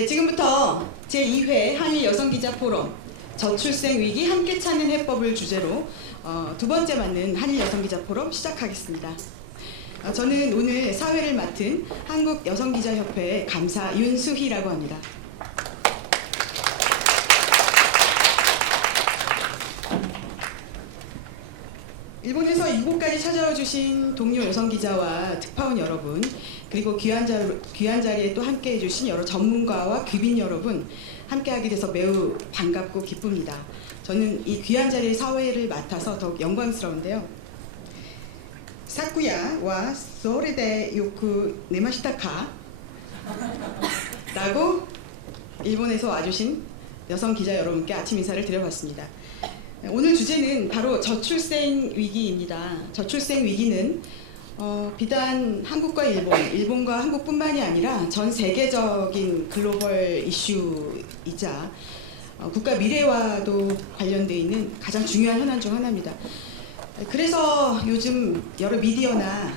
네, 지금부터 제2회 한일 여성기자 포럼 저출생 위기 함께 찾는 해법을 주제로 두 번째 맞는 한일 여성기자 포럼 시작하겠습니다. 저는 오늘 사회를 맡은 한국여성기자협회 감사 윤수희라고 합니다. 일본에서 이곳까지 찾아와 주신 동료 여성기자와 특파원 여러분, 그리고 귀한 자리에 또 함께해 주신 여러 전문가와 귀빈 여러분, 함께하게 돼서 매우 반갑고 기쁩니다. 저는 이 귀한 자리의 사회를 맡아서 더욱 영광스러운데요. 사쿠야와 소레데 요쿠 네마시타카 라고 일본에서 와주신 여성 기자 여러분께 아침 인사를 드려봤습니다. 오늘 주제는 바로 저출생 위기입니다. 저출생 위기는 비단 한국과 일본과 한국뿐만이 아니라 전 세계적인 글로벌 이슈이자 국가 미래와도 관련되어 있는 가장 중요한 현안 중 하나입니다. 그래서 요즘 여러 미디어나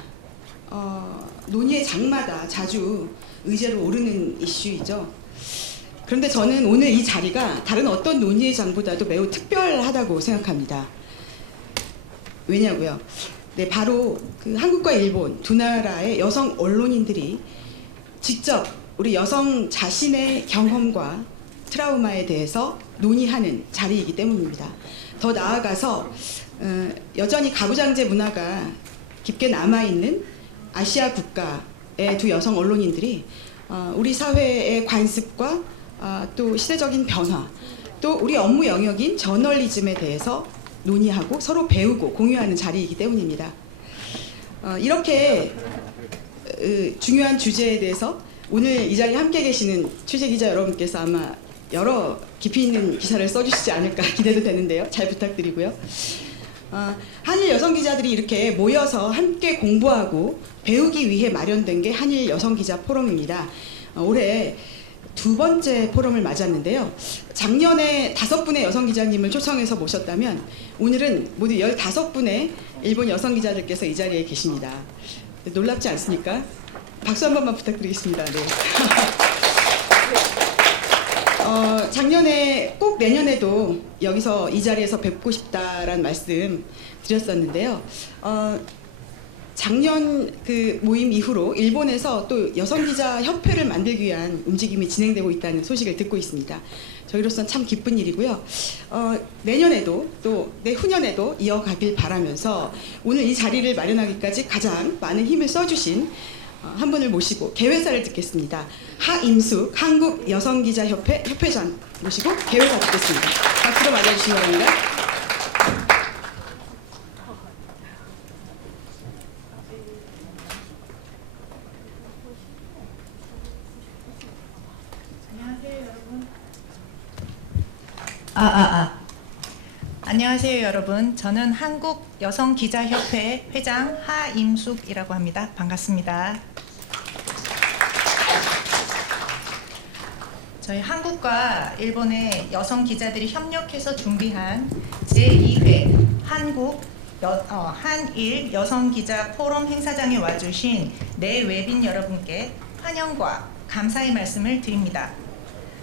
논의의 장마다 자주 의제로 오르는 이슈이죠. 그런데 저는 오늘 이 자리가 다른 어떤 논의의 장보다도 매우 특별하다고 생각합니다. 왜냐고요? 네, 바로 그 한국과 일본 두 나라의 여성 언론인들이 직접 우리 여성 자신의 경험과 트라우마에 대해서 논의하는 자리이기 때문입니다. 더 나아가서 여전히 가부장제 문화가 깊게 남아있는 아시아 국가의 두 여성 언론인들이 우리 사회의 관습과 또 시대적인 변화, 또 우리 업무 영역인 저널리즘에 대해서 논의하고 서로 배우고 공유하는 자리이기 때문입니다. 이렇게 중요한 주제에 대해서 오늘 이 자리에 함께 계시는 취재기자 여러분께서 아마 여러 깊이 있는 기사를 써주시지 않을까 기대도 되는데요. 잘 부탁드리고요. 한일 여성기자들이 이렇게 모여서 함께 공부하고 배우기 위해 마련된 게 한일 여성기자 포럼입니다. 올해 두 번째 포럼을 맞았는데요. 작년에 5분의 여성 기자님을 초청해서 모셨다면 오늘은 모두 15분의 일본 여성 기자들께서 이 자리에 계십니다. 놀랍지 않습니까? 박수 한 번만 부탁드리겠습니다. 네. 작년에 꼭 내년에도 여기서 이 자리에서 뵙고 싶다라는 말씀 드렸었는데요. 작년 그 모임 이후로 일본에서 또 여성기자협회를 만들기 위한 움직임이 진행되고 있다는 소식을 듣고 있습니다. 저희로서는 참 기쁜 일이고요. 내년에도 또 내후년에도 이어가길 바라면서 오늘 이 자리를 마련하기까지 가장 많은 힘을 써주신 한 분을 모시고 개회사를 듣겠습니다. 하임숙 한국여성기자협회 협회장 모시고 개회사 듣겠습니다. 박수로 맞아주시기 바랍니다. 안녕하세요 여러분. 저는 한국여성기자협회 회장 하임숙이라고 합니다. 반갑습니다. 저희 한국과 일본의 여성 기자들이 협력해서 준비한 제2회 한일 여성기자 포럼 행사장에 와주신 내 외빈 여러분께 환영과 감사의 말씀을 드립니다.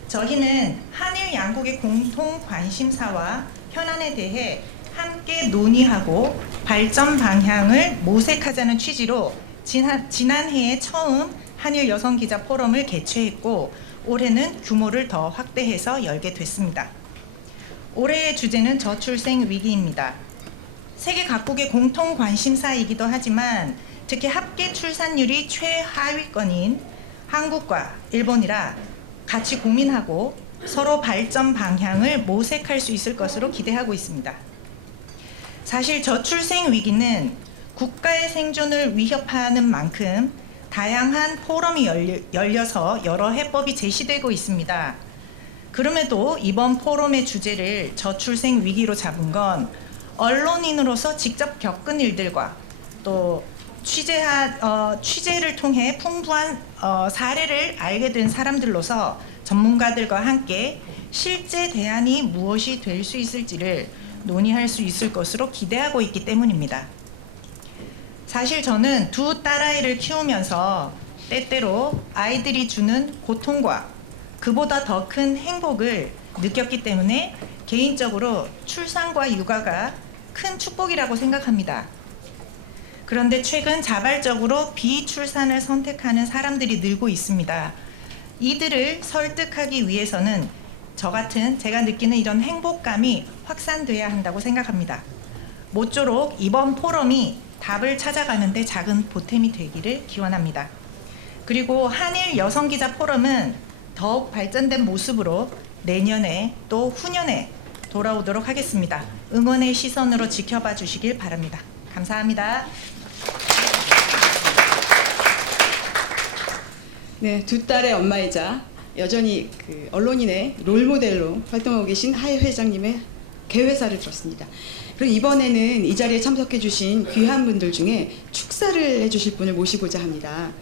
저희는 한일 양국의 공통 관심사와 현안에 대해 함께 논의하고 발전 방향을 모색하자는 취지로 지난해에 처음 한일 여성기자 포럼을 개최했고 올해는 규모를 더 확대해서 열게 됐습니다. 올해의 주제는 저출생 위기입니다. 세계 각국의 공통 관심사이기도 하지만 특히 합계 출산율이 최하위권인 한국과 일본이라 같이 고민하고 서로 발전 방향을 모색할 수 있을 것으로 기대하고 있습니다. 사실 저출생 위기는 국가의 생존을 위협하는 만큼 다양한 포럼이 열려서 여러 해법이 제시되고 있습니다. 그럼에도 이번 포럼의 주제를 저출생 위기로 잡은 건 언론인으로서 직접 겪은 일들과 또 취재를 통해 풍부한 사례를 알게 된 사람들로서 전문가들과 함께 실제 대안이 무엇이 될 수 있을지를 논의할 수 있을 것으로 기대하고 있기 때문입니다. 사실 저는 두 딸아이를 키우면서 때때로 아이들이 주는 고통과 그보다 더 큰 행복을 느꼈기 때문에 개인적으로 출산과 육아가 큰 축복이라고 생각합니다. 그런데 최근 자발적으로 비출산을 선택하는 사람들이 늘고 있습니다. 이들을 설득하기 위해서는 저 같은 제가 느끼는 이런 행복감이 확산돼야 한다고 생각합니다. 모쪼록 이번 포럼이 답을 찾아가는데 작은 보탬이 되기를 기원합니다. 그리고 한일 여성기자 포럼은 더욱 발전된 모습으로 내년에 또 후년에 돌아오도록 하겠습니다. 응원의 시선으로 지켜봐 주시길 바랍니다. 감사합니다. 네, 두 딸의 엄마이자 여전히 언론인의 롤모델로 활동하고 계신 하혜 회장님의 개회사를 들었습니다. 그리고 이번에는 이 자리에 참석해 주신 귀한 분들 중에 축사를 해주실 분을 모시고자 합니다.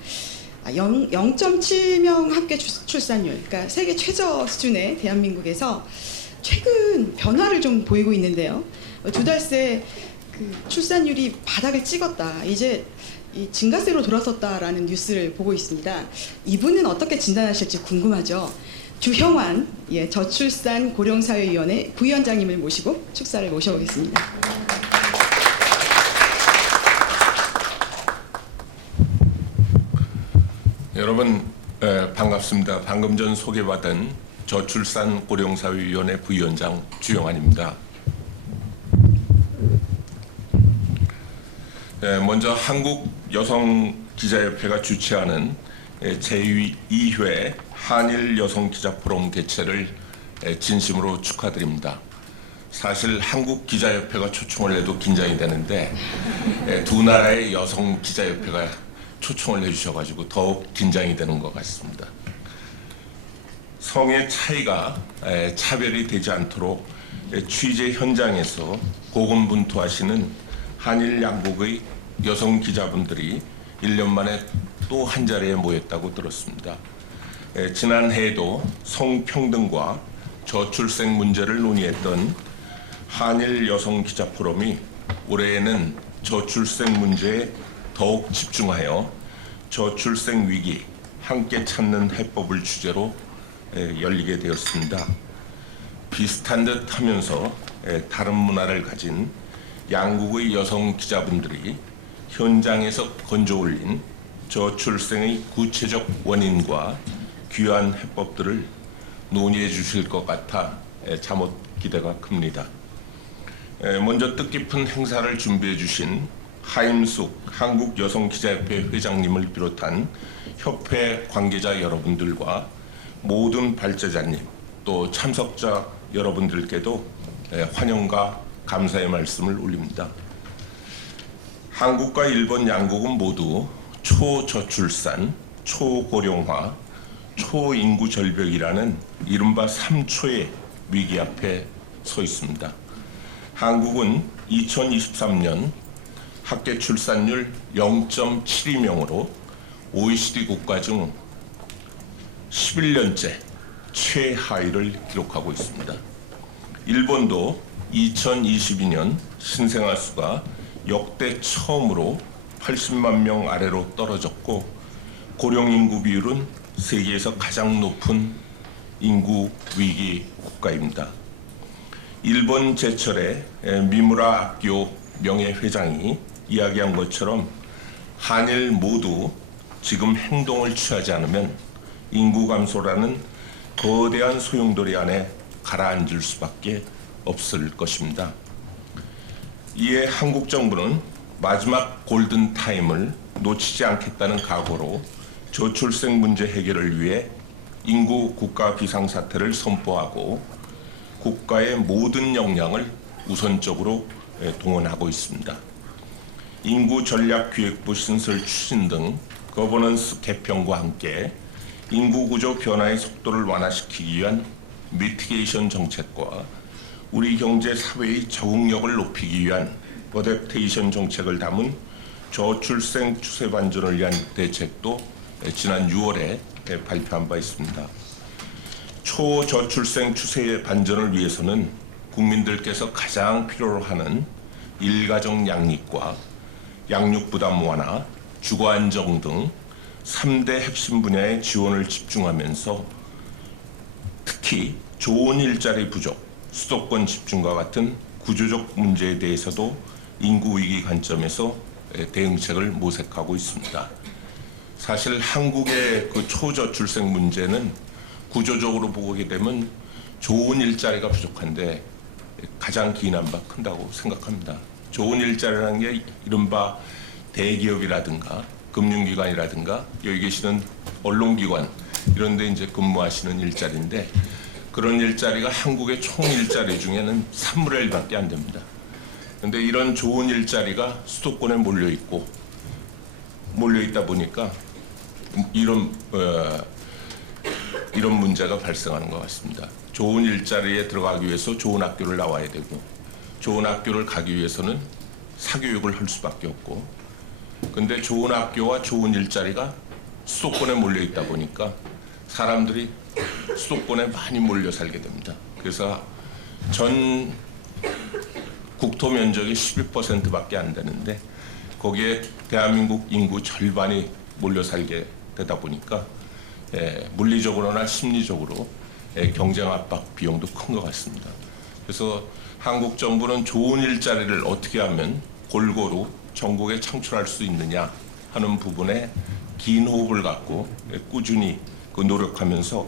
0.7명 합계 출산율, 그러니까 세계 최저 수준의 대한민국에서 최근 변화를 좀 보이고 있는데요. 두 달 새 출산율이 바닥을 찍었다. 이제 이 증가세로 돌아섰다라는 뉴스를 보고 있습니다. 이분은 어떻게 진단하실지 궁금하죠. 주형환 저출산 고령사회위원회 부위원장님을 모시고 축사를 모셔보겠습니다. 여러분 반갑습니다. 방금 전 소개받은 저출산 고령사회위원회 부위원장 주형환입니다. 먼저 한국여성기자협회가 주최하는 제2회 한일 여성기자포럼 개최를 진심으로 축하드립니다. 사실 한국기자협회가 초청을 해도 긴장이 되는데 두 나라의 여성기자협회가 초청을 해주셔가지고 더욱 긴장이 되는 것 같습니다. 성의 차이가 차별이 되지 않도록 취재 현장에서 고군분투하시는 한일 양국의 여성 기자분들이 1년 만에 또 한 자리에 모였다고 들었습니다. 지난해에도 성평등과 저출생 문제를 논의했던 한일 여성 기자 포럼이 올해에는 저출생 문제에 더욱 집중하여 저출생 위기 함께 찾는 해법을 주제로 열리게 되었습니다. 비슷한 듯 하면서 다른 문화를 가진 양국의 여성 기자분들이 현장에서 건져 올린 저출생의 구체적 원인과 귀한 해법들을 논의해 주실 것 같아 잠옷 기대가 큽니다. 먼저 뜻깊은 행사를 준비해 주신 하임숙 한국여성기자협회 회장님을 비롯한 협회 관계자 여러분들과 모든 발제자님 또 참석자 여러분들께도 환영과 감사의 말씀을 올립니다. 한국과 일본 양국은 모두 초저출산, 초고령화, 초인구 절벽이라는 이른바 3초의 위기 앞에 서 있습니다. 한국은 2023년 합계 출산율 0.72명으로 OECD 국가 중 11년째 최하위를 기록하고 있습니다. 일본도 2022년 신생아 수가 역대 처음으로 80만 명 아래로 떨어졌고 고령 인구 비율은 세계에서 가장 높은 인구 위기 국가입니다. 일본 제철의 미무라 악교 명예회장이 이야기한 것처럼 한일 모두 지금 행동을 취하지 않으면 인구 감소라는 거대한 소용돌이 안에 가라앉을 수밖에 없을 것입니다. 이에 한국 정부는 마지막 골든타임을 놓치지 않겠다는 각오로 저출생 문제 해결을 위해 인구 국가 비상사태를 선포하고 국가의 모든 역량을 우선적으로 동원하고 있습니다. 인구전략기획부 신설 추진 등 거버넌스 개편과 함께 인구구조 변화의 속도를 완화시키기 위한 미티게이션 정책과 우리 경제 사회의 적응력을 높이기 위한 어댑테이션 정책을 담은 저출생 추세 반전을 위한 대책도 지난 6월에 발표한 바 있습니다. 초저출생 추세의 반전을 위해서는 국민들께서 가장 필요로 하는 일가정 양립과 양육 부담 완화, 주거 안정 등 3대 핵심 분야에 지원을 집중하면서 특히 좋은 일자리 부족, 수도권 집중과 같은 구조적 문제에 대해서도 인구 위기 관점에서 대응책을 모색하고 있습니다. 사실 한국의 그 초저출생 문제는 구조적으로 보게 되면 좋은 일자리가 부족한데 가장 기인한 바 큰다고 생각합니다. 좋은 일자리라는 게 이른바 대기업이라든가 금융기관이라든가 여기 계시는 언론기관 이런 데 이제 근무하시는 일자리인데 그런 일자리가 한국의 총 일자리 중에는 3분의 1밖에 안 됩니다. 그런데 이런 좋은 일자리가 수도권에 몰려 있다 보니까 이런 문제가 발생하는 것 같습니다. 좋은 일자리에 들어가기 위해서 좋은 학교를 나와야 되고 좋은 학교를 가기 위해서는 사교육을 할 수밖에 없고 근데 좋은 학교와 좋은 일자리가 수도권에 몰려 있다 보니까 사람들이 수도권에 많이 몰려 살게 됩니다. 그래서 전 국토 면적이 12%밖에 안 되는데 거기에 대한민국 인구 절반이 몰려 살게 되다 보니까 물리적으로나 심리적으로 경쟁 압박 비용도 큰 것 같습니다. 그래서 한국 정부는 좋은 일자리를 어떻게 하면 골고루 전국에 창출할 수 있느냐 하는 부분에 긴 호흡을 갖고 꾸준히 노력하면서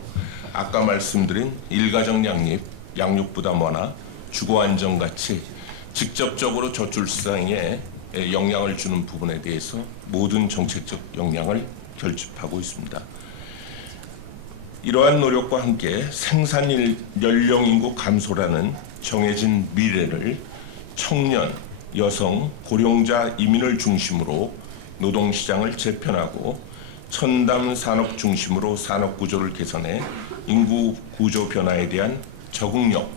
아까 말씀드린 일가정 양립, 양육 부담 완화, 주거 안정 같이 직접적으로 저출산에 영향을 주는 부분에 대해서 모든 정책적 역량을 결집하고 있습니다. 이러한 노력과 함께 생산 연령 인구 감소라는 정해진 미래를 청년, 여성, 고령자, 이민을 중심으로 노동시장을 재편하고 첨단 산업 중심으로 산업 구조를 개선해 인구 구조 변화에 대한 적응력,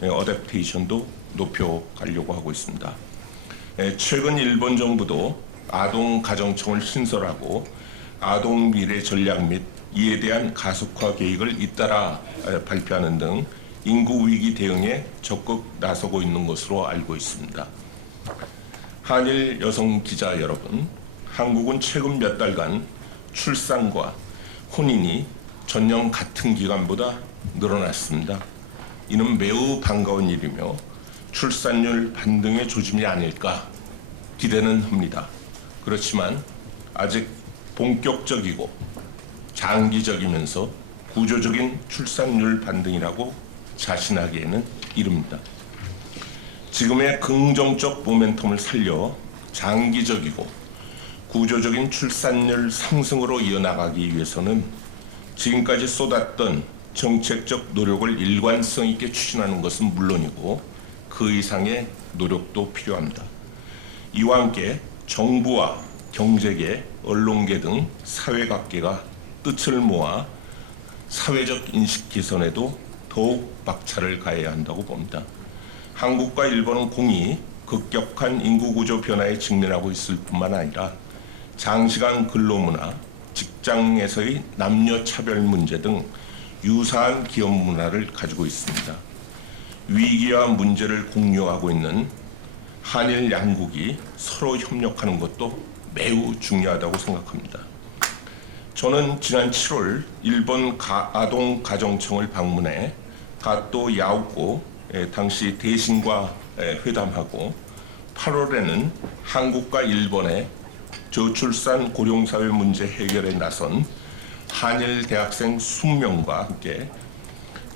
어댑테이션도 높여가려고 하고 있습니다. 최근 일본 정부도 아동 가정청을 신설하고 아동 미래 전략 및 이에 대한 가속화 계획을 잇따라 발표하는 등 인구 위기 대응에 적극 나서고 있는 것으로 알고 있습니다. 한일 여성 기자 여러분, 한국은 최근 몇 달간 출산과 혼인이 전년 같은 기간보다 늘어났습니다. 이는 매우 반가운 일이며 출산율 반등의 조짐이 아닐까 기대는 합니다. 그렇지만 아직 본격적이고 장기적이면서 구조적인 출산율 반등이라고 자신하기에는 이릅니다. 지금의 긍정적 모멘텀을 살려 장기적이고 구조적인 출산율 상승으로 이어나가기 위해서는 지금까지 쏟았던 정책적 노력을 일관성 있게 추진하는 것은 물론이고 그 이상의 노력도 필요합니다. 이와 함께 정부와 경제계, 언론계 등 사회각계가 뜻을 모아 사회적 인식 개선에도 더욱 박차를 가해야 한다고 봅니다. 한국과 일본은 공히 급격한 인구구조 변화에 직면하고 있을 뿐만 아니라 장시간 근로문화, 직장에서의 남녀차별 문제 등 유사한 기업 문화를 가지고 있습니다. 위기와 문제를 공유하고 있는 한일 양국이 서로 협력하는 것도 매우 중요하다고 생각합니다. 저는 지난 7월 일본 아동 가정청을 방문해 가또 야오코 당시 대신과 회담하고 8월에는 한국과 일본의 저출산 고령사회 문제 해결에 나선 한일 대학생 20명과 함께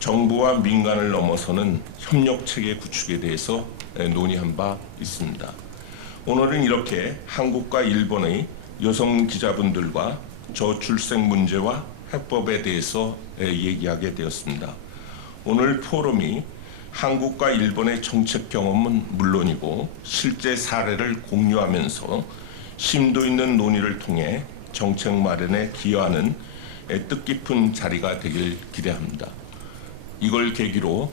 정부와 민간을 넘어서는 협력체계 구축에 대해서 논의한 바 있습니다. 오늘은 이렇게 한국과 일본의 여성 기자분들과 저출생 문제와 해법에 대해서 얘기하게 되었습니다. 오늘 포럼이 한국과 일본의 정책 경험은 물론이고 실제 사례를 공유하면서 심도 있는 논의를 통해 정책 마련에 기여하는 뜻깊은 자리가 되길 기대합니다. 이걸 계기로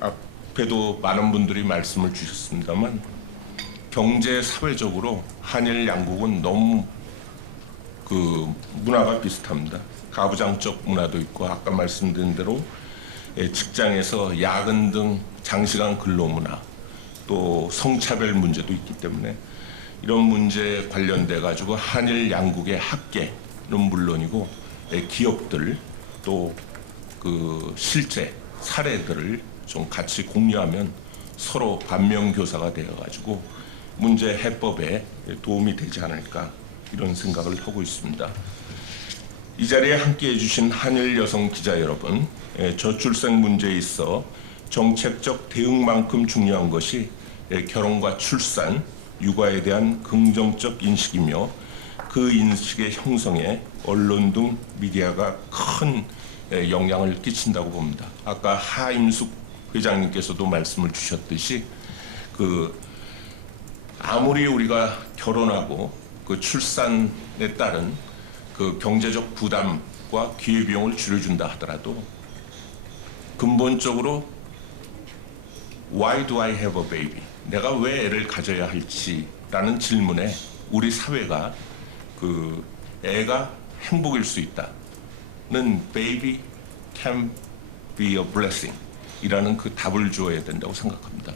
앞에도 많은 분들이 말씀을 주셨습니다만 경제 사회적으로 한일 양국은 너무 그 문화가 비슷합니다. 가부장적 문화도 있고 아까 말씀드린 대로 직장에서 야근 등 장시간 근로 문화 또 성차별 문제도 있기 때문에 이런 문제에 관련돼 가지고 한일 양국의 학계는 물론이고 기업들 또 그 실제 사례들을 좀 같이 공유하면 서로 반면교사가 되어가지고 문제 해법에 도움이 되지 않을까 이런 생각을 하고 있습니다. 이 자리에 함께해 주신 한일 여성 기자 여러분, 저출생 문제에 있어 정책적 대응만큼 중요한 것이 결혼과 출산, 육아에 대한 긍정적 인식이며 그 인식의 형성에 언론 등 미디어가 큰 영향을 끼친다고 봅니다. 아까 하임숙 회장님께서도 말씀을 주셨듯이 아무리 우리가 결혼하고 그 출산에 따른 그 경제적 부담과 기회비용을 줄여준다 하더라도 근본적으로 Why do I have a baby? 내가 왜 애를 가져야 할지라는 질문에 우리 사회가 그 애가 행복일 수 있다는 baby can be a blessing 이라는 그 답을 주어야 된다고 생각합니다.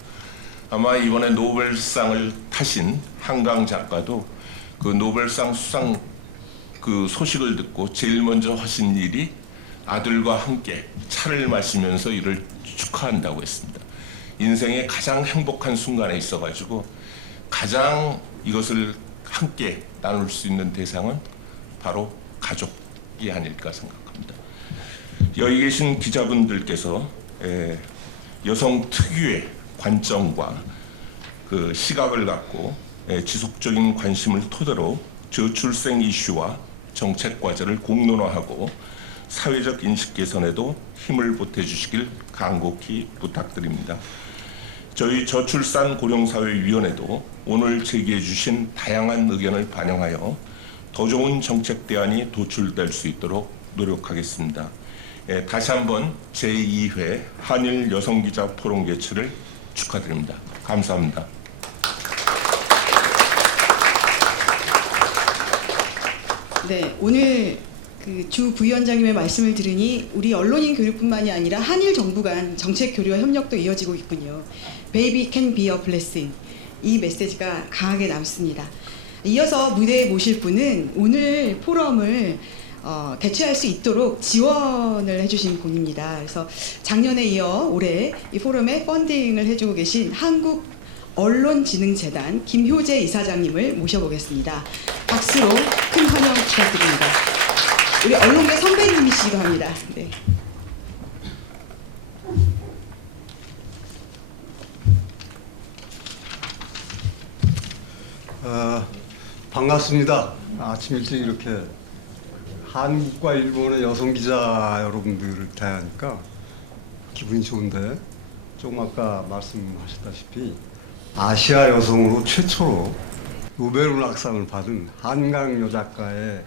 아마 이번에 노벨상을 타신 한강 작가도 그 노벨상 수상 그 소식을 듣고 제일 먼저 하신 일이 아들과 함께 차를 마시면서 이를 축하한다고 했습니다. 인생의 가장 행복한 순간에 있어가지고 가장 이것을 함께 나눌 수 있는 대상은 바로 가족이 아닐까 생각합니다. 여기 계신 기자분들께서 여성 특유의 관점과 그 시각을 갖고 지속적인 관심을 토대로 저출생 이슈와 정책 과제를 공론화하고 사회적 인식 개선에도 힘을 보태주시길 간곡히 부탁드립니다. 저희 저출산 고령사회위원회도 오늘 제기해 주신 다양한 의견을 반영하여 더 좋은 정책 대안이 도출될 수 있도록 노력하겠습니다. 다시 한번 제2회 한일 여성기자 포럼 개최를 축하드립니다. 감사합니다. 네, 오늘 그 주 부위원장님의 말씀을 들으니 우리 언론인 교류뿐만이 아니라 한일 정부 간 정책 교류와 협력도 이어지고 있군요. Baby can be a blessing. 이 메시지가 강하게 남습니다. 이어서 무대에 모실 분은 오늘 포럼을 개최할 수 있도록 지원을 해주신 분입니다. 그래서 작년에 이어 올해 이 포럼에 펀딩을 해주고 계신 한국 언론진흥재단 김효재 이사장님을 모셔보겠습니다. 박수로 큰 환영 부탁드립니다. 우리 언론계 선배님이시기도 합니다. 네. 반갑습니다. 아침 일찍 이렇게 한국과 일본의 여성 기자 여러분들을 대하니까 기분이 좋은데, 조금 아까 말씀하셨다시피 아시아 여성으로 최초로 노벨문학상을 받은 한강여 작가의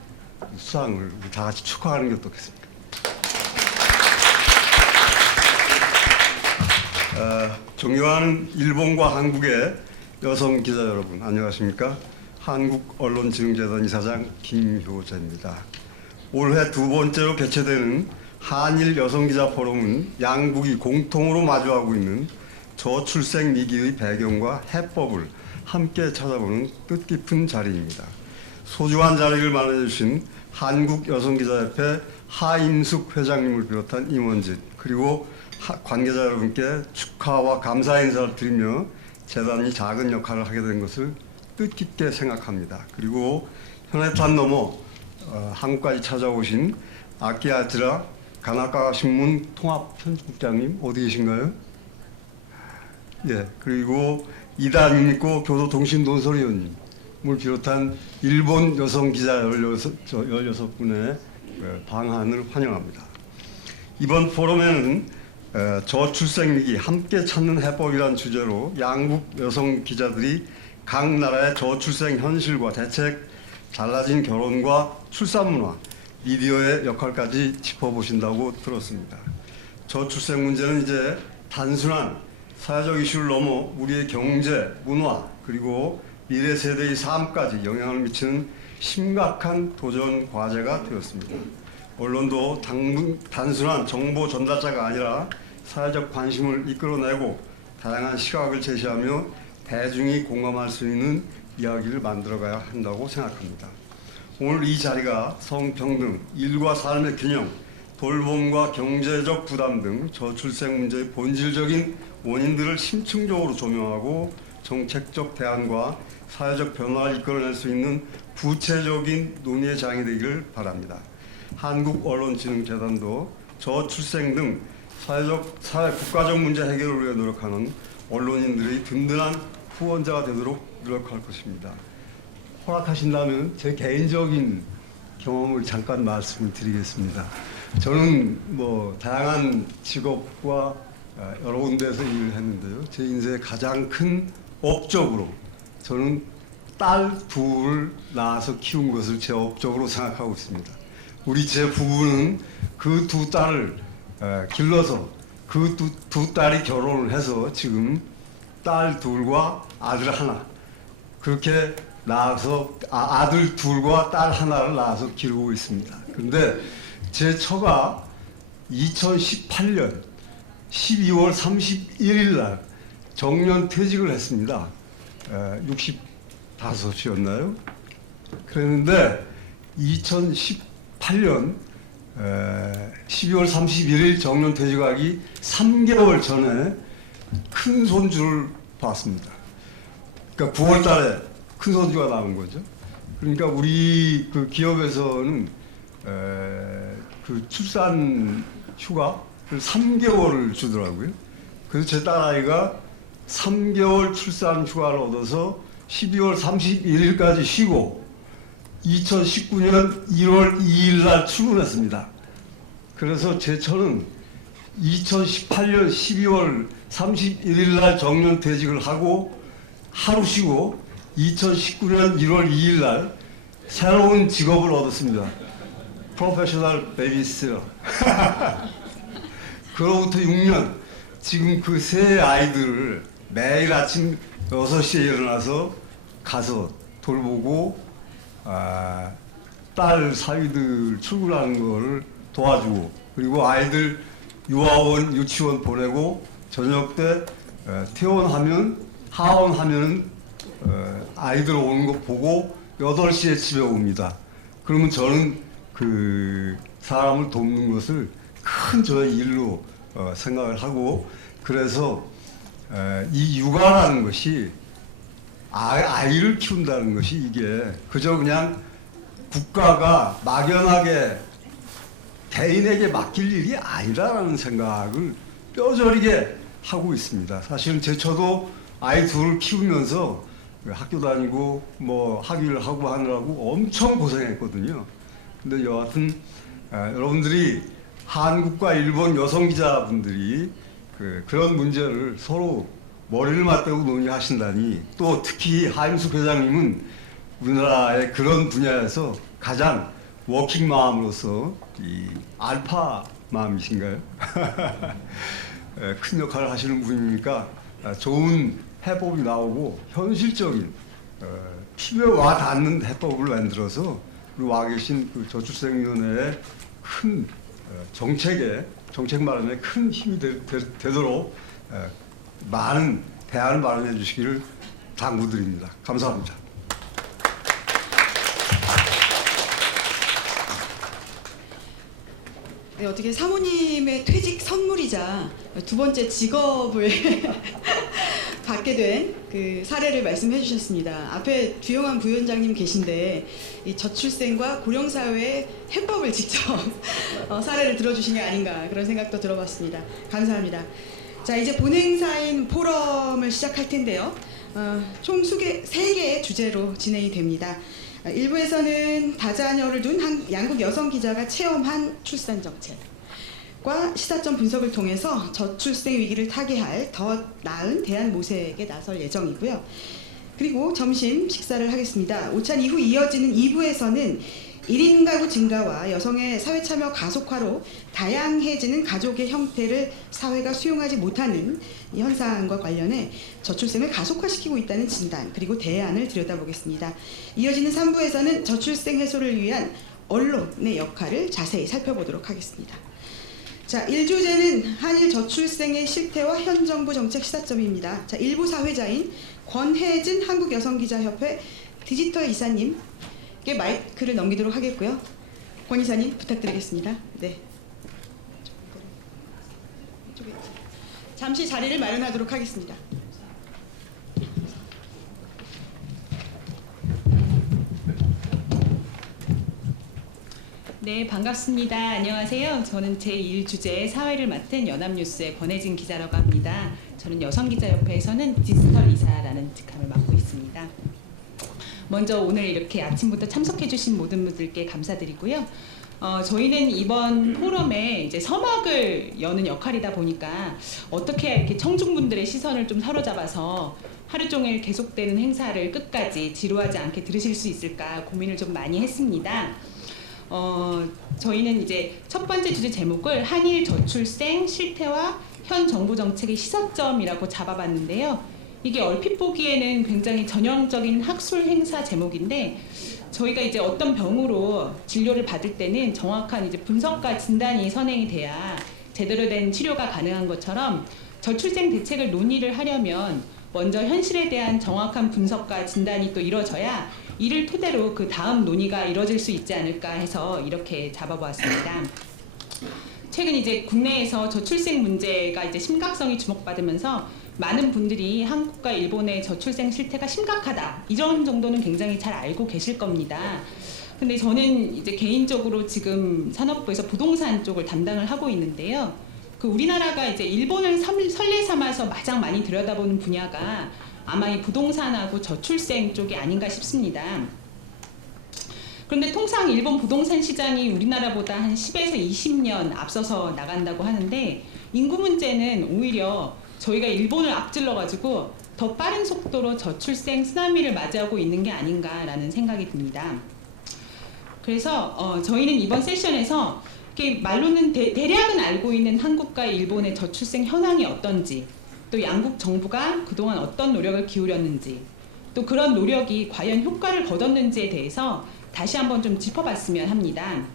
수상을 우리 다 같이 축하하는 게 어떻겠습니까? 존경하는 일본과 한국의 여성 기자 여러분, 안녕하십니까? 한국언론진흥재단 이사장 김효재입니다. 올해 두 번째로 개최되는 한일 여성기자 포럼은 양국이 공통으로 마주하고 있는 저출생 위기의 배경과 해법을 함께 찾아보는 뜻깊은 자리입니다. 소중한 자리를 마련해 주신 한국여성기자협회 하임숙 회장님을 비롯한 임원진, 그리고 관계자 여러분께 축하와 감사 인사를 드리며 재단이 작은 역할을 하게 된 것을 뜻깊게 생각합니다. 그리고 현해탄 넘어 한국까지 찾아오신 아키아즈라 가나카 신문 통합 편집국장님 어디 계신가요? 예, 그리고 이다 미미코 교도통신 논설위원님을 비롯한 일본 여성 기자 16분의 방한을 환영합니다. 이번 포럼에는 저출생 위기 함께 찾는 해법이란 주제로 양국 여성 기자들이 각 나라의 저출생 현실과 대책, 달라진 결혼과 출산 문화, 미디어의 역할까지 짚어보신다고 들었습니다. 저출생 문제는 이제 단순한 사회적 이슈를 넘어 우리의 경제, 문화, 그리고 미래 세대의 삶까지 영향을 미치는 심각한 도전 과제가 되었습니다. 언론도 단순한 정보 전달자가 아니라 사회적 관심을 이끌어내고 다양한 시각을 제시하며 대중이 공감할 수 있는 이야기를 만들어가야 한다고 생각합니다. 오늘 이 자리가 성평등, 일과 삶의 균형, 돌봄과 경제적 부담 등 저출생 문제의 본질적인 원인들을 심층적으로 조명하고 정책적 대안과 사회적 변화를 이끌어낼 수 있는 구체적인 논의의 장이 되기를 바랍니다. 한국언론진흥재단도 저출생 등 국가적 문제 해결을 위해 노력하는 언론인들의 든든한 후원자가 되도록 노력할 것입니다. 허락하신다면 제 개인적인 경험을 잠깐 말씀을 드리겠습니다. 저는 다양한 직업과 여러 군데에서 일을 했는데요. 제 인생의 가장 큰 업적으로 저는 딸 둘을 낳아서 키운 것을 제 업적으로 생각하고 있습니다. 제 부부는 그 두 딸을 길러서 그 두 딸이 결혼을 해서 지금 딸 둘과 아들 하나 그렇게 낳아서 아들 둘과 딸 하나를 낳아서 기르고 있습니다. 그런데 제 처가 2018년 12월 31일 날 정년 퇴직을 했습니다. 65이었나요? 그랬는데 2018년 12월 31일 정년 퇴직하기 3개월 전에 큰 손주를 봤습니다. 그러니까 9월 달에 큰 손주가 나온 거죠. 그러니까 우리 그 기업에서는 그 출산 휴가를 3개월을 주더라고요. 그래서 제 딸아이가 3개월 출산 휴가를 얻어서 12월 31일까지 쉬고 2019년 1월 2일 날 출근했습니다. 그래서 제 처는 2018년 12월 31일 날 정년 퇴직을 하고 하루 쉬고 2019년 1월 2일 날 새로운 직업을 얻었습니다. 프로페셔널 베이비시터. 그로부터 6년 지금 그 세 아이들을 매일 아침 6시에 일어나서 가서 돌보고 딸 사위들 출근하는 거를 도와주고 그리고 아이들 유아원, 유치원 보내고 저녁 때 퇴원하면 하원하면 아이들 오는 거 보고 8시에 집에 옵니다. 그러면 저는 그 사람을 돕는 것을 큰 저의 일로 생각을 하고 그래서 이 육아라는 것이 아이를 키운다는 것이 이게 그저 그냥 국가가 막연하게 개인에게 맡길 일이 아니라는 생각을 뼈저리게 하고 있습니다. 사실은 제 처도 아이 둘을 키우면서 학교 다니고 학위를 하고 하느라고 엄청 고생했거든요. 근데 여하튼 여러분들이 한국과 일본 여성 기자분들이 그런 문제를 서로 머리를 맞대고 논의하신다니 또 특히 하임숙 회장님은 우리나라의 그런 분야에서 가장 워킹맘으로서 이 알파 맘이신가요? 큰 역할을 하시는 분이니까 좋은 해법이 나오고 현실적인 피부에 와 닿는 해법을 만들어서 우리 와 계신 그 저출생위원회의 큰 정책 마련에 큰 힘이 되도록 많은 대안을 마련해 주시기를 당부드립니다. 감사합니다. 네, 어떻게 사모님의 퇴직 선물이자 두 번째 직업을 받게 된 그 사례를 말씀해 주셨습니다. 앞에 주영환 부위원장님 계신데 이 저출생과 고령사회의 해법을 직접 사례를 들어주신 게 아닌가 그런 생각도 들어봤습니다. 감사합니다. 자, 이제 본행사인 포럼을 시작할 텐데요. 총 3개의 주제로 진행이 됩니다. 1부에서는 다자녀를 둔 양국 여성 기자가 체험한 출산 정책과 시사점 분석을 통해서 저출생 위기를 타개할 더 나은 대안 모색에 나설 예정이고요. 그리고 점심 식사를 하겠습니다. 오찬 이후 이어지는 2부에서는 1인 가구 증가와 여성의 사회 참여 가속화로 다양해지는 가족의 형태를 사회가 수용하지 못하는 이 현상과 관련해 저출생을 가속화시키고 있다는 진단 그리고 대안을 들여다보겠습니다. 이어지는 3부에서는 저출생 해소를 위한 언론의 역할을 자세히 살펴보도록 하겠습니다. 자, 1주제는 한일 저출생의 실태와 현 정부 정책 시사점입니다. 자, 1부 사회자인 권혜진 한국여성기자협회 디지털 이사님께 마이크를 넘기도록 하겠고요. 권 이사님 부탁드리겠습니다. 네. 잠시 자리를 마련하도록 하겠습니다. 네, 반갑습니다. 안녕하세요. 저는 제1주제 사회를 맡은 연합뉴스의 권혜진 기자라고 합니다. 저는 여성기자협회에서는 디지털 이사라는 직함을 맡고 있습니다. 먼저 오늘 이렇게 아침부터 참석해주신 모든 분들께 감사드리고요. 저희는 이번 포럼에 이제 서막을 여는 역할이다 보니까 어떻게 이렇게 청중분들의 시선을 좀 사로잡아서 하루 종일 계속되는 행사를 끝까지 지루하지 않게 들으실 수 있을까 고민을 좀 많이 했습니다. 저희는 이제 첫 번째 주제 제목을 한일 저출생 실태와 현 정부 정책의 시사점이라고 잡아봤는데요. 이게 얼핏 보기에는 굉장히 전형적인 학술 행사 제목인데 저희가 이제 어떤 병으로 진료를 받을 때는 정확한 이제 분석과 진단이 선행이 돼야 제대로 된 치료가 가능한 것처럼 저출생 대책을 논의를 하려면 먼저 현실에 대한 정확한 분석과 진단이 또 이루어져야 이를 토대로 그 다음 논의가 이루어질 수 있지 않을까 해서 이렇게 잡아보았습니다. 최근 이제 국내에서 저출생 문제가 이제 심각성이 주목받으면서 많은 분들이 한국과 일본의 저출생 실태가 심각하다 이런 정도는 굉장히 잘 알고 계실 겁니다. 근데 저는 이제 개인적으로 지금 산업부에서 부동산 쪽을 담당을 하고 있는데요. 그 우리나라가 이제 일본을 선례 삼아서 가장 많이 들여다보는 분야가 아마 이 부동산하고 저출생 쪽이 아닌가 싶습니다. 그런데 통상 일본 부동산 시장이 우리나라보다 한 10에서 20년 앞서서 나간다고 하는데 인구 문제는 오히려 저희가 일본을 앞질러 가지고 더 빠른 속도로 저출생 쓰나미를 맞이하고 있는 게 아닌가라는 생각이 듭니다. 그래서 저희는 이번 세션에서 말로는 대략은 알고 있는 한국과 일본의 저출생 현황이 어떤지, 또 양국 정부가 그동안 어떤 노력을 기울였는지, 또 그런 노력이 과연 효과를 거뒀는지에 대해서 다시 한번 좀 짚어봤으면 합니다.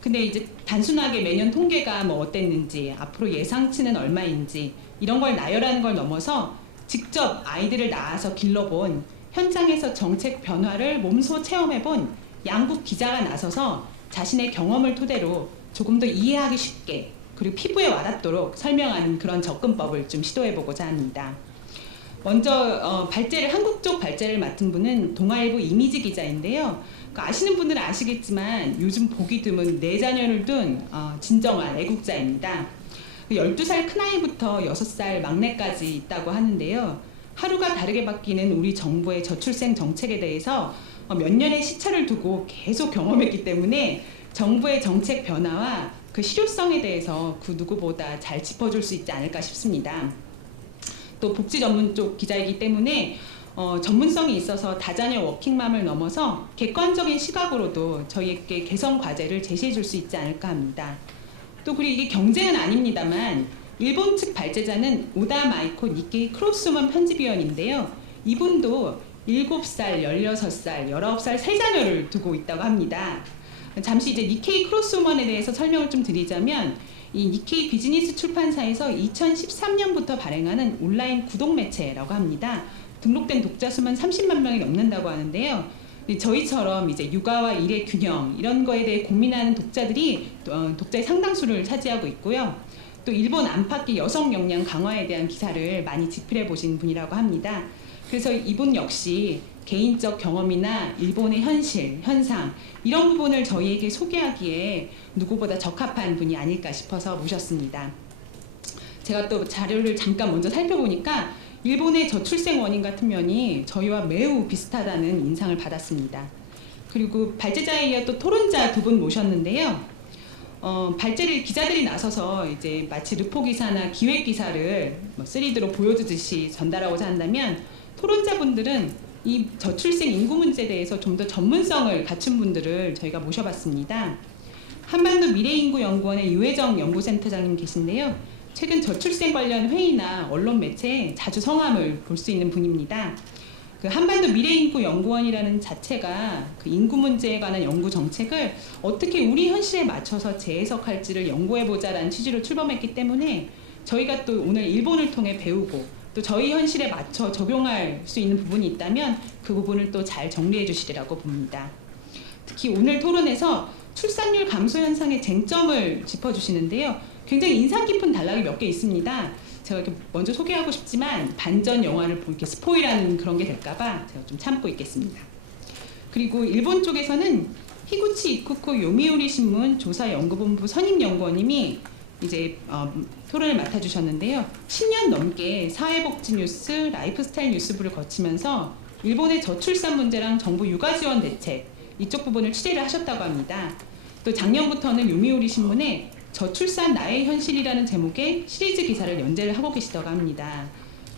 근데 이제 단순하게 매년 통계가 뭐 어땠는지, 앞으로 예상치는 얼마인지 이런 걸 나열하는 걸 넘어서 직접 아이들을 낳아서 길러본, 현장에서 정책 변화를 몸소 체험해본 양국 기자가 나서서 자신의 경험을 토대로 조금 더 이해하기 쉽게 그리고 피부에 와닿도록 설명하는 그런 접근법을 좀 시도해보고자 합니다. 먼저 한국 쪽 발제를 맡은 분은 동아일보 이미지 기자인데요. 아시는 분들은 아시겠지만 요즘 보기 드문 4자녀를 둔 진정한 애국자입니다. 12살 큰아이부터 6살 막내까지 있다고 하는데요. 하루가 다르게 바뀌는 우리 정부의 저출생 정책에 대해서 몇 년의 시차를 두고 계속 경험했기 때문에 정부의 정책 변화와 그 실효성에 대해서 그 누구보다 잘 짚어줄 수 있지 않을까 싶습니다. 또 복지 전문 쪽 기자이기 때문에 전문성이 있어서 다자녀 워킹맘을 넘어서 객관적인 시각으로도 저희에게 개선 과제를 제시해 줄 수 있지 않을까 합니다. 또 그리고 이게 경쟁은 아닙니다만 일본 측 발제자는 오다 마이코 니케이 크로스우먼 편집위원인데요. 이분도 7살, 16살, 19살 세 자녀를 두고 있다고 합니다. 잠시 이제 니케이 크로스우먼에 대해서 설명을 좀 드리자면 이 니케이 비즈니스 출판사에서 2013년부터 발행하는 온라인 구독 매체라고 합니다. 등록된 독자 수만 30만 명이 넘는다고 하는데요. 저희처럼 이제 육아와 일의 균형 이런 거에 대해 고민하는 독자들이 독자의 상당수를 차지하고 있고요. 또 일본 안팎의 여성 역량 강화에 대한 기사를 많이 집필해 보신 분이라고 합니다. 그래서 이분 역시 개인적 경험이나 일본의 현실, 현상 이런 부분을 저희에게 소개하기에 누구보다 적합한 분이 아닐까 싶어서 모셨습니다. 제가 또 자료를 잠깐 먼저 살펴보니까 일본의 저출생 원인 같은 면이 저희와 매우 비슷하다는 인상을 받았습니다. 그리고 발제자에 이어 또 토론자 2분 모셨는데요. 발제를 기자들이 나서서 이제 마치 르포 기사나 기획 기사를 3D로 보여주듯이 전달하고자 한다면 토론자분들은 이 저출생 인구 문제에 대해서 좀 더 전문성을 갖춘 분들을 저희가 모셔봤습니다. 한반도 미래인구연구원의 유혜정 연구센터장님 계신데요. 최근 저출생 관련 회의나 언론 매체에 자주 성함을 볼 수 있는 분입니다. 그 한반도 미래인구연구원이라는 자체가 그 인구 문제에 관한 연구 정책을 어떻게 우리 현실에 맞춰서 재해석할지를 연구해보자라는 취지로 출범했기 때문에 저희가 또 오늘 일본을 통해 배우고 또 저희 현실에 맞춰 적용할 수 있는 부분이 있다면 그 부분을 또 잘 정리해 주시리라고 봅니다. 특히 오늘 토론에서 출산율 감소 현상의 쟁점을 짚어주시는데요. 굉장히 인상 깊은 단락이 몇 개 있습니다. 제가 이렇게 먼저 소개하고 싶지만 반전 영화를 이렇게 스포일하는 그런 게 될까봐 제가 좀 참고 있겠습니다. 그리고 일본 쪽에서는 히구치 이쿠쿠 요미우리 신문 조사연구본부 선임연구원님이 이제 토론을 맡아주셨는데요. 10년 넘게 사회복지 뉴스, 라이프스타일 뉴스부를 거치면서 일본의 저출산 문제랑 정부 육아 지원 대책 이쪽 부분을 취재를 하셨다고 합니다. 또 작년부터는 요미우리 신문에 저출산 나의 현실이라는 제목의 시리즈 기사를 연재를 하고 계시다고 합니다.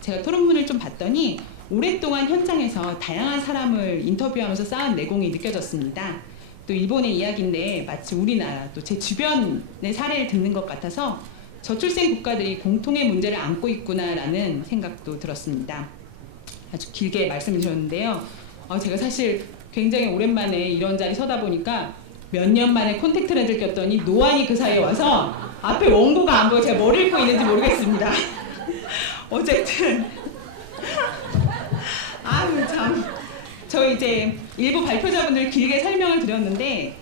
제가 토론문을 좀 봤더니 오랫동안 현장에서 다양한 사람을 인터뷰하면서 쌓은 내공이 느껴졌습니다. 또 일본의 이야기인데 마치 우리나라 또 제 주변의 사례를 듣는 것 같아서 저출생 국가들이 공통의 문제를 안고 있구나라는 생각도 들었습니다. 아주 길게 말씀을 드렸는데요. 제가 사실 굉장히 오랜만에 이런 자리 서다 보니까 몇 년 만에 콘택트 렌즈를 꼈더니 노안이 그 사이에 와서 앞에 원고가 안 보여 제가 뭘 읽고 있는지 모르겠습니다. 어쨌든 아유 참. 저 이제 일부 발표자분들 길게 설명을 드렸는데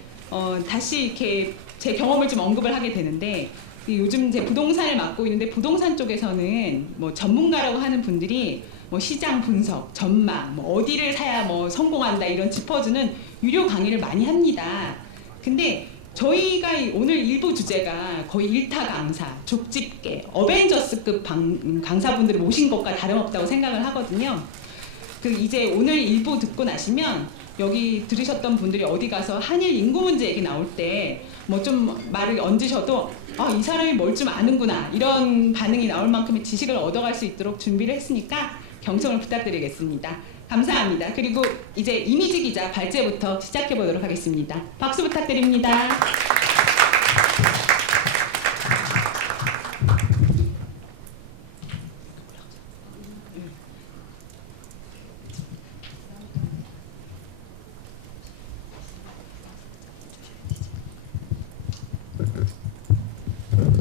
다시 이렇게 제 경험을 좀 언급을 하게 되는데 요즘 제 부동산을 맡고 있는데 부동산 쪽에서는 뭐 전문가라고 하는 분들이 뭐 시장 분석, 전망, 뭐 어디를 사야 뭐 성공한다 이런 짚어주는 유료 강의를 많이 합니다. 근데 저희가 오늘 일부 주제가 거의 일타 강사, 족집게, 어벤져스급 강사분들을 모신 것과 다름없다고 생각을 하거든요. 이제 오늘 일부 듣고 나시면 여기 들으셨던 분들이 어디 가서 한일 인구 문제 얘기 나올 때 뭐 좀 말을 얹으셔도 이 사람이 뭘 좀 아는구나 이런 반응이 나올 만큼의 지식을 얻어갈 수 있도록 준비를 했으니까 경청을 부탁드리겠습니다. 감사합니다. 그리고 이제 이미지 기자 발제부터 시작해 보도록 하겠습니다. 박수 부탁드립니다.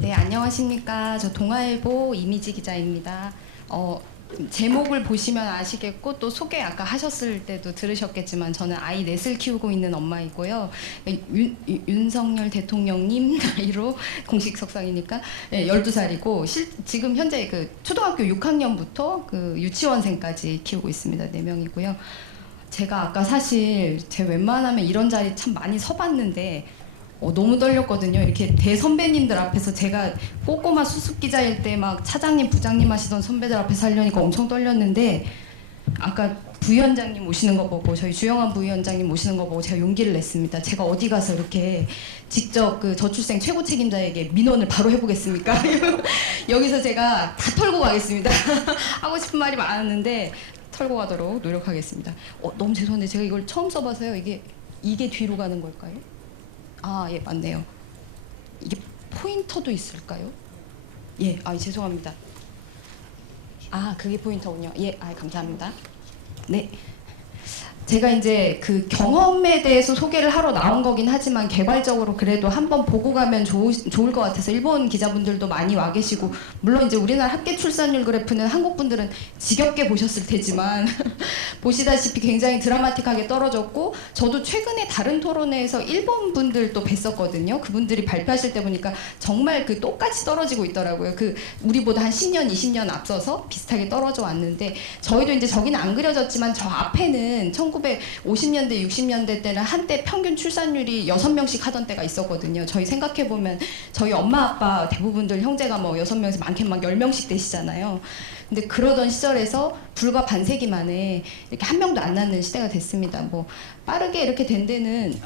네, 안녕하십니까. 저 동아일보 이미지 기자입니다. 제목을 보시면 아시겠고 또 소개 아까 하셨을 때도 들으셨겠지만 저는 아이 넷을 키우고 있는 엄마이고요. 윤석열 대통령님 나이로 공식 석상이니까 12살이고 지금 현재 그 초등학교 6학년부터 그 유치원생까지 키우고 있습니다. 4명이고요. 제가 아까 사실 제 웬만하면 이런 자리 참 많이 서봤는데 너무 떨렸거든요. 이렇게 대선배님들 앞에서 제가 꼬꼬마 수습기자일 때 막 차장님, 부장님 하시던 선배들 앞에서 하려니까 엄청 떨렸는데 아까 부위원장님 오시는 거 보고 저희 주영환 부위원장님 오시는 거 보고 제가 용기를 냈습니다. 제가 어디 가서 이렇게 직접 그 저출생 최고 책임자에게 민원을 바로 해보겠습니까? 여기서 제가 다 털고 가겠습니다. 하고 싶은 말이 많았는데 털고 가도록 노력하겠습니다. 너무 죄송한데 제가 이걸 처음 써봐서요. 이게 뒤로 가는 걸까요? 예, 맞네요. 이게 포인터도 있을까요? 예, 죄송합니다. 그게 포인터군요. 예, 감사합니다. 네. 제가 이제 그 경험에 대해서 소개를 하러 나온 거긴 하지만 개괄적으로 그래도 한번 보고 가면 좋을 것 같아서 일본 기자분들도 많이 와 계시고 물론 이제 우리나라 합계 출산율 그래프는 한국 분들은 지겹게 보셨을 테지만 보시다시피 굉장히 드라마틱하게 떨어졌고 저도 최근에 다른 토론회에서 일본 분들 또 뵀었거든요. 그분들이 발표하실 때 보니까 정말 그 똑같이 떨어지고 있더라고요. 그 우리보다 한 10년, 20년 앞서서 비슷하게 떨어져 왔는데 저희도 이제 저기는 안 그려졌지만 저 앞에는 1950년대, 60년대 때는 한때 평균 출산율이 6명씩 하던 때가 있었거든요. 저희 생각해보면 저희 엄마 아빠 대부분들 형제가 뭐 6명에서 많게는 막 10명씩 되시잖아요. 근데 그러던 시절에서 불과 반세기 만에 이렇게 한 명도 안 낳는 시대가 됐습니다. 뭐 빠르게 이렇게 된 데는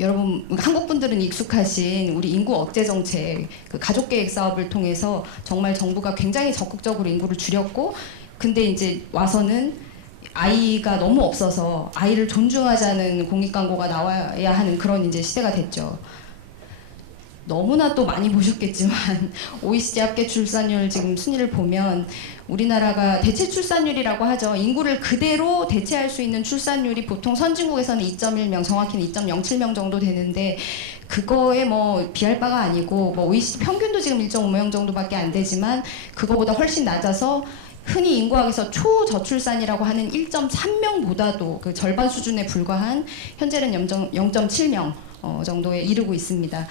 여러분 한국 분들은 익숙하신 우리 인구 억제 정책, 그 가족 계획 사업을 통해서 정말 정부가 굉장히 적극적으로 인구를 줄였고 근데 이제 와서는 아이가 너무 없어서 아이를 존중하자는 공익 광고가 나와야 하는 그런 이제 시대가 됐죠. 너무나 또 많이 보셨겠지만 OECD 합계 출산율 지금 순위를 보면 우리나라가 대체 출산율이라고 하죠. 인구를 그대로 대체할 수 있는 출산율이 보통 선진국에서는 2.1명, 정확히는 2.07명 정도 되는데 그거에 뭐 비할 바가 아니고 뭐 OECD 평균도 지금 1.5명 정도밖에 안 되지만 그거보다 훨씬 낮아서 흔히 인구학에서 초저출산이라고 하는 1.3명보다도 그 절반 수준에 불과한 현재는 0.7명 정도에 이르고 있습니다.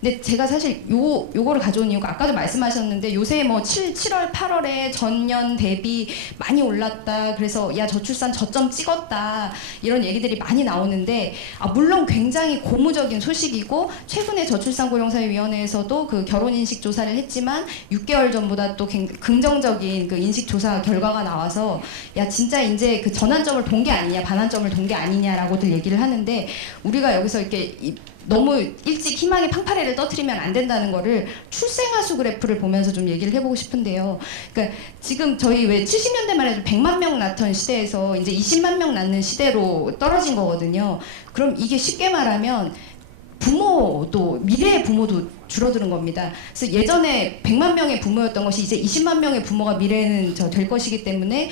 근데 제가 사실 요거를 가져온 이유가 아까도 말씀하셨는데 요새 뭐 7월 8월에 전년 대비 많이 올랐다. 그래서 야 저출산 저점 찍었다. 이런 얘기들이 많이 나오는데 물론 굉장히 고무적인 소식이고 최근에 저출산고령사회위원회에서도 그 결혼 인식 조사를 했지만 6개월 전보다 또 긍정적인 그 인식 조사 결과가 나와서 야 진짜 이제 그 전환점을 본 게 아니냐 반환점을 본 게 아니냐라고들 얘기를 하는데 우리가 여기서 이렇게 너무 일찍 희망의 팡파레를 떠트리면 안 된다는 거를 출생아수 그래프를 보면서 좀 얘기를 해보고 싶은데요. 그러니까 지금 저희 왜 70년대만 해도 100만 명 낳던 시대에서 이제 20만 명 낳는 시대로 떨어진 거거든요. 그럼 이게 쉽게 말하면 부모도 미래의 부모도 줄어드는 겁니다. 그래서 예전에 100만 명의 부모였던 것이 이제 20만 명의 부모가 미래에는 될 것이기 때문에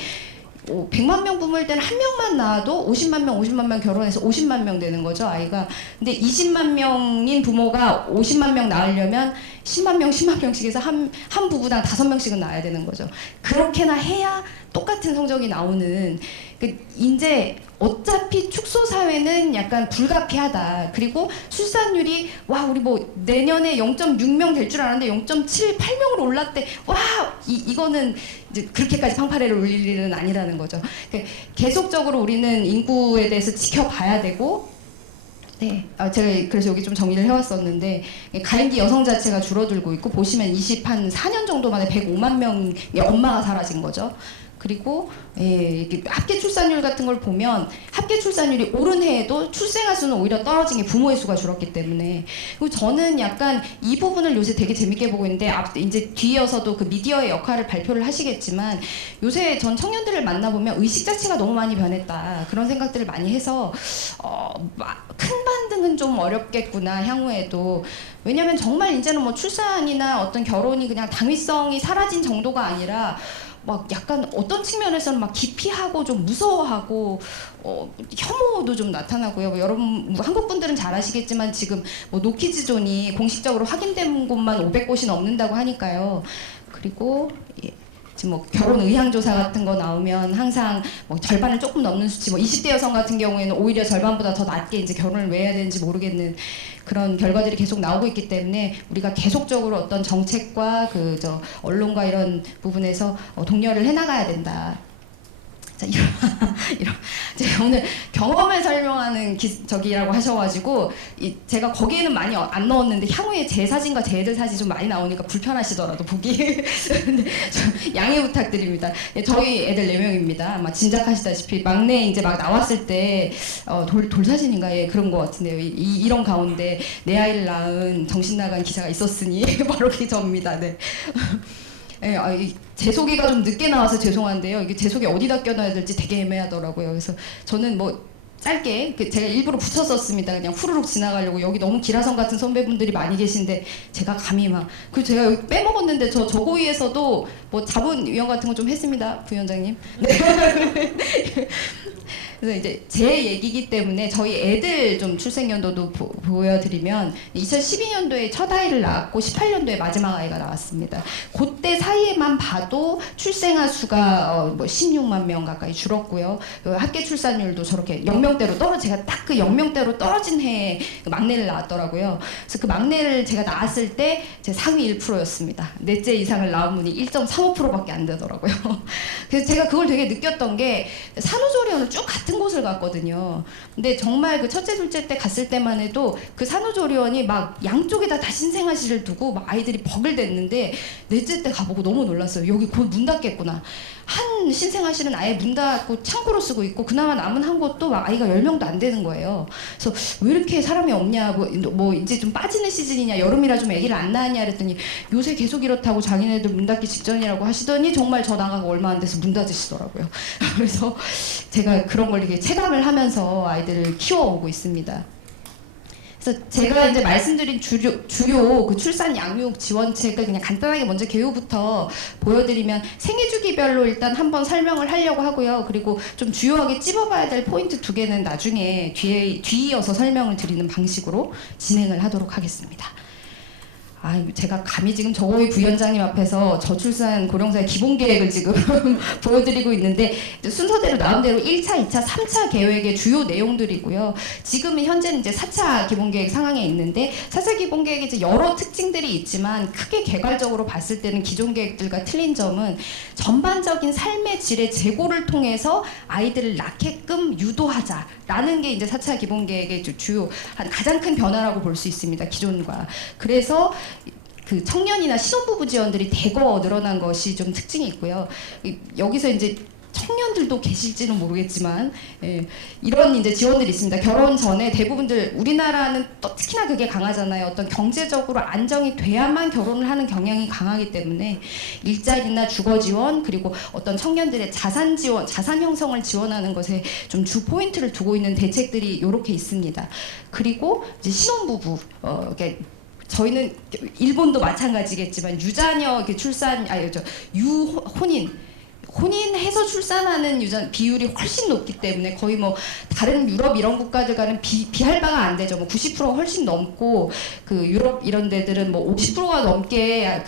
100만 명 부모일 때는 한 명만 낳아도 50만 명 결혼해서 50만 명 되는 거죠, 아이가. 근데 20만 명인 부모가 50만 명 낳으려면 10만 명씩 해서 한 부부당 5명씩은 낳아야 되는 거죠. 그렇게나 해야 똑같은 성적이 나오는 이제 어차피 축소 사회는 약간 불가피하다. 그리고 출산율이 우리 뭐 내년에 0.6명 될 줄 알았는데 0.78명으로 올랐대. 이거는 이제 그렇게까지 팡파레를 올릴 일은 아니라는 거죠. 계속적으로 우리는 인구에 대해서 지켜봐야 되고 네, 제가 그래서 여기 좀 정리를 해왔었는데 가임기 여성 자체가 줄어들고 있고 보시면 4년 정도 만에 105만 명의 엄마가 사라진 거죠. 그리고 합계 출산율 같은 걸 보면 합계 출산율이 오른 해에도 출생아 수는 오히려 떨어진 게 부모의 수가 줄었기 때문에. 그리고 저는 약간 이 부분을 요새 되게 재밌게 보고 있는데 이제 뒤이어서도 그 미디어의 역할을 발표를 하시겠지만 요새 전 청년들을 만나보면 의식 자체가 너무 많이 변했다 그런 생각들을 많이 해서 큰 반등은 좀 어렵겠구나 향후에도. 왜냐면 정말 이제는 뭐 출산이나 어떤 결혼이 그냥 당위성이 사라진 정도가 아니라 약간 어떤 측면에서는 기피하고 좀 무서워하고 혐오도 좀 나타나고요. 여러분 한국 분들은 잘 아시겠지만 지금 노키즈존이 공식적으로 확인된 곳만 500곳이 넘는다고 하니까요. 그리고 지금 결혼 의향 조사 같은 거 나오면 항상 절반을 조금 넘는 수치, 20대 여성 같은 경우에는 오히려 절반보다 더 낮게 이제 결혼을 왜 해야 되는지 모르겠는 그런 결과들이 계속 나오고 있기 때문에 우리가 계속적으로 어떤 정책과 언론과 이런 부분에서 동료를 해나가야 된다. 자, 제가 오늘 경험을 설명하는 저기라고 하셔가지고 제가 거기에는 많이 안 넣었는데 향후에 제 사진과 제 애들 사진 좀 많이 나오니까 불편하시더라도 보기 근데 좀 양해 부탁드립니다. 저희 애들 4명입니다. 아마 짐작하시다시피 막내 이제 막 나왔을 때 돌 사진인가 그런 것 같은데요. 이런 가운데 내 아이를 낳은 정신 나간 기자가 있었으니 바로 그 접니다. 네. 제 소개가 좀 늦게 나와서 죄송한데요. 이게 제 소개 어디다 껴놔야 될지 되게 애매하더라고요. 그래서 저는 짧게 제가 일부러 붙였었습니다. 그냥 후루룩 지나가려고. 여기 너무 기라성 같은 선배분들이 많이 계신데 제가 감히 그리고 제가 여기 빼먹었는데 저 저고위에서도 자문위원 같은 거 좀 했습니다, 부위원장님. 네. 그래서 이제 제 얘기이기 때문에 저희 애들 좀 출생 연도도 보여드리면 2012년도에 첫 아이를 낳았고 18년도에 마지막 아이가 나왔습니다. 그때 사이에만 봐도 출생아 수가 16만 명 가까이 줄었고요. 합계 출산율도 저렇게 0명대로 제가 딱 그 0명대로 떨어진 해에 막내를 낳았더라고요. 그래서 그 막내를 제가 낳았을 때 제 상위 1%였습니다. 넷째 이상을 낳은 분이 1.35%밖에 안 되더라고요. 그래서 제가 그걸 되게 느꼈던 게 산후조리원을 쭉 같은 곳을 갔거든요. 근데 정말 그 첫째, 둘째 때 갔을 때만 해도 그 산후조리원이 양쪽에다 다 신생아실을 두고 아이들이 버글댔는데 넷째 때 가보고 너무 놀랐어요. 여기 곧 문 닫겠구나. 한 신생아실은 아예 문 닫고 창고로 쓰고 있고 그나마 남은 한 곳도 아이가 10명도 안 되는 거예요. 그래서 왜 이렇게 사람이 없냐, 이제 좀 빠지는 시즌이냐, 여름이라 좀 아기를 안 낳았냐 그랬더니 요새 계속 이렇다고 자기네들 문 닫기 직전이라고 하시더니 정말 저 나가고 얼마 안 돼서 문 닫으시더라고요. 그래서 제가 그런 걸 되게 체감을 하면서 아이들을 키워오고 있습니다. 그래서 제가 이제 말씀드린 주요 그 출산 양육 지원책을 그냥 간단하게 먼저 개요부터 보여드리면 생애주기별로 일단 한번 설명을 하려고 하고요. 그리고 좀 주요하게 찝어봐야 될 포인트 2개는 나중에 뒤이어서 설명을 드리는 방식으로 진행을 하도록 하겠습니다. 제가 감히 지금 정호희 부위원장님 앞에서 저출산 고령사의 기본 계획을 지금 보여드리고 있는데 순서대로 나름대로 1차, 2차, 3차 계획의 주요 내용들이고요. 지금은 현재는 이제 4차 기본 계획 상황에 있는데 4차 기본 계획에 이제 여러 특징들이 있지만 크게 개괄적으로 봤을 때는 기존 계획들과 틀린 점은 전반적인 삶의 질의 제고를 통해서 아이들을 낳게끔 유도하자라는 게 이제 4차 기본 계획의 주요 가장 큰 변화라고 볼 수 있습니다. 기존과. 그래서 그 청년이나 신혼부부 지원들이 대거 늘어난 것이 좀 특징이 있고요. 여기서 이제 청년들도 계실지는 모르겠지만 이런 이제 지원들이 있습니다. 결혼 전에 대부분들 우리나라는 또 특히나 그게 강하잖아요. 어떤 경제적으로 안정이 돼야만 결혼을 하는 경향이 강하기 때문에 일자리나 주거 지원 그리고 어떤 청년들의 자산 지원, 자산 형성을 지원하는 것에 좀 주 포인트를 두고 있는 대책들이 이렇게 있습니다. 그리고 이제 신혼부부 저희는 일본도 마찬가지겠지만 유자녀 출산 혼인해서 출산하는 비율이 훨씬 높기 때문에 거의 뭐 다른 유럽 이런 국가들과는 비할 바가 안 되죠. 뭐 90%가 훨씬 넘고 그 유럽 이런 데들은 뭐 50%가 넘게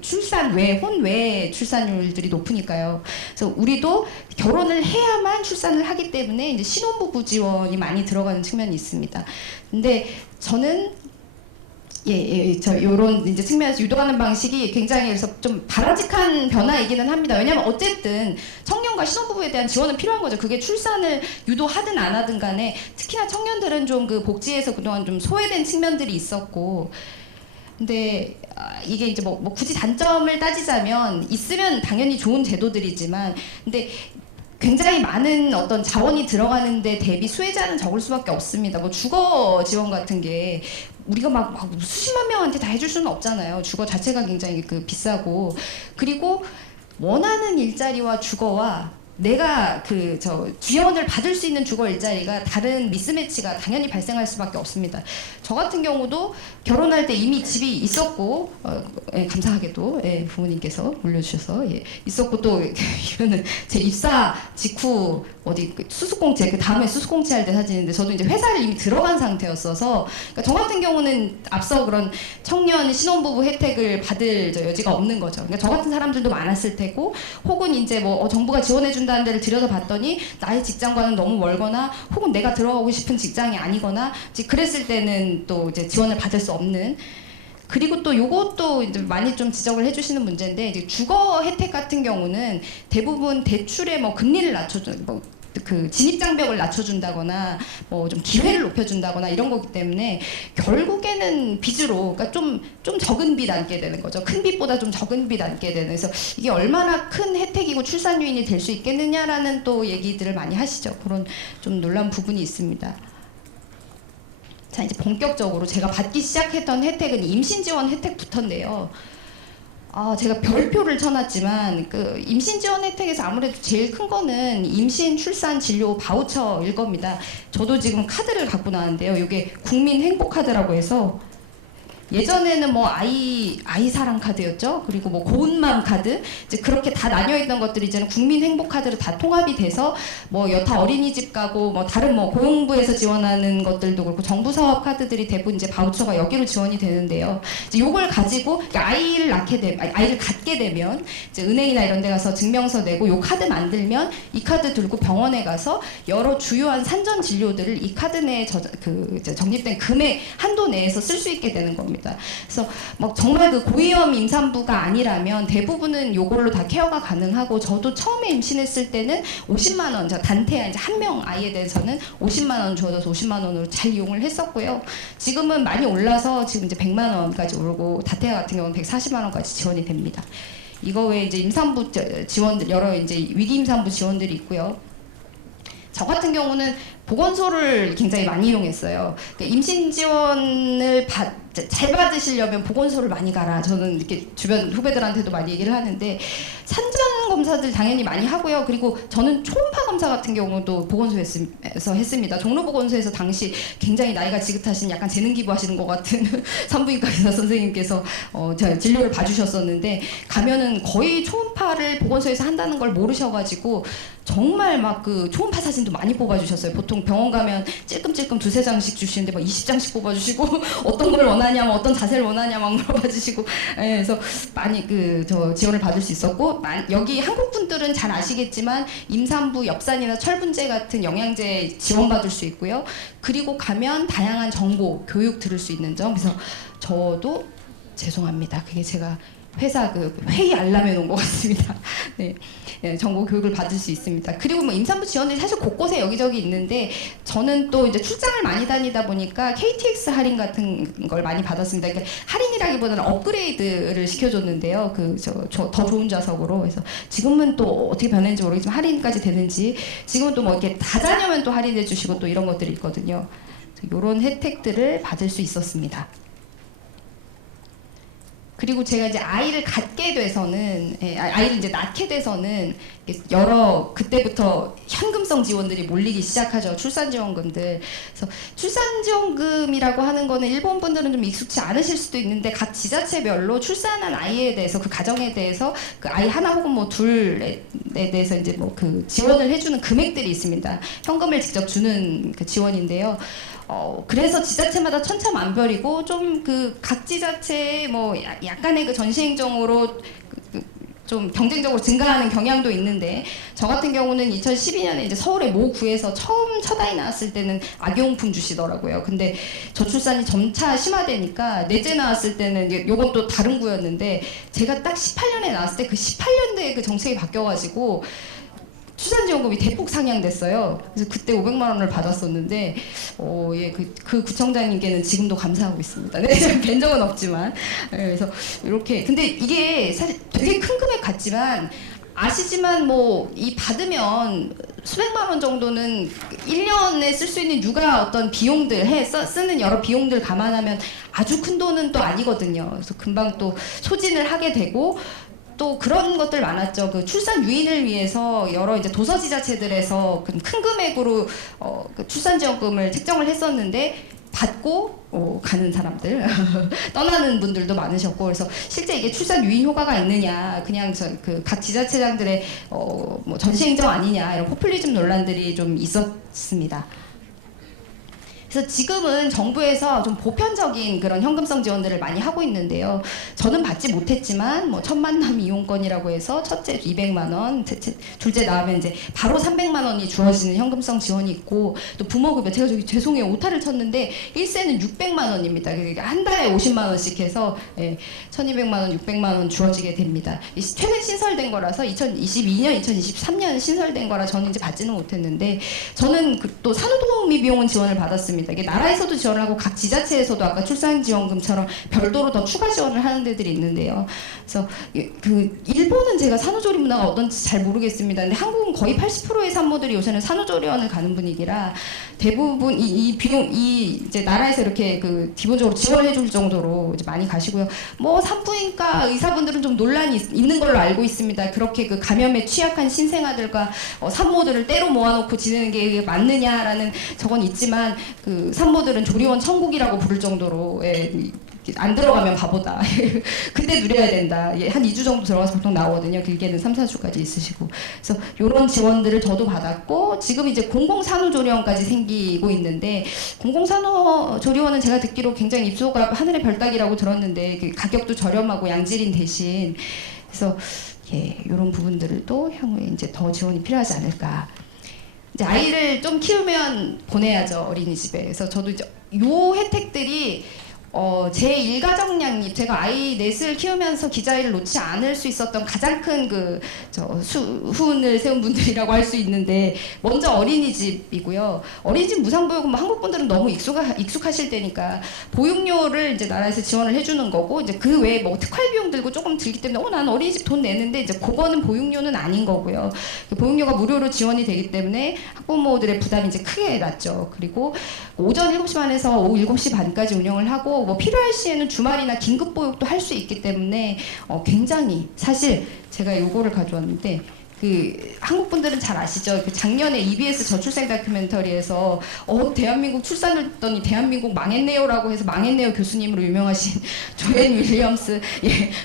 출산 외 혼외 출산율들이 높으니까요. 그래서 우리도 결혼을 해야만 출산을 하기 때문에 이제 신혼부부 지원이 많이 들어가는 측면이 있습니다. 근데 저는 요런 이제 측면에서 유도하는 방식이 굉장히 그래서 좀 바람직한 변화이기는 합니다. 왜냐하면 어쨌든 청년과 신혼부부에 대한 지원은 필요한 거죠. 그게 출산을 유도하든 안 하든 간에 특히나 청년들은 좀 그 복지에서 그동안 좀 소외된 측면들이 있었고 근데 이게 이제 뭐 굳이 단점을 따지자면 있으면 당연히 좋은 제도들이지만 근데 굉장히 많은 어떤 자원이 들어가는데 대비 수혜자는 적을 수밖에 없습니다. 뭐 주거 지원 같은 게 우리가 막 수십만 명한테 다 해줄 수는 없잖아요. 주거 자체가 굉장히 비싸고 그리고 원하는 일자리와 주거와 내가 지원을 받을 수 있는 주거 일자리가 다른 미스매치가 당연히 발생할 수밖에 없습니다. 저 같은 경우도 결혼할 때 이미 집이 있었고 감사하게도 부모님께서 물려주셔서 있었고 또 이거는 제 입사 직후 어디 수습공채 다음에 수습공채 할 때 사진인데 저도 이제 회사를 이미 들어간 상태였어서 그러니까 저 같은 경우는 앞서 그런 청년 신혼부부 혜택을 받을 여지가 없는 거죠. 그러니까 저 같은 사람들도 많았을 테고 혹은 이제 뭐 정부가 지원해준다는 데를 들여다봤더니 나의 직장과는 너무 멀거나 혹은 내가 들어가고 싶은 직장이 아니거나 이제 그랬을 때는 또 이제 지원을 받을 수 없는 그리고 또 요것도 이제 많이 좀 지적을 해주시는 문제인데 이제 주거 혜택 같은 경우는 대부분 대출의 뭐 금리를 낮춰준 진입장벽을 낮춰준다거나 뭐 좀 기회를 높여준다거나 이런 거기 때문에 결국에는 빚으로 그러니까 좀 적은 빚 안게 되는 거죠. 큰 빚보다 좀 적은 빚 안게 되는 그래서 이게 얼마나 큰 혜택이고 출산 요인이 될 수 있겠느냐라는 또 얘기들을 많이 하시죠. 그런 좀 놀란 부분이 있습니다. 자 이제 본격적으로 제가 받기 시작했던 혜택은 임신 지원 혜택부터인데요. 제가 별표를 쳐놨지만 그 임신 지원 혜택에서 아무래도 제일 큰 거는 임신 출산 진료 바우처일 겁니다. 저도 지금 카드를 갖고 나왔는데요. 이게 국민 행복 카드라고 해서 예전에는 뭐 아이 사랑 카드였죠. 그리고 뭐 고운맘 카드 이제 그렇게 다 나뉘어 있던 것들이 이제는 국민 행복 카드로 다 통합이 돼서 뭐 여타 어린이집 가고 뭐 다른 뭐 고용부에서 지원하는 것들도 그렇고 정부 사업 카드들이 대부분 이제 바우처가 여기로 지원이 되는데요. 이제 요걸 가지고 아이를 갖게 되면 이제 은행이나 이런 데 가서 증명서 내고 요 카드 만들면 이 카드 들고 병원에 가서 여러 주요한 산전 진료들을 이 카드 내에 이제 적립된 금액 한도 내에서 쓸 수 있게 되는 겁니다. 그래서 뭐 정말 그 고위험 임산부가 아니라면 대부분은 요걸로 다 케어가 가능하고 저도 처음에 임신했을 때는 50만 원, 단태아 이제 한 명 아이에 대해서는 50만 원 주어져서 50만 원으로 잘 이용을 했었고요. 지금은 많이 올라서 지금 이제 100만 원까지 오르고 다태아 같은 경우는 140만 원까지 지원이 됩니다. 이거 외에 이제 임산부 지원들 여러 이제 위기 임산부 지원들이 있고요. 저 같은 경우는 보건소를 굉장히 많이 이용했어요. 그러니까 임신 지원을 잘 받으시려면 보건소를 많이 가라. 저는 이렇게 주변 후배들한테도 많이 얘기를 하는데 산전 검사들 당연히 많이 하고요. 그리고 저는 초음파 검사 같은 경우도 보건소에서 했습니다. 종로보건소에서 당시 굉장히 나이가 지긋하신 약간 재능 기부하시는 것 같은 산부인과 의사 선생님께서 제가 진료를 봐주셨었는데 가면은 거의 초음파를 보건소에서 한다는 걸 모르셔가지고 정말 막 그 초음파 사진도 많이 뽑아주셨어요. 보통 병원 가면 찔끔찔끔 2-3장씩 주시는데 막 20장씩 뽑아주시고 어떤 걸 원하냐, 뭐 어떤 자세를 원하냐 막 물어봐주시고, 예, 그래서 많이 저 지원을 받을 수 있었고, 여기 한국 분들은 잘 아시겠지만 임산부 엽산이나 철분제 같은 영양제 지원받을 수 있고요. 그리고 가면 다양한 정보, 교육 들을 수 있는 점. 그래서 저도 죄송합니다. 그게 제가 회사 회의 알람해 놓은 것 같습니다. 네, 네, 정보 교육을 받을 수 있습니다. 그리고 뭐 임산부 지원들이 사실 곳곳에 여기저기 있는데 저는 또 이제 출장을 많이 다니다 보니까 KTX 할인 같은 걸 많이 받았습니다. 그러니까 할인이라기보다는 업그레이드를 시켜줬는데요. 더 좋은 좌석으로. 그래서 지금은 또 어떻게 변했는지 모르겠지만 할인까지 되는지 지금은 또 뭐 이렇게 다자녀면 또 할인해 주시고 또 이런 것들이 있거든요. 이런 혜택들을 받을 수 있었습니다. 그리고 제가 이제 아이를 갖게 돼서는, 아이를 이제 낳게 돼서는 그때부터 현금성 지원들이 몰리기 시작하죠. 출산지원금들. 그래서 출산지원금이라고 하는 거는 일본 분들은 좀 익숙치 않으실 수도 있는데 각 지자체별로 출산한 아이에 대해서 그 가정에 대해서 그 아이 하나 혹은 뭐 둘에 대해서 이제 뭐 그 지원을 해주는 금액들이 있습니다. 현금을 직접 주는 그 지원인데요. 그래서 지자체마다 천차만별이고 좀 각 지자체의 뭐 약간의 그 전시행정으로 좀 경쟁적으로 증가하는 경향도 있는데 저 같은 경우는 2012년에 이제 서울의 모 구에서 처음 첫 아이 낳았을 때는 아기용품 주시더라고요. 근데 저출산이 점차 심화되니까 넷째 낳았을 때는 요것도 다른 구였는데 제가 딱 18년에 낳았을 때 그 18년도에 그 정책이 바뀌어가지고 출산지원금이 대폭 상향됐어요. 그래서 그때 500만 원을 받았었는데, 예, 그 구청장님께는 지금도 감사하고 있습니다. 네, 뵌 적은 없지만. 예, 그래서 이렇게. 근데 이게 사실 되게 큰 금액 같지만, 아시지만 뭐, 받으면 수백만 원 정도는 1년에 쓸 수 있는 육아 어떤 비용들, 쓰는 여러 비용들 감안하면 아주 큰 돈은 또 아니거든요. 그래서 금방 또 소진을 하게 되고, 또 그런 것들 많았죠. 그 출산 유인을 위해서 여러 이제 도서지자체들에서 큰 금액으로 그 출산지원금을 책정을 했었는데 받고 가는 사람들 떠나는 분들도 많으셨고 그래서 실제 이게 출산 유인 효과가 있느냐 그냥 각 지자체장들의 뭐 전시행정 아니냐 이런 포퓰리즘 논란들이 좀 있었습니다. 그래서 지금은 정부에서 좀 보편적인 그런 현금성 지원들을 많이 하고 있는데요. 저는 받지 못했지만 뭐 첫 만남 이용권이라고 해서 첫째 200만 원, 둘째 낳으면 이제 바로 300만 원이 주어지는 현금성 지원이 있고 또 부모급여 제가 저기 죄송해요 오타를 쳤는데 1세는 600만 원입니다. 그러니까 한 달에 50만 원씩 해서 1,200만 원, 600만 원 주어지게 됩니다. 최근 신설된 거라서 2022년, 2023년 신설된 거라 저는 이제 받지는 못했는데 저는 또 산후도우미 비용은 지원을 받았습니다. 이게 나라에서도 지원을 하고 각 지자체에서도 아까 출산지원금처럼 별도로 더 추가 지원을 하는 데들이 있는데요. 그래서 일본은 제가 산후조리 문화가 어떤지 잘 모르겠습니다. 근데 한국은 거의 80%의 산모들이 요새는 산후조리원을 가는 분위기라 대부분 이 비용 이제 나라에서 이렇게 기본적으로 지원을 해줄 정도로 이제 많이 가시고요. 뭐 산부인과 의사분들은 좀 논란이 있는 걸로 알고 있습니다. 그렇게 감염에 취약한 신생아들과 산모들을 때로 모아놓고 지내는 게 맞느냐라는 저건 있지만 산모들은 조리원 천국이라고 부를 정도로 안 들어가면 바보다. 그때 누려야 된다. 한 2주 정도 들어가서 보통 나오거든요. 길게는 3-4주까지 있으시고. 그래서 이런 지원들을 저도 받았고 지금 이제 공공산후조리원까지 생기고 있는데 공공산후조리원은 제가 듣기로 굉장히 입소가 하늘의 별 따기라고 들었는데 가격도 저렴하고 양질인 대신 그래서 이런 부분들도 향후에 이제 더 지원이 필요하지 않을까. 이제 아이를 좀 키우면 보내야죠 어린이집에. 그래서 저도 이제 요 혜택들이 제 일가정 양립, 제가 아이 넷을 키우면서 기저일을 놓지 않을 수 있었던 가장 큰 수훈을 세운 분들이라고 할 수 있는데 먼저 어린이집이고요. 어린이집 무상보육은 한국 분들은 너무 익숙하실 때니까 보육료를 이제 나라에서 지원을 해주는 거고 이제 그 외에 뭐 특활 비용 들고 조금 들기 때문에 난 어린이집 돈 내는데 이제 그거는 보육료는 아닌 거고요. 보육료가 무료로 지원이 되기 때문에 학부모들의 부담이 이제 크게 났죠. 그리고 오전 7시 반에서 오후 7시 반까지 운영을 하고 또 뭐 필요할 시에는 주말이나 긴급 보육도 할 수 있기 때문에 굉장히 사실 제가 요거를 가져왔는데 그 한국 분들은 잘 아시죠? 그 작년에 EBS 저출생 다큐멘터리에서 대한민국 출산을 했더니 대한민국 망했네요라고 해서 망했네요 교수님으로 유명하신 조앤 윌리엄스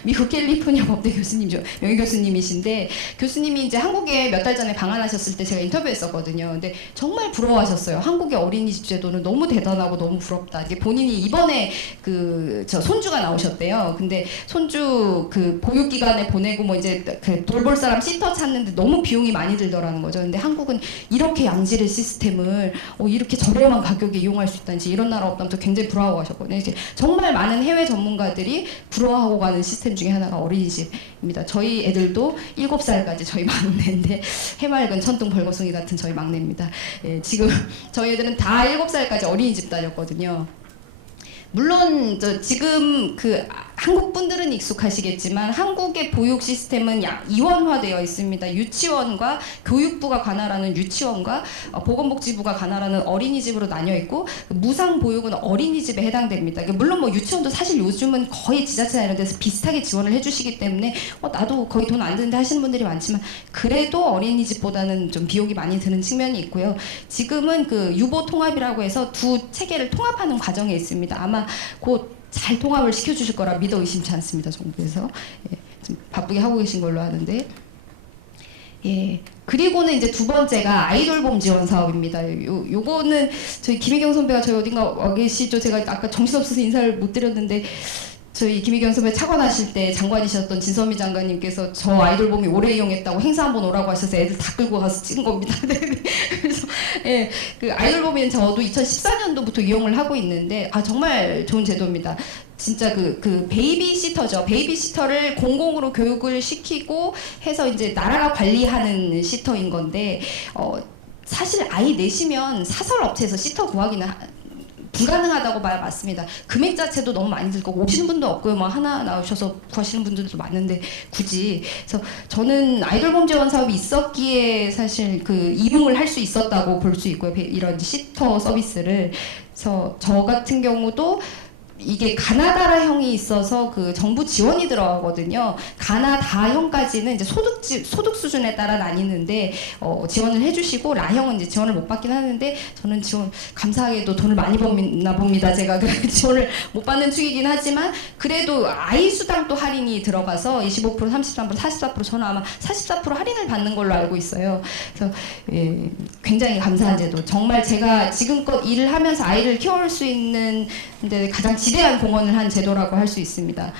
미국 캘리포니아 법대 교수님이죠. 명예 교수님이신데 교수님이 이제 한국에 몇 달 전에 방한하셨을 때 제가 인터뷰했었거든요. 근데 정말 부러워하셨어요. 한국의 어린이집 제도는 너무 대단하고 너무 부럽다. 이게 본인이 이번에 저 손주가 나오셨대요. 근데 손주 그 보육 기간에 보내고 뭐 이제 그 돌볼 사람 시터 찾는 너무 비용이 많이 들더라는 거죠. 근데 한국은 이렇게 양질의 시스템을 이렇게 저렴한 가격에 이용할 수 있다는지 이런 나라 없다면서 굉장히 부러워하셨거든요. 이제 정말 많은 해외 전문가들이 부러워하고 가는 시스템 중에 하나가 어린이집입니다. 저희 애들도 7살까지 저희 막내인데 해맑은 천둥 벌거숭이 같은 저희 막내입니다. 예, 지금 저희 애들은 다 7살까지 어린이집 다녔거든요. 물론 지금 그 한국 분들은 익숙하시겠지만 한국의 보육 시스템은 이원화되어 있습니다. 유치원과 교육부가 관할하는 유치원과 보건복지부가 관할하는 어린이집으로 나뉘어 있고 무상 보육은 어린이집에 해당됩니다. 물론 뭐 유치원도 사실 요즘은 거의 지자체나 이런 데서 비슷하게 지원을 해주시기 때문에 나도 거의 돈 안 드는데 하시는 분들이 많지만 그래도 어린이집보다는 좀 비용이 많이 드는 측면이 있고요. 지금은 그 유보 통합이라고 해서 두 체계를 통합하는 과정에 있습니다. 아마 곧 잘 통합을 시켜주실 거라 믿어 의심치 않습니다. 정부에서 좀 바쁘게 하고 계신 걸로 아는데 그리고는 이제 두 번째가 아이돌봄 지원 사업입니다. 요거는 저희 김희경 선배가 저희 어딘가 와 계시죠? 제가 아까 정신없어서 인사를 못 드렸는데 저희 김희경 선배 차관하실 때 장관이셨던 진선미 장관님께서 저 아이돌봄이 오래 이용했다고 행사 한번 오라고 하셔서 애들 다 끌고 가서 찍은 겁니다. 그래서 그 아이돌봄은 저도 2014년도부터 이용을 하고 있는데 정말 좋은 제도입니다. 진짜 그 베이비시터죠. 베이비시터를 공공으로 교육을 시키고 해서 이제 나라가 관리하는 시터인 건데 사실 아이 내시면 사설 업체에서 시터 구하기는 불가능하다고 말 맞습니다. 금액 자체도 너무 많이 들고 오시는 분도 없고요. 뭐 하나 나오셔서 구하시는 분들도 많은데 굳이 그래서 저는 아이돌봄 지원 사업이 있었기에 사실 그 이용을 할 수 있었다고 볼 수 있고요. 이런 시터 서비스를 그래서 저 같은 경우도 이게 가나다라형이 있어서 그 정부 지원이 들어가거든요. 가나다형까지는 이제 소득 수준에 따라 나뉘는데 지원을 해주시고 라형은 이제 지원을 못 받긴 하는데 저는 지원 감사하게도 돈을 많이 버나 봅니다. 제가 그 지원을 못 받는 축이긴 하지만 그래도 아이 수당도 할인이 들어가서 25%, 33%, 44% 저는 아마 44% 할인을 받는 걸로 알고 있어요. 그래서 굉장히 감사한 제도. 정말 제가 지금껏 일을 하면서 아이를 키워올 수 있는 데 가장 지대한 공헌을 한 제도라고 할 수 있습니다.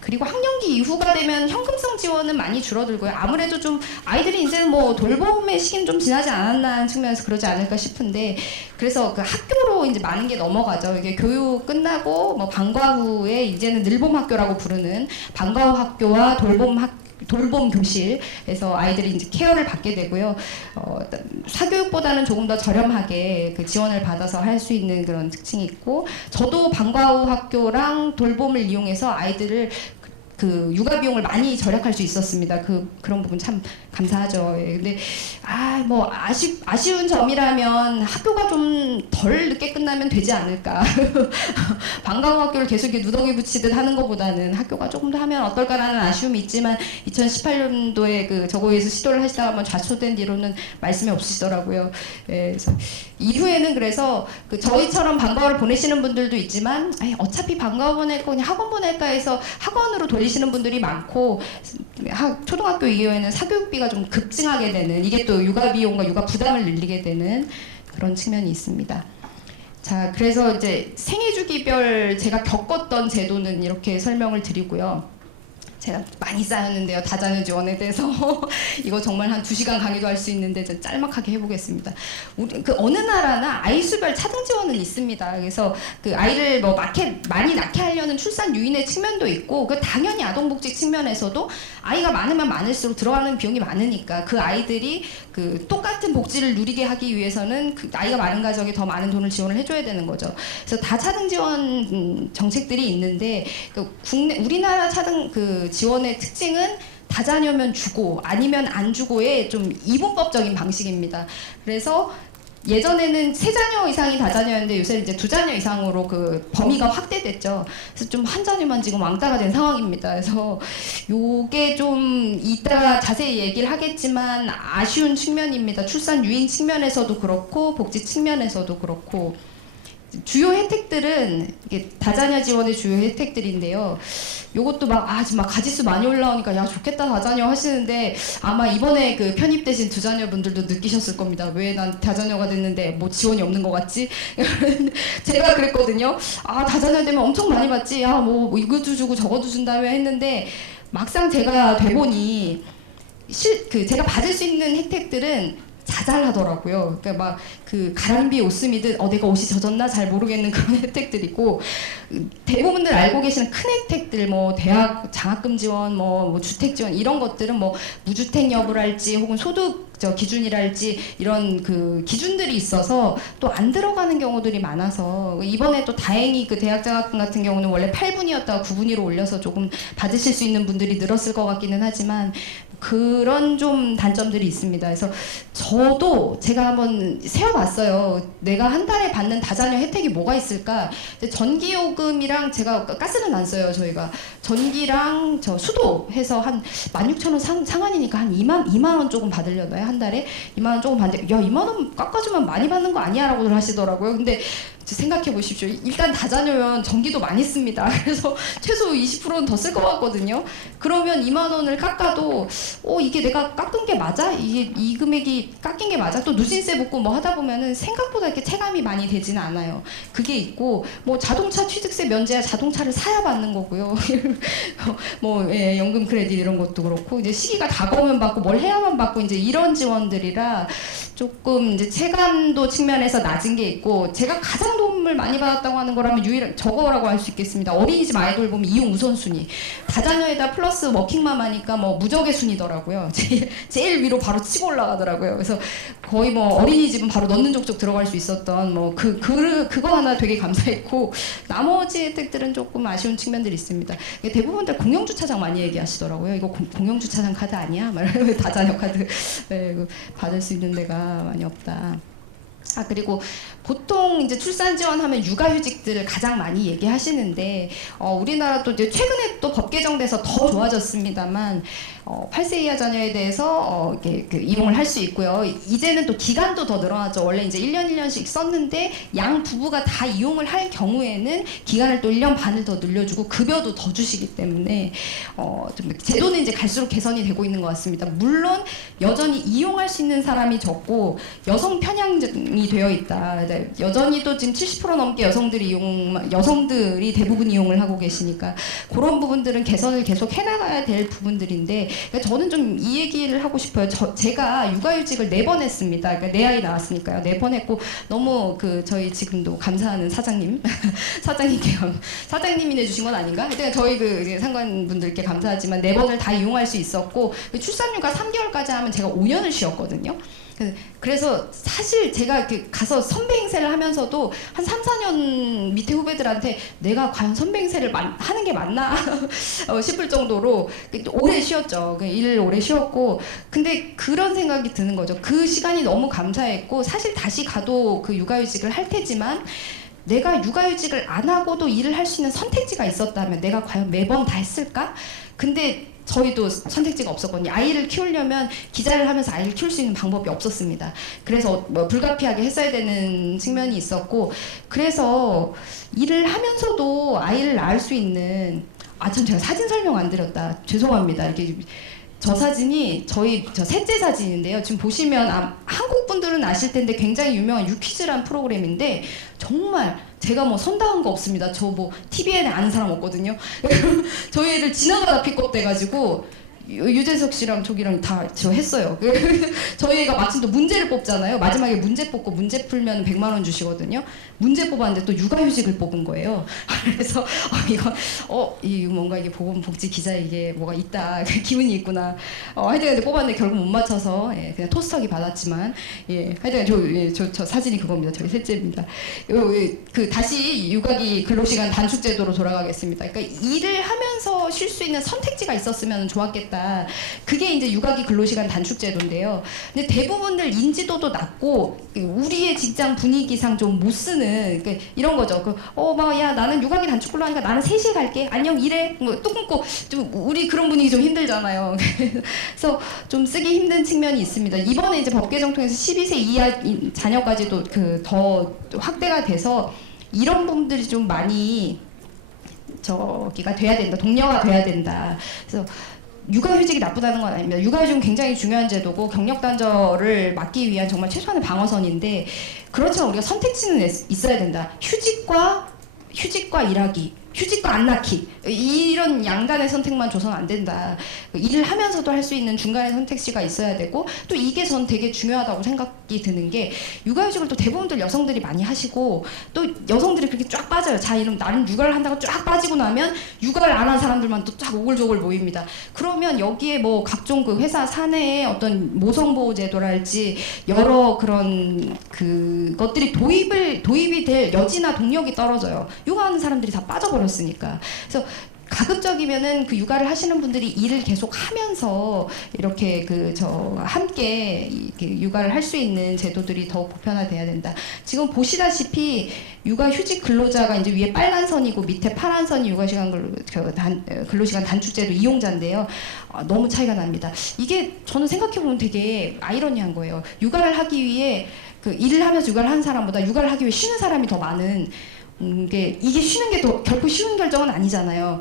그리고 학령기 이후가 되면 현금성 지원은 많이 줄어들고요. 아무래도 좀 아이들이 이제는 뭐 돌봄의 시기는 좀 지나지 않았나 하는 측면에서 그러지 않을까 싶은데 그래서 그 학교로 이제 많은 게 넘어가죠. 이게 교육 끝나고 뭐 방과 후에 이제는 늘봄 학교라고 부르는 방과 후 학교와 돌봄 교실에서 아이들이 이제 케어를 받게 되고요. 사교육보다는 조금 더 저렴하게 그 지원을 받아서 할 수 있는 그런 특징이 있고, 저도 방과 후 학교랑 돌봄을 이용해서 아이들을 그 육아 비용을 많이 절약할 수 있었습니다. 그런 부분 참 감사하죠. 근데 뭐 아쉬운 점이라면 학교가 좀 덜 늦게 끝나면 되지 않을까. 방과 후 학교를 계속 이렇게 누더기 붙이듯 하는 것보다는 학교가 조금 더 하면 어떨까라는 아쉬움이 있지만 2018년도에 그 저거에서 시도를 하시다가 한번 좌초된 뒤로는 말씀이 없으시더라고요. 그래서 이후에는 그래서 그 저희처럼 방과후를 보내시는 분들도 있지만 어차피 방과후 보낼 거 그냥 학원 보낼까 해서 학원으로 돌리시는 분들이 많고 초등학교 이후에는 사교육비가 좀 급증하게 되는, 이게 또 육아 비용과 육아 부담을 늘리게 되는 그런 측면이 있습니다. 자, 그래서 이제 생애주기별 제가 겪었던 제도는 이렇게 설명을 드리고요. 제가 많이 쌓였는데요. 다자녀 지원에 대해서 이거 정말 한 2시간 강의도 할 수 있는데 좀 짤막하게 해보겠습니다. 그 어느 나라나 아이 수별 차등 지원은 있습니다. 그래서 그 아이를 뭐 많이 낳게 하려는 출산 유인의 측면도 있고, 그 당연히 아동복지 측면에서도 아이가 많으면 많을수록 들어가는 비용이 많으니까 그 아이들이 그 똑같은 복지를 누리게 하기 위해서는 그 아이가 많은 가정에 더 많은 돈을 지원을 해줘야 되는 거죠. 그래서 다차등 지원 정책들이 있는데 우리나라 차등 그 지원의 특징은 다자녀면 주고 아니면 안 주고의 좀 이분법적인 방식입니다. 그래서 예전에는 3자녀 이상이 다자녀였는데 요새 이제 2자녀 이상으로 그 범위가 확대됐죠. 그래서 좀 한 자녀만 지금 왕따가 된 상황입니다. 그래서 요게 좀 이따가 자세히 얘기를 하겠지만 아쉬운 측면입니다. 출산 유인 측면에서도 그렇고 복지 측면에서도 그렇고. 주요 혜택들은 이게 다자녀 지원의 주요 혜택들인데요. 요것도 지금 막 가지수 많이 올라오니까 야 좋겠다 다자녀 하시는데 아마 이번에 그 편입되신 2자녀 분들도 느끼셨을 겁니다. 왜 난 다자녀가 됐는데 뭐 지원이 없는 것 같지? 제가 그랬거든요. 다자녀 되면 엄청 많이 받지. 뭐 이것도 주고 저것도 준다며 했는데 막상 제가 돼보니 제가 받을 수 있는 혜택들은 자잘하더라고요. 그러니까 막 그 가랑비 옷 스미듯 내가 옷이 젖었나 잘 모르겠는 그런 혜택들이고 대부분들 알고 계시는 큰 혜택들 뭐 대학 장학금 지원 뭐 주택 지원 이런 것들은 뭐 무주택 여부랄지 혹은 소득 기준이랄지 이런 그 기준들이 있어서 또 안 들어가는 경우들이 많아서 이번에 또 다행히 그 대학 장학금 같은 경우는 원래 8분이었다가 9분위로 올려서 조금 받으실 수 있는 분들이 늘었을 것 같기는 하지만 그런 좀 단점들이 있습니다. 그래서 저도 제가 한번 세어봤어요. 내가 한 달에 받는 다자녀 혜택이 뭐가 있을까? 전기요금이랑 제가 가스는 안 써요. 저희가 전기랑 수도 해서 한 16,000원 상한이니까 한 2만 원 조금 받으려나요? 한 달에 2만 원 조금 받는데 야 2만 원 깎아주면 많이 받는 거 아니야? 라고들 하시더라고요. 근데 생각해 보십시오. 일단 다자녀면 전기도 많이 씁니다. 그래서 최소 20%는 더 쓸 것 같거든요. 그러면 2만 원을 깎아도 이게 내가 깎은 게 맞아? 이 금액이 깎인 게 맞아? 또 누진세 붙고 뭐 하다 보면은 생각보다 이렇게 체감이 많이 되지는 않아요. 그게 있고 뭐 자동차 취득세 면제야 자동차를 사야 받는 거고요. 뭐 연금 크레딧 이런 것도 그렇고 이제 시기가 다가오면 받고 뭘 해야만 받고 이제 이런 지원들이라 조금 이제 체감도 측면에서 낮은 게 있고 제가 가장 도움을 많이 받았다고 하는 거라면 유일한 저거라고 할 수 있겠습니다. 어린이집 아이돌 보면 이용 우선순위. 다자녀에다 플러스 워킹맘 하니까 뭐 무적의 순이더라고요. 제일 위로 바로 치고 올라가더라고요. 그래서 거의 뭐 어린이집은 바로 넣는 족족 들어갈 수 있었던 뭐 그거 하나 되게 감사했고 나머지 혜택들은 조금 아쉬운 측면들이 있습니다. 대부분들 공영주차장 많이 얘기하시더라고요. 이거 공영주차장 카드 아니야? 왜 다자녀 카드 받을 수 있는 데가 많이 없다. 그리고 보통 이제 출산 지원하면 육아휴직들을 가장 많이 얘기하시는데 우리나라도 이제 최근에 또 법 개정돼서 더 좋아졌습니다만 8세 이하 자녀에 대해서 이용을 할 수 있고요. 이제는 또 기간도 더 늘어났죠. 원래 이제 1년 1년씩 썼는데 양 부부가 다 이용을 할 경우에는 기간을 또 1년 반을 더 늘려주고 급여도 더 주시기 때문에 좀 제도는 이제 갈수록 개선이 되고 있는 것 같습니다. 물론 여전히 이용할 수 있는 사람이 적고 여성 편향이 되어 있다. 여전히도 지금 70% 넘게 여성들이 대부분 이용을 하고 계시니까 그런 부분들은 개선을 계속 해나가야 될 부분들인데 그러니까 저는 좀 이 얘기를 하고 싶어요. 제가 육아휴직을 4번 했습니다. 그러니까 내 아이 낳았으니까요. 4번 했고 너무 저희 지금도 감사하는 사장님께 사장님이 내주신 건 아닌가? 하여튼 저희 상관분들께 감사하지만 4번을 다 이용할 수 있었고 출산휴가 3개월까지 하면 제가 5년을 쉬었거든요. 그래서 사실 제가 가서 선배 행세를 하면서도 한 3, 4년 밑에 후배들한테 내가 과연 선배 행세를 하는 게 맞나 싶을 정도로 오래 쉬었죠. 일을 오래 쉬었고 근데 그런 생각이 드는 거죠. 그 시간이 너무 감사했고 사실 다시 가도 육아휴직을 할 테지만 내가 육아휴직을 안 하고도 일을 할 수 있는 선택지가 있었다면 내가 과연 매번 다 했을까? 근데 저희도 선택지가 없었거든요. 아이를 키우려면 기자를 하면서 아이를 키울 수 있는 방법이 없었습니다. 그래서 불가피하게 했어야 되는 측면이 있었고 그래서 일을 하면서도 아이를 낳을 수 있는 참 제가 사진 설명 안 드렸다. 죄송합니다. 이게 저 사진이 저 셋째 사진인데요. 지금 보시면 한국 분들은 아실 텐데 굉장히 유명한 유퀴즈란 프로그램인데 정말 제가 뭐 선다한 거 없습니다. 저 뭐 TV에 아는 사람 없거든요. 저희 애들 지나가다 픽업 돼가지고 유재석 씨랑 저기랑 다 저 했어요. 저희 애가 마침 또 문제를 뽑잖아요. 마지막에 문제 뽑고 문제 풀면 100만 원 주시거든요. 문제 뽑았는데 또 육아휴직을 뽑은 거예요. 그래서 이건 이 뭔가 이게 보건복지 기자 이게 뭐가 있다 기운이 있구나. 하여튼 뽑았는데 결국 못 맞춰서 그냥 토스터기 받았지만 하여튼 저 사진이 그겁니다. 저희 셋째입니다. 다시 육아기 근로시간 단축제도로 돌아가겠습니다. 그러니까 일을 하면서 하면서 쉴 수 있는 선택지가 있었으면 좋았겠다. 그게 이제 육아기 근로시간 단축제도인데요. 근데 대부분들 인지도도 낮고 우리의 직장 분위기상 좀 못 쓰는 이런 거죠. 야 나는 육아기 단축 근로 하니까 나는 3시에 갈게. 안녕 일해. 또 끊고 좀 우리 그런 분위기 좀 힘들잖아요. 그래서 좀 쓰기 힘든 측면이 있습니다. 이번에 이제 법 개정 통해서 12세 이하 자녀까지도 더 확대가 돼서 이런 부분들이 좀 많이 저기가 돼야 된다. 독려가 돼야 된다. 그래서 육아휴직이 나쁘다는 건 아닙니다. 육아휴직은 굉장히 중요한 제도고 경력 단절을 막기 위한 정말 최소한의 방어선인데 그렇지만 우리가 선택지는 있어야 된다. 휴직과 일하기, 휴직과 안 낳기 이런 양단의 선택만 줘서는 안 된다. 일을 하면서도 할 수 있는 중간의 선택지가 있어야 되고 또 이게 전 되게 중요하다고 생각이 드는 게 육아휴직을 또 대부분들 여성들이 많이 하시고 또 여성들이 그렇게 쫙 빠져요. 자 이러면 나는 육아를 한다고 쫙 빠지고 나면 육아를 안 한 사람들만 또 쫙 오글조글 모입니다. 그러면 여기에 뭐 각종 그 회사 사내의 어떤 모성보호제도랄지 여러 그런 그것들이 도입이 될 여지나 동력이 떨어져요. 육아하는 사람들이 다 빠져버렸으니까. 그래서 가급적이면은 그 육아를 하시는 분들이 일을 계속 하면서 이렇게 함께 육아를 할 수 있는 제도들이 더욱 보편화돼야 된다. 지금 보시다시피 육아휴직 근로자가 이제 위에 빨간 선이고 밑에 파란 선이 육아시간 근로시간 단축제도 이용자인데요. 너무 차이가 납니다. 이게 저는 생각해보면 되게 아이러니한 거예요. 육아를 하기 위해 일을 하면서 육아를 하는 사람보다 육아를 하기 위해 쉬는 사람이 더 많은 이게 쉬는 게 결코 쉬운 결정은 아니잖아요.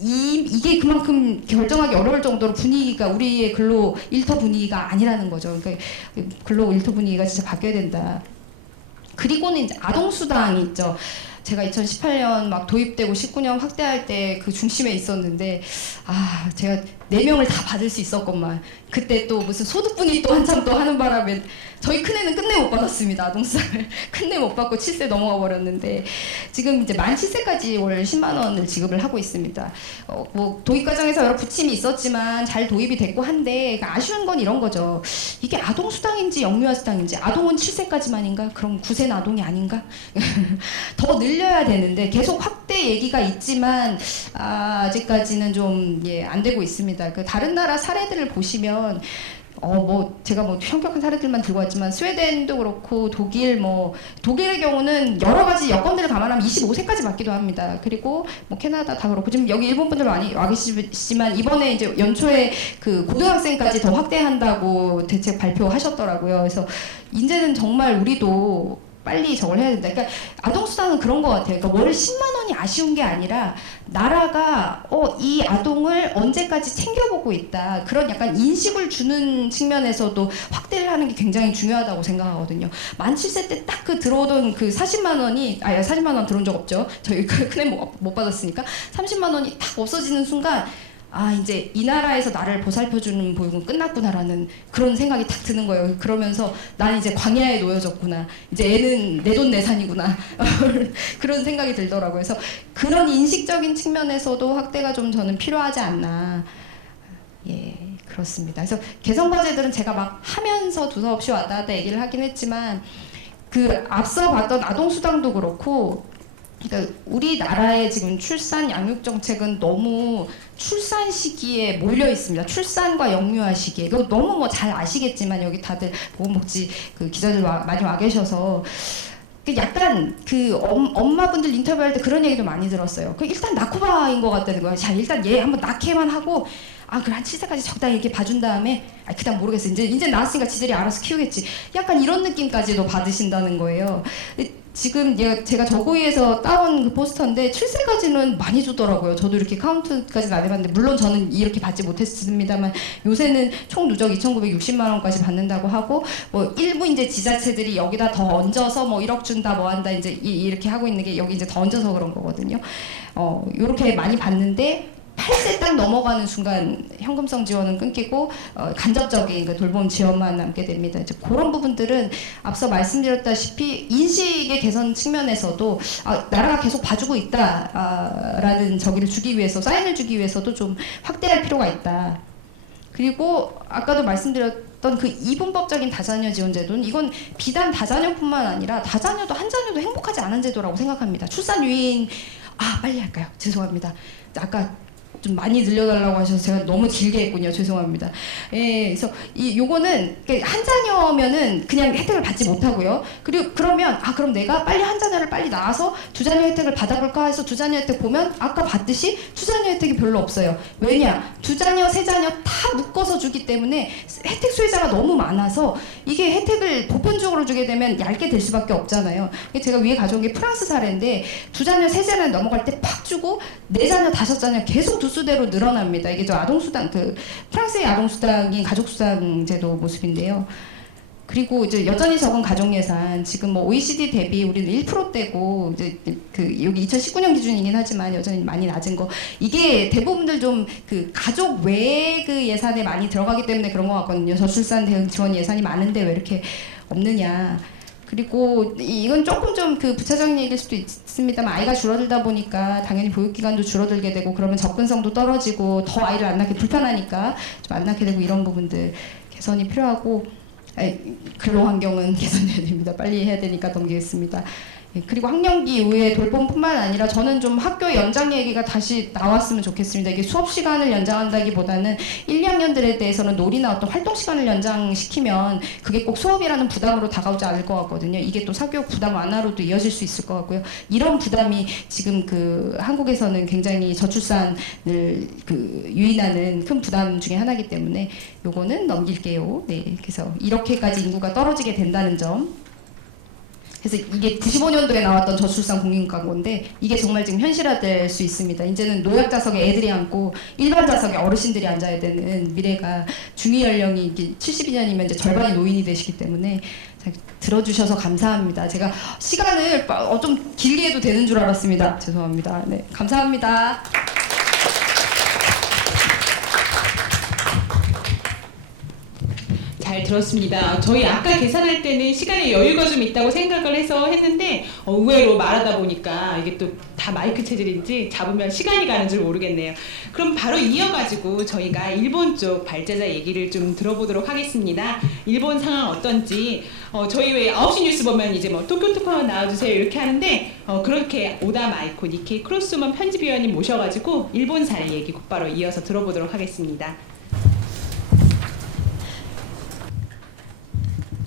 이게 그만큼 결정하기 어려울 정도로 분위기가 우리의 근로 일터 분위기가 아니라는 거죠. 그러니까 근로 일터 분위기가 진짜 바뀌어야 된다. 그리고는 이제 아동수당이 있죠. 제가 2018년 막 도입되고 19년 확대할 때 그 중심에 있었는데 제가 4명을 다 받을 수 있었건만 그때 또 무슨 소득분이 또 한참 또 하는 바람에 저희 큰애는 끝내 못 받았습니다. 아동수당을 끝내 못 받고 7세 넘어가 버렸는데 지금 이제 만 7세까지 월 10만 원을 지급을 하고 있습니다. 뭐 도입 과정에서 여러 부침이 있었지만 잘 도입이 됐고 한데 아쉬운 건 이런 거죠. 이게 아동수당인지 영유아수당인지 아동은 7세까지만인가? 그럼 9세는 아동이 아닌가? 더 늘려야 되는데 계속 확대 얘기가 있지만 아직까지는 좀 안 되고 있습니다. 다른 나라 사례들을 보시면 제가 현격한 사례들만 들고 왔지만 스웨덴도 그렇고 독일의 경우는 여러 가지 여건들을 감안하면 25세까지 받기도 합니다. 그리고 캐나다 다 그렇고 지금 여기 일본 분들 많이 와 계시지만 이번에 이제 연초에 고등학생까지 더 확대한다고 대책 발표하셨더라고요. 그래서 이제는 정말 우리도 빨리 저걸 해야 된다. 그러니까 아동수당은 그런 것 같아요. 그러니까 월 10만 원이 아쉬운 게 아니라 나라가 이 아동을 언제까지 챙겨보고 있다. 그런 약간 인식을 주는 측면에서도 확대를 하는 게 굉장히 중요하다고 생각하거든요. 만 7세 때 딱 들어오던 40만 원이 40만 원 들어온 적 없죠. 저희 큰애 못 받았으니까 30만 원이 딱 없어지는 순간 이제 이 나라에서 나를 보살펴주는 보육은 끝났구나라는 그런 생각이 딱 드는 거예요. 그러면서 난 이제 광야에 놓여졌구나. 이제 애는 내 돈 내산이구나. 그런 생각이 들더라고요. 그래서 그런 인식적인 측면에서도 확대가 좀 저는 필요하지 않나. 예, 그렇습니다. 그래서 개선 과제들은 제가 막 하면서 두서없이 왔다 갔다 얘기를 하긴 했지만 앞서 봤던 아동수당도 그렇고 그러니까 우리나라의 지금 출산 양육 정책은 너무 출산 시기에 몰려 있습니다. 출산과 영유아 시기에. 이거 너무 잘 아시겠지만 여기 다들 보건복지 기자들 많이 와 계셔서 약간 엄마분들 인터뷰할 때 그런 얘기도 많이 들었어요. 일단 낳고바인 것 같다는 거예요. 자 일단 얘 한번 낳게만 하고 그래 한 7세까지 적당히 이렇게 봐준 다음에 그다음 모르겠어. 이제 낳았으니까 지들이 알아서 키우겠지. 약간 이런 느낌까지도 받으신다는 거예요. 지금 제가 저고위에서 따온 포스터인데 7세까지는 많이 주더라고요. 저도 이렇게 카운트까지는 안 해봤는데 물론 저는 이렇게 받지 못했습니다만 요새는 총 누적 2,960만 원까지 받는다고 하고 일부 이제 지자체들이 여기다 더 얹어서 1억 준다 뭐 한다 이제 이렇게 하고 있는 게 여기 이제 더 얹어서 그런 거거든요. 요렇게 많이 받는데 8세 딱 넘어가는 순간 현금성 지원은 끊기고 간접적인 돌봄 지원만 남게 됩니다. 이제 그런 부분들은 앞서 말씀드렸다시피 인식의 개선 측면에서도 나라가 계속 봐주고 있다라는 저기를 주기 위해서 사인을 주기 위해서도 좀 확대할 필요가 있다. 그리고 아까도 말씀드렸던 이분법적인 다자녀 지원 제도는 이건 비단 다자녀뿐만 아니라 다자녀도 한 자녀도 행복하지 않은 제도라고 생각합니다. 출산 유인 빨리 할까요? 죄송합니다. 아까 좀 많이 늘려달라고 하셔서 제가 너무 길게 했군요. 죄송합니다. 예, 그래서 요거는 한 자녀면은 그냥 혜택을 받지 못하고요. 그리고 그러면 그럼 내가 빨리 한 자녀를 빨리 낳아서 두 자녀 혜택을 받아볼까 해서 두 자녀 혜택 보면 아까 봤듯이 두 자녀 혜택이 별로 없어요. 왜냐? 두 자녀, 세 자녀 다 묶어서 주기 때문에 혜택 수혜자가 너무 많아서 이게 혜택을 보편적으로 주게 되면 얇게 될 수밖에 없잖아요. 제가 위에 가져온 게 프랑스 사례인데 두 자녀, 세 자녀 넘어갈 때 팍 주고 네 자녀, 다섯 자녀 계속 두 수대로 늘어납니다. 이게 저 아동수당, 프랑스의 아동수당이 가족수당 제도 모습인데요. 그리고 이제 여전히 적은 가족예산, 지금 뭐 OECD 대비 우리는 1%대고, 이제 여기 2019년 기준이긴 하지만 여전히 많이 낮은 거. 이게 대부분들 좀 가족 외의 예산에 많이 들어가기 때문에 그런 것 같거든요. 저출산 대응 지원 예산이 많은데 왜 이렇게 없느냐. 그리고 이건 조금 좀 부차적인 얘기일 수도 있습니다만 아이가 줄어들다 보니까 당연히 보육기간도 줄어들게 되고 그러면 접근성도 떨어지고 더 아이를 안 낳기 불편하니까 좀 안 낳게 되고 이런 부분들 개선이 필요하고 근로환경은 개선해야 됩니다. 빨리 해야 되니까 넘기겠습니다. 그리고 학령기 이후에 돌봄뿐만 아니라 저는 좀 학교 연장 얘기가 다시 나왔으면 좋겠습니다. 이게 수업 시간을 연장한다기보다는 1, 2학년들에 대해서는 놀이나 어떤 활동 시간을 연장시키면 그게 꼭 수업이라는 부담으로 다가오지 않을 것 같거든요. 이게 또 사교육 부담 완화로도 이어질 수 있을 것 같고요. 이런 부담이 지금 한국에서는 굉장히 저출산을 유인하는 큰 부담 중에 하나이기 때문에 요거는 넘길게요. 네, 그래서 이렇게까지 인구가 떨어지게 된다는 점. 그래서 이게 95년도에 나왔던 저출산 국민광고인데 이게 정말 지금 현실화될 수 있습니다. 이제는 노약 좌석에 애들이 앉고 일반 좌석에 어르신들이 앉아야 되는 미래가 중위 연령이 72년이면 이제 절반이 노인이 되시기 때문에 들어주셔서 감사합니다. 제가 시간을 좀 길게 해도 되는 줄 알았습니다. 죄송합니다. 네, 감사합니다. 잘 들었습니다. 저희 아까 계산할 때는 시간에 여유가 좀 있다고 생각을 해서 했는데 의외로 말하다 보니까 이게 또 다 마이크 체질인지 잡으면 시간이 가는 줄 모르겠네요. 그럼 바로 이어가지고 저희가 일본 쪽 발제자 얘기를 좀 들어보도록 하겠습니다. 일본 상황 어떤지 저희 왜 9시 뉴스 보면 이제 뭐 도쿄 특파원 나와주세요 이렇게 하는데 그렇게 오다 마이코 니케이 크로스먼 편집위원님 모셔가지고 일본 사례 얘기 곧바로 이어서 들어보도록 하겠습니다.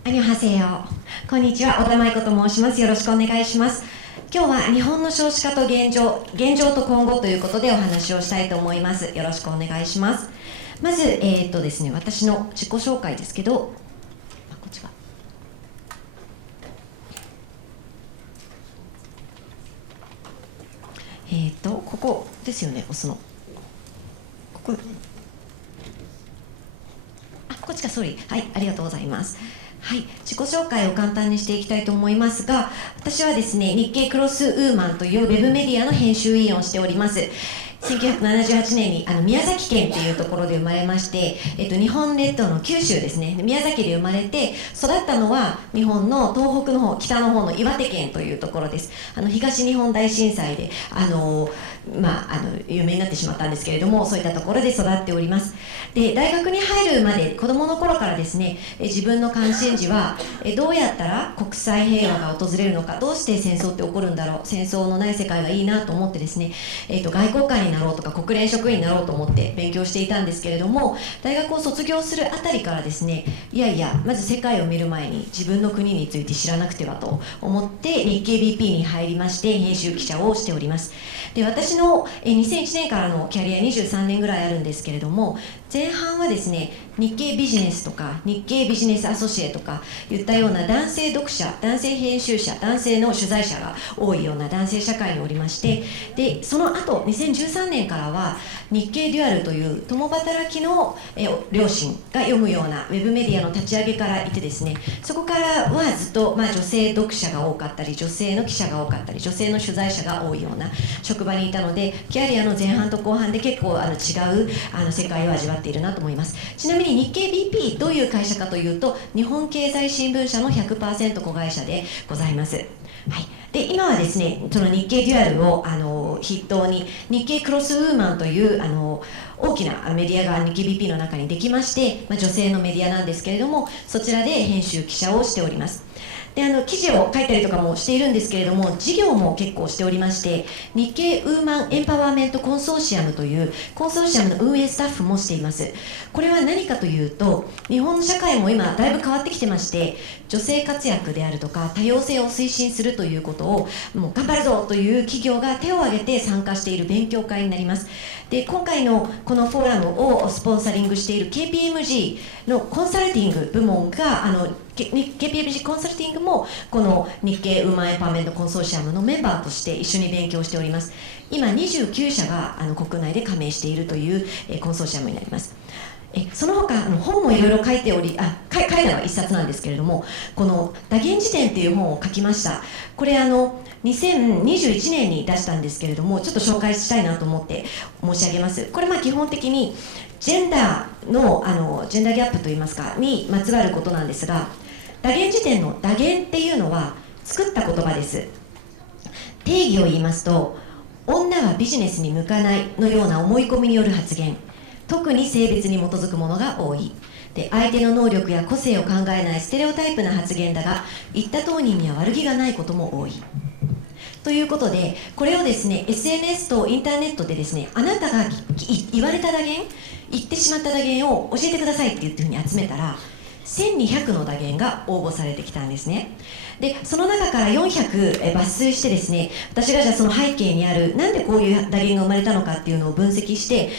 안녕하세요。こんにちは、小田舞子と申します。よろしくお願いします。今日は日本の少子化と現状と今後ということでお話をしたいと思います。よろしくお願いします。まず、ですね、私の自己紹介ですけど、こっちが。ここですよね、押すの。ここ。こっちか、ソリー。はい、ありがとうございます。はい、自己紹介を簡単にしていきたいと思いますが、私はですね、日経クロスウーマンというウェブメディアの編集委員をしております。1978年に宮崎県というところで生まれまして、日本列島の九州ですね、宮崎で生まれて育ったのは日本の東北の方、北の方の岩手県というところです。東日本大震災で有名になってしまったんですけれども、そういったところで育っております。で、大学に入るまで子どもの頃からですね、自分の関心事はどうやったら国際平和が訪れるのか、どうして戦争って起こるんだろう、戦争のない世界がいいなと思ってですね、外交官になろうとか国連職員になろうと思って勉強していたんですけれども、大学を卒業するあたりからですね、いやいやまず世界を見る前に自分の国について知らなくてはと思って日経 BP に入りまして編集記者をしております。で、私の2001年からのキャリア23年ぐらいあるんですけれども、前半はですね、日経ビジネスとか日経ビジネスアソシエとかいったような男性読者、男性編集者、男性の取材者が多いような男性社会におりまして、でその後2013年からは日経デュアルという共働きの両親が読むようなウェブメディアの立ち上げからいてですね、そこからはずっと女性読者が多かったり、女性の記者が多かったり、女性の取材者が多いような職場にいたので、キャリアの前半と後半で結構違う世界を味わっているなと思います。ちなみに日経 BP どういう会社かというと、日本経済新聞社の 100% 子会社でございます。はい、で今はですね、その日経デュアルを筆頭に日経クロスウーマンという大きなメディアが日経 BP の中にできまして、女性のメディアなんですけれども、そちらで編集記者をしております。で記事を書いたりとかもしているんですけれども、事業も結構しておりまして、日経ウーマンエンパワーメントコンソーシアムというコンソーシアムの運営スタッフもしています。これは何かというと、日本の社会も今だいぶ変わってきてまして、女性活躍であるとか多様性を推進するということをもう頑張るぞという企業が手を挙げて参加している勉強会になります。で、今回のこのフォーラムをスポンサリングしている KPMG のコンサルティング部門がKPMG コンサルティングもこの日経ウーマンエンパワーメントコンソーシアムのメンバーとして一緒に勉強しております。今29社が国内で加盟しているというコンソーシアムになります。その他本もいろいろ書いており、書いたのは一冊なんですけれども、この打言辞典という本を書きました。これ2021年に出したんですけれども、ちょっと紹介したいなと思って申し上げます。これ基本的にジェンダーのジェンダーギャップといいますかにまつわることなんですが、打言辞典の打言っていうのは作った言葉です。定義を言いますと、女はビジネスに向かないのような思い込みによる発言、特に性別に基づくものが多い。で、相手の能力や個性を考えないステレオタイプな発言だが、言った当人には悪気がないことも多い。ということで、これをですね、SNS とインターネットでですね、あなたが言われた打言、言ってしまった打言を教えてくださいって言ってふうに集めたら、1200の打言が応募されてきたんですね。で、その中から400抜粋してですね、私がじゃあその背景にあるなんでこういう打言が生まれたのかっていうのを分析して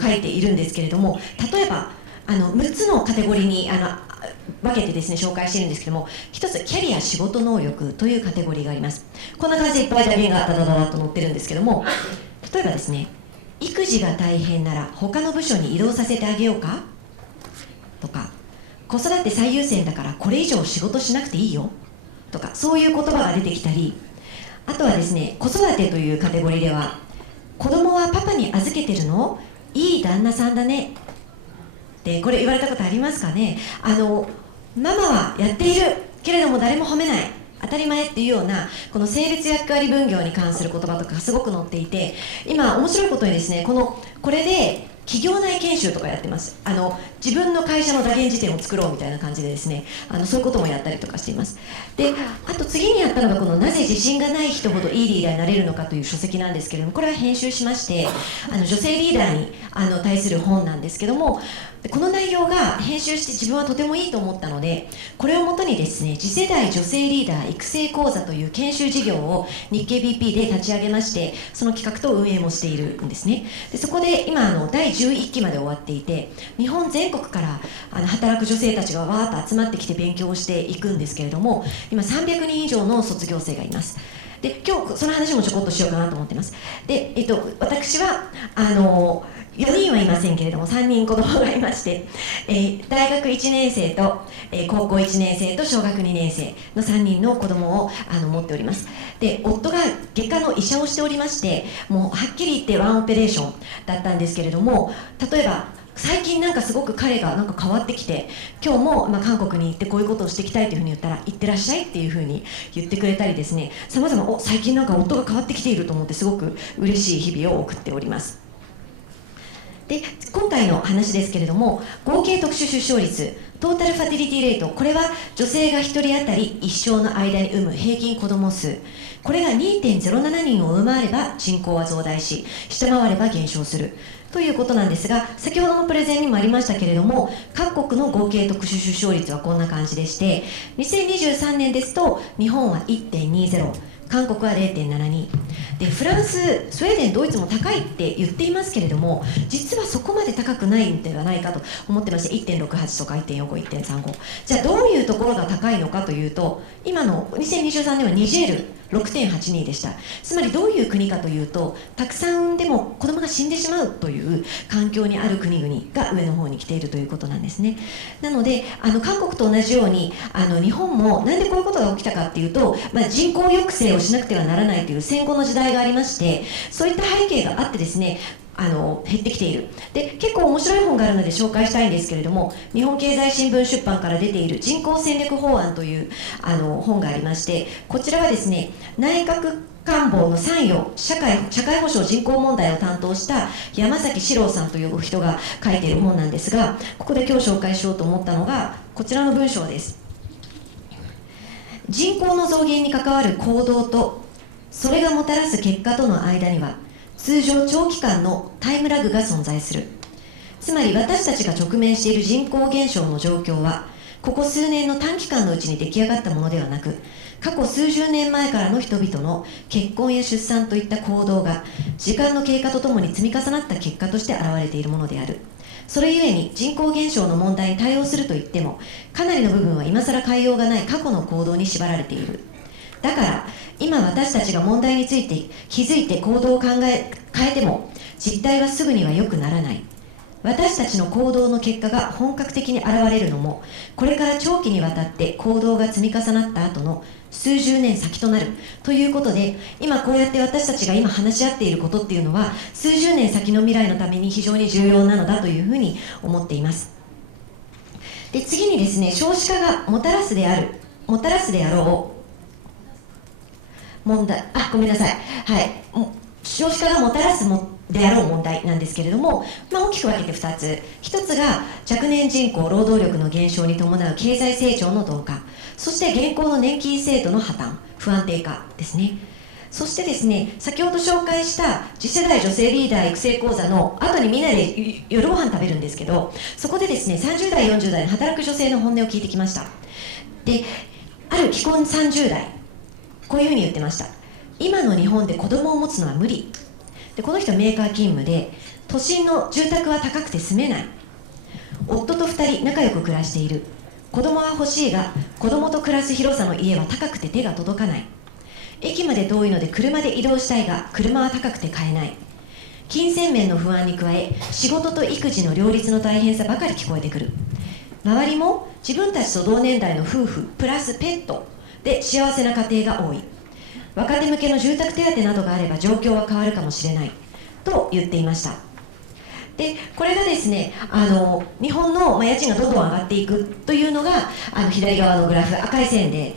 書いているんですけれども、例えば6つのカテゴリーに分けてですね紹介しているんですけども、一つキャリア仕事能力というカテゴリーがあります。こんな感じでいっぱい打言がダダダダと載ってるんですけども、例えばですね、育児が大変なら他の部署に移動させてあげようかとか、子育て最優先だからこれ以上仕事しなくていいよとか、そういう言葉が出てきたり、あとはですね、子育てというカテゴリーでは、子供はパパに預けてるの？いい旦那さんだねってこれ言われたことありますかね。ママはやっているけれども誰も褒めない、当たり前っていうようなこの性別役割分業に関する言葉とかがすごく載っていて、今面白いことにですね、これで企業内研修とかやってます。自分の会社の打言辞典を作ろうみたいな感じでですね、そういうこともやったりとかしています。で、あと次にやったのがこのなぜ自信がない人ほどいいリーダーになれるのかという書籍なんですけれども、これは編集しまして、女性リーダーに対する本なんですけども、この内容が編集して自分はとてもいいと思ったので、これをもとにですね、次世代女性リーダー育成講座という研修事業を日経 BP で立ち上げまして、その企画と運営もしているんですね。で、そこで今第11期まで終わっていて、日本全国から働く女性たちがわーっと集まってきて勉強をしていくんですけれども、今300人以上の卒業生がいます。で、今日その話もちょこっとしようかなと思ってます。で、私は4人はいませんけれども3人子供がいまして、大学1年生と、高校1年生と小学2年生の3人の子供を持っております。で、夫が外科の医者をしておりまして、もうはっきり言ってワンオペレーションだったんですけれども、例えば最近なんかすごく彼がなんか変わってきて、今日も韓国に行ってこういうことをしていきたいというふうに言ったら、行ってらっしゃいっていうふうに言ってくれたりですね、さまざま最近なんか夫が変わってきていると思って、すごく嬉しい日々を送っております。で、今回の話ですけれども、合計特殊出生率、トータルファティリティレート、これは女性が1人当たり一生の間に産む平均子ども数、これが 2.07 人を上回れば人口は増大し、下回れば減少するということなんですが、先ほどのプレゼンにもありましたけれども、各国の合計特殊出生率はこんな感じでして、2023年ですと日本は 1.20、韓国は 0.72 で、フランス、スウェーデン、ドイツも高いって言っていますけれども、実はそこまで高くないんではないかと思ってまして、 1.68 とか 1.45、1.35、じゃあどういうところが高いのかというと、今の2023年はニジェール 6.82 でした。つまりどういう国かというと、たくさん産んでも子供が死んでしまうという環境にある国々が上の方に来ているということなんですね。なので韓国と同じように日本もなんでこういうことが起きたかっていうと、人口抑制をしなくてはならないという戦後の時代がありまして、そういった背景があってですね、減ってきている。で、結構面白い本があるので紹介したいんですけれども、日本経済新聞出版から出ている人口戦略法案という本がありまして、こちらはですね、内閣官房の参与社会保障人口問題を担当した山崎史郎さんという人が書いている本なんですが、ここで今日紹介しようと思ったのがこちらの文章です。人口の増減に関わる行動とそれがもたらす結果との間には通常長期間のタイムラグが存在する。つまり私たちが直面している人口減少の状況はここ数年の短期間のうちに出来上がったものではなく、過去数十年前からの人々の結婚や出産といった行動が時間の経過とともに積み重なった結果として現れているものである。それゆえに人口減少の問題に対応するといってもかなりの部分は今更変えようがない過去の行動に縛られている。だから今私たちが問題について気づいて行動を変えても実態はすぐには良くならない。私たちの行動の結果が本格的に現れるのもこれから長期にわたって行動が積み重なった後の数十年先となるということで、今こうやって私たちが今話し合っていることっていうのは数十年先の未来のために非常に重要なのだというふうに思っています。で、次にですね、少子化がもたらすであろう問題、ごめんなさい、はい、少子化がもたらすであろう問題なんですけれども、大きく分けて2つ。1つが若年人口労働力の減少に伴う経済成長の鈍化、そして現行の年金制度の破綻、不安定化ですね。そしてですね、先ほど紹介した次世代女性リーダー育成講座の後にみんなで夜ご飯食べるんですけど、そこでですね、30代40代の働く女性の本音を聞いてきました。で、ある既婚30代、こういうふうに言ってました。今の日本で子供を持つのは無理。で、この人はメーカー勤務で、都心の住宅は高くて住めない。夫と2人仲良く暮らしている。子供は欲しいが、子供と暮らす広さの家は高くて手が届かない。駅まで遠いので車で移動したいが、車は高くて買えない。金銭面の不安に加え、仕事と育児の両立の大変さばかり聞こえてくる。周りも自分たちと同年代の夫婦プラスペットで幸せな家庭が多い。若手向けの住宅手当などがあれば状況は変わるかもしれないと言っていました。で、これがですね、日本の家賃がどんどん上がっていくというのが左側のグラフ、赤い線で、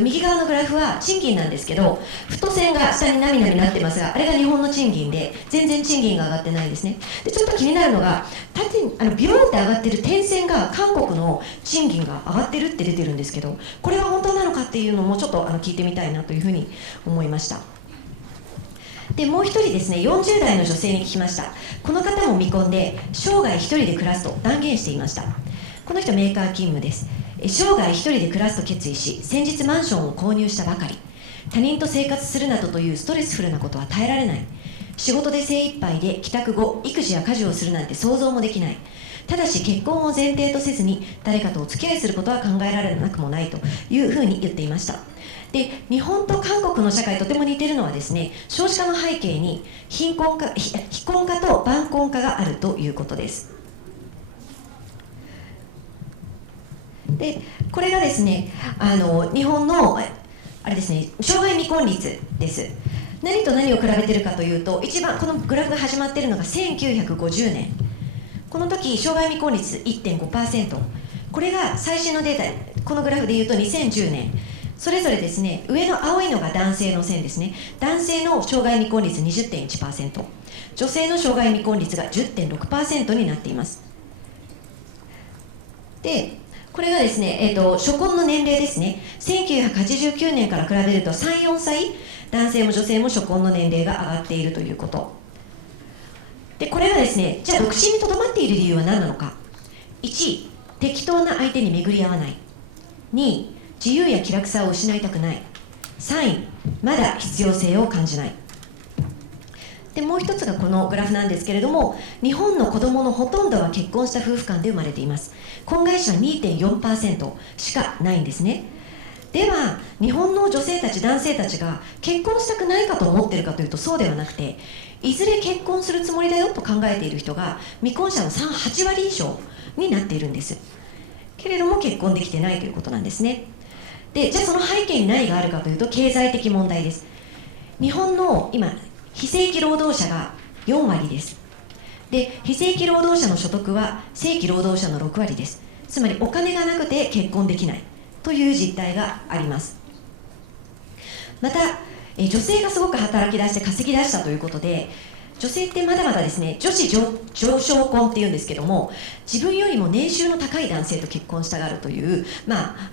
右側のグラフは賃金なんですけど、太線が下になみなみなってますが、あれが日本の賃金で全然賃金が上がってないんですね。で、ちょっと気になるのが縦にビヨーンって上がってる点線が韓国の賃金が上がってるって出てるんですけど、これは本当なのかっていうのもちょっと聞いてみたいなというふうに思いました。で、もう一人ですね、40代の女性に聞きました。この方も未婚で生涯一人で暮らすと断言していました。この人メーカー勤務です。生涯一人で暮らすと決意し、先日マンションを購入したばかり。他人と生活するなどというストレスフルなことは耐えられない。仕事で精一杯で帰宅後育児や家事をするなんて想像もできない。ただし結婚を前提とせずに誰かとお付き合いすることは考えられなくもないというふうに言っていました。で、日本と韓国の社会とても似ているのはですね、少子化の背景に非婚化と晩婚化があるということです。で、これがですね、日本のあれですね、生涯未婚率です。何と何を比べているかというと、一番このグラフが始まっているのが1950年。この時生涯未婚率 1.5%。これが最新のデータ、このグラフでいうと2010年。それぞれですね、上の青いのが男性の線ですね。男性の生涯未婚率 20.1%、女性の生涯未婚率が 10.6% になっています。で、これがですね、初婚の年齢ですね。1989年から比べると3、4歳、男性も女性も初婚の年齢が上がっているということ。で、これがですね、じゃあ独身にとどまっている理由は何なのか。1、適当な相手に巡り合わない。2、自由や気楽さを失いたくない。3位、まだ必要性を感じない。で、もう一つがこのグラフなんですけれども、日本の子どものほとんどは結婚した夫婦間で生まれています。婚外子は 2.4% しかないんですね。では、日本の女性たち、男性たちが結婚したくないかと思っているかというとそうではなくて、いずれ結婚するつもりだよと考えている人が未婚者の8割以上になっているんです。けれども結婚できてないということなんですね。で、じゃあその背景に何があるかというと経済的問題です。日本の今、非正規労働者が4割です。で、非正規労働者の所得は正規労働者の6割です。つまりお金がなくて結婚できないという実態があります。また、女性がすごく働き出して稼ぎ出したということで、女性ってまだまだですね、女子上昇婚っていうんですけども、自分よりも年収の高い男性と結婚したがるという、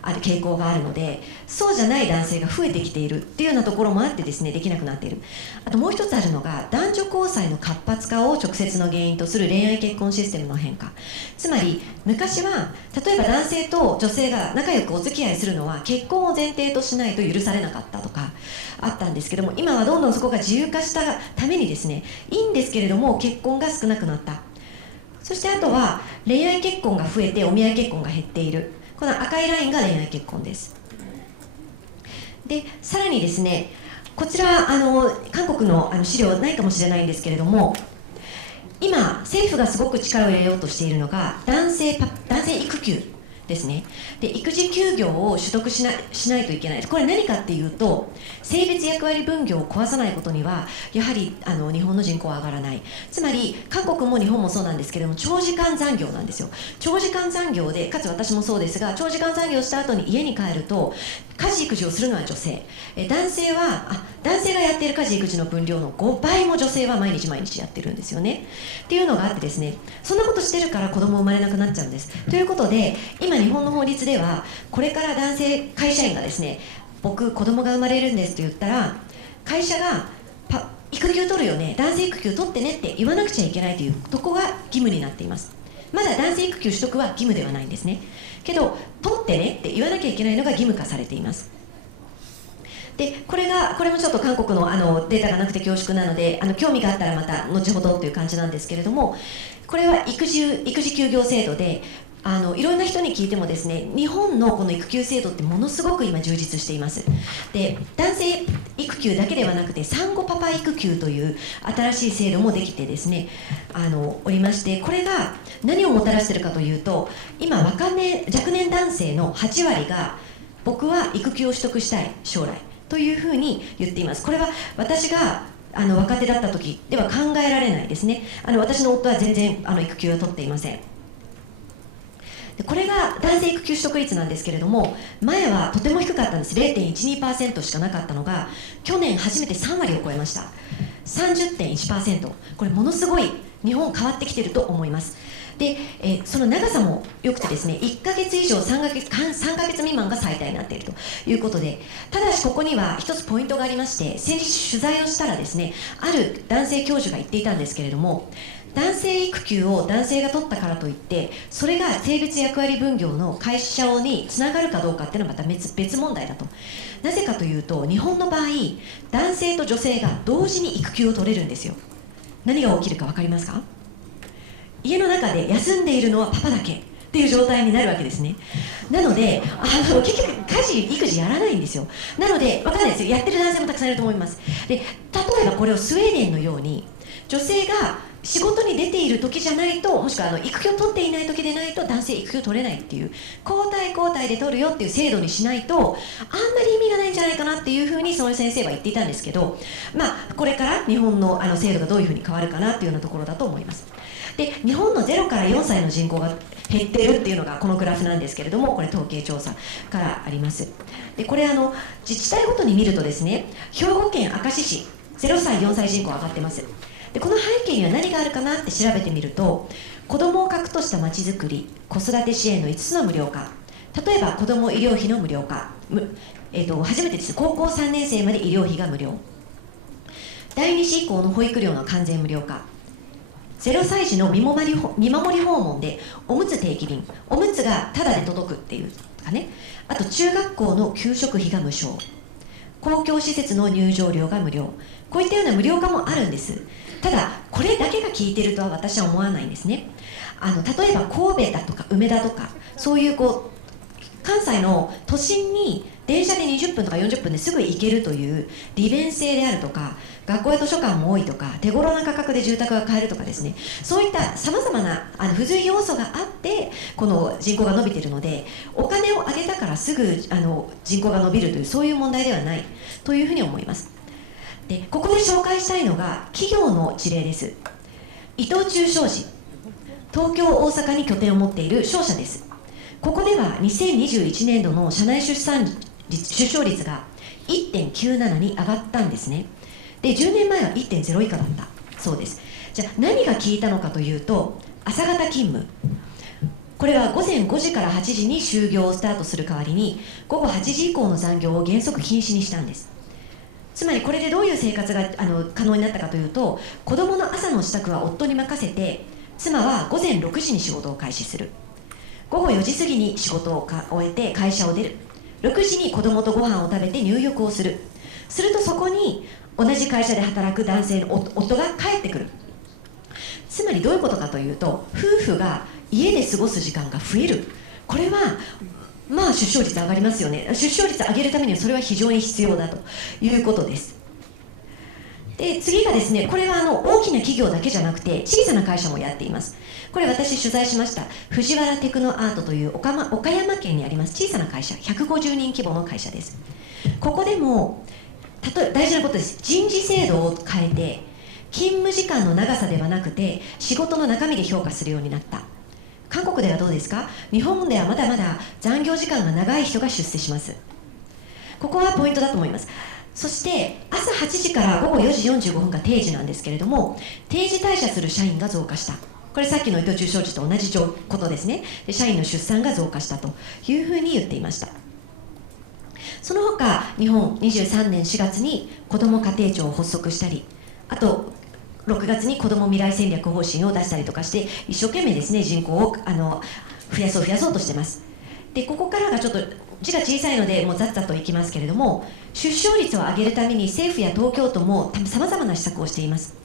ある傾向があるので、そうじゃない男性が増えてきているっていうようなところもあってですね、できなくなっている。あともう一つあるのが、男女交際の活発化を直接の原因とする恋愛結婚システムの変化。つまり昔は例えば男性と女性が仲良くお付き合いするのは結婚を前提としないと許されなかったとかあったんですけども、今はどんどんそこが自由化したためにですね、いいんですけれども結婚が少なくなった。そしてあとは恋愛結婚が増えてお見合い結婚が減っている。この赤いラインが恋愛結婚です。でさらにですね、こちら韓国の資料ないかもしれないんですけれども、今政府がすごく力を入れようとしているのが男性育休ですね。で育児休業を取得しないといけない。これ何かっていうと、性別役割分業を壊さないことにはやはり日本の人口は上がらない。つまり韓国も日本もそうなんですけれども、長時間残業なんですよ。長時間残業で、かつ私もそうですが、長時間残業した後に家に帰ると家事育児をするのは女性、男性がやっている家事育児の分量の5倍も女性は毎日やってるんですよね。っていうのがあってですね、そんなことしてるから子供生まれなくなっちゃうんです。ということで今日本の法律では、これから男性会社員がですね、僕子供が生まれるんですと言ったら、会社が育休取るよね、男性育休取ってねって言わなくちゃいけないというとこが義務になっています。まだ男性育休取得は義務ではないんですね。けど取ってねって言わなきゃいけないのが義務化されています。でこれもちょっと韓国のデータがなくて恐縮なので、興味があったらまた後ほどという感じなんですけれども、これは育児休業制度で、いろんな人に聞いてもですね、日本のこの育休制度ってものすごく今充実しています。で男性育休だけではなくて産後パパ育休という新しい制度もできてですねおりまして、これが何をもたらしているかというと、今若年男性の8割が僕は育休を取得したい将来というふうに言っています。これは私が若手だった時では考えられないですね。私の夫は全然育休を取っていません。これが男性育休取得率なんですけれども、前はとても低かったんです。 0.12% しかなかったのが去年初めて3割を超えました。 30.1%。 これものすごい日本変わってきていると思います。で、その長さも良くてですね、1ヶ月以上3ヶ月未満が最大になっているということで、ただしここには一つポイントがありまして、先日取材をしたらですね、ある男性教授が言っていたんですけれども、男性育休を男性が取ったからといってそれが性別役割分業の会社につながるかどうかっていうのはまた別問題だと。なぜかというと、日本の場合男性と女性が同時に育休を取れるんですよ。何が起きるか分かりますか？家の中で休んでいるのはパパだけっていう状態になるわけですね。なので結局家事育児やらないんですよ。なので分かんないですよ、やってる男性もたくさんいると思います。で例えばこれをスウェーデンのように女性が仕事に出ている時じゃないと、もしくは育休を取っていない時でないと男性育休取れないっていう、交代で取るよっていう制度にしないとあんまり意味がないんじゃないかなっていうふうにその先生は言っていたんですけど、これから日本の制度がどういうふうに変わるかなっていうようなところだと思います。で日本の0から4歳の人口が減ってるっていうのがこのグラフなんですけれども、これ統計調査からあります。でこれ自治体ごとに見るとですね、兵庫県明石市0歳4歳人口上がってます。でこの背景には何があるかなって調べてみると、子どもを核としたまちづくり、子育て支援の5つの無料化、例えば子ども医療費の無料化、初めてですね、高校3年生まで医療費が無料、第2子以降の保育料の完全無料化、0歳児の見守り訪問でおむつ定期便、おむつがタダで届くっていうかね、あと中学校の給食費が無償、公共施設の入場料が無料、こういったような無料化もあるんです。ただこれだけが効いてるとは私は思わないんですね。例えば神戸だとか梅田とか、そういう関西の都心に電車で20分とか40分ですぐ行けるという利便性であるとか、学校や図書館も多いとか、手頃な価格で住宅が買えるとかですね、そういったさまざまな付随要素があってこの人口が伸びているので、お金を上げたからすぐ人口が伸びるというそういう問題ではないというふうに思います。でここで紹介したいのが企業の事例です。伊藤忠商事、東京大阪に拠点を持っている商社です。ここでは2021年度の社内出生率が 1.97 に上がったんですね。で10年前は 1.0 以下だった。そうです。じゃあ何が効いたのかというと、朝型勤務、これは午前5時から8時に就業をスタートする代わりに午後8時以降の残業を原則禁止にしたんです。つまりこれでどういう生活が可能になったかというと、子どもの朝の支度は夫に任せて、妻は午前6時に仕事を開始する、午後4時過ぎに仕事を終えて会社を出る、6時に子どもとご飯を食べて入浴をする、するとそこに同じ会社で働く男性の夫が帰ってくる。つまりどういうことかというと、夫婦が家で過ごす時間が増える。これはまあ出生率上がりますよね。出生率上げるためにはそれは非常に必要だということです。で次がですね、これは大きな企業だけじゃなくて小さな会社もやっています。これ私取材しました藤原テクノアートという岡山県にあります小さな会社、150人規模の会社です。ここでも大事なことです。人事制度を変えて勤務時間の長さではなくて仕事の中身で評価するようになった。韓国ではどうですか？日本ではまだまだ残業時間が長い人が出世します。ここはポイントだと思います。そして朝8時から午後4時45分が定時なんですけれども、定時退社する社員が増加した。これさっきの伊藤忠商事と同じことですね。で社員の出産が増加したというふうに言っていました。その他日本23年4月に子ども家庭庁を発足したり、あと6月に子ども未来戦略方針を出したりとかして、一生懸命ですね人口を増やそうとしてます。でここからがちょっと字が小さいのでもうざっざといきますけれども、出生率を上げるために政府や東京都もさまざまな施策をしています。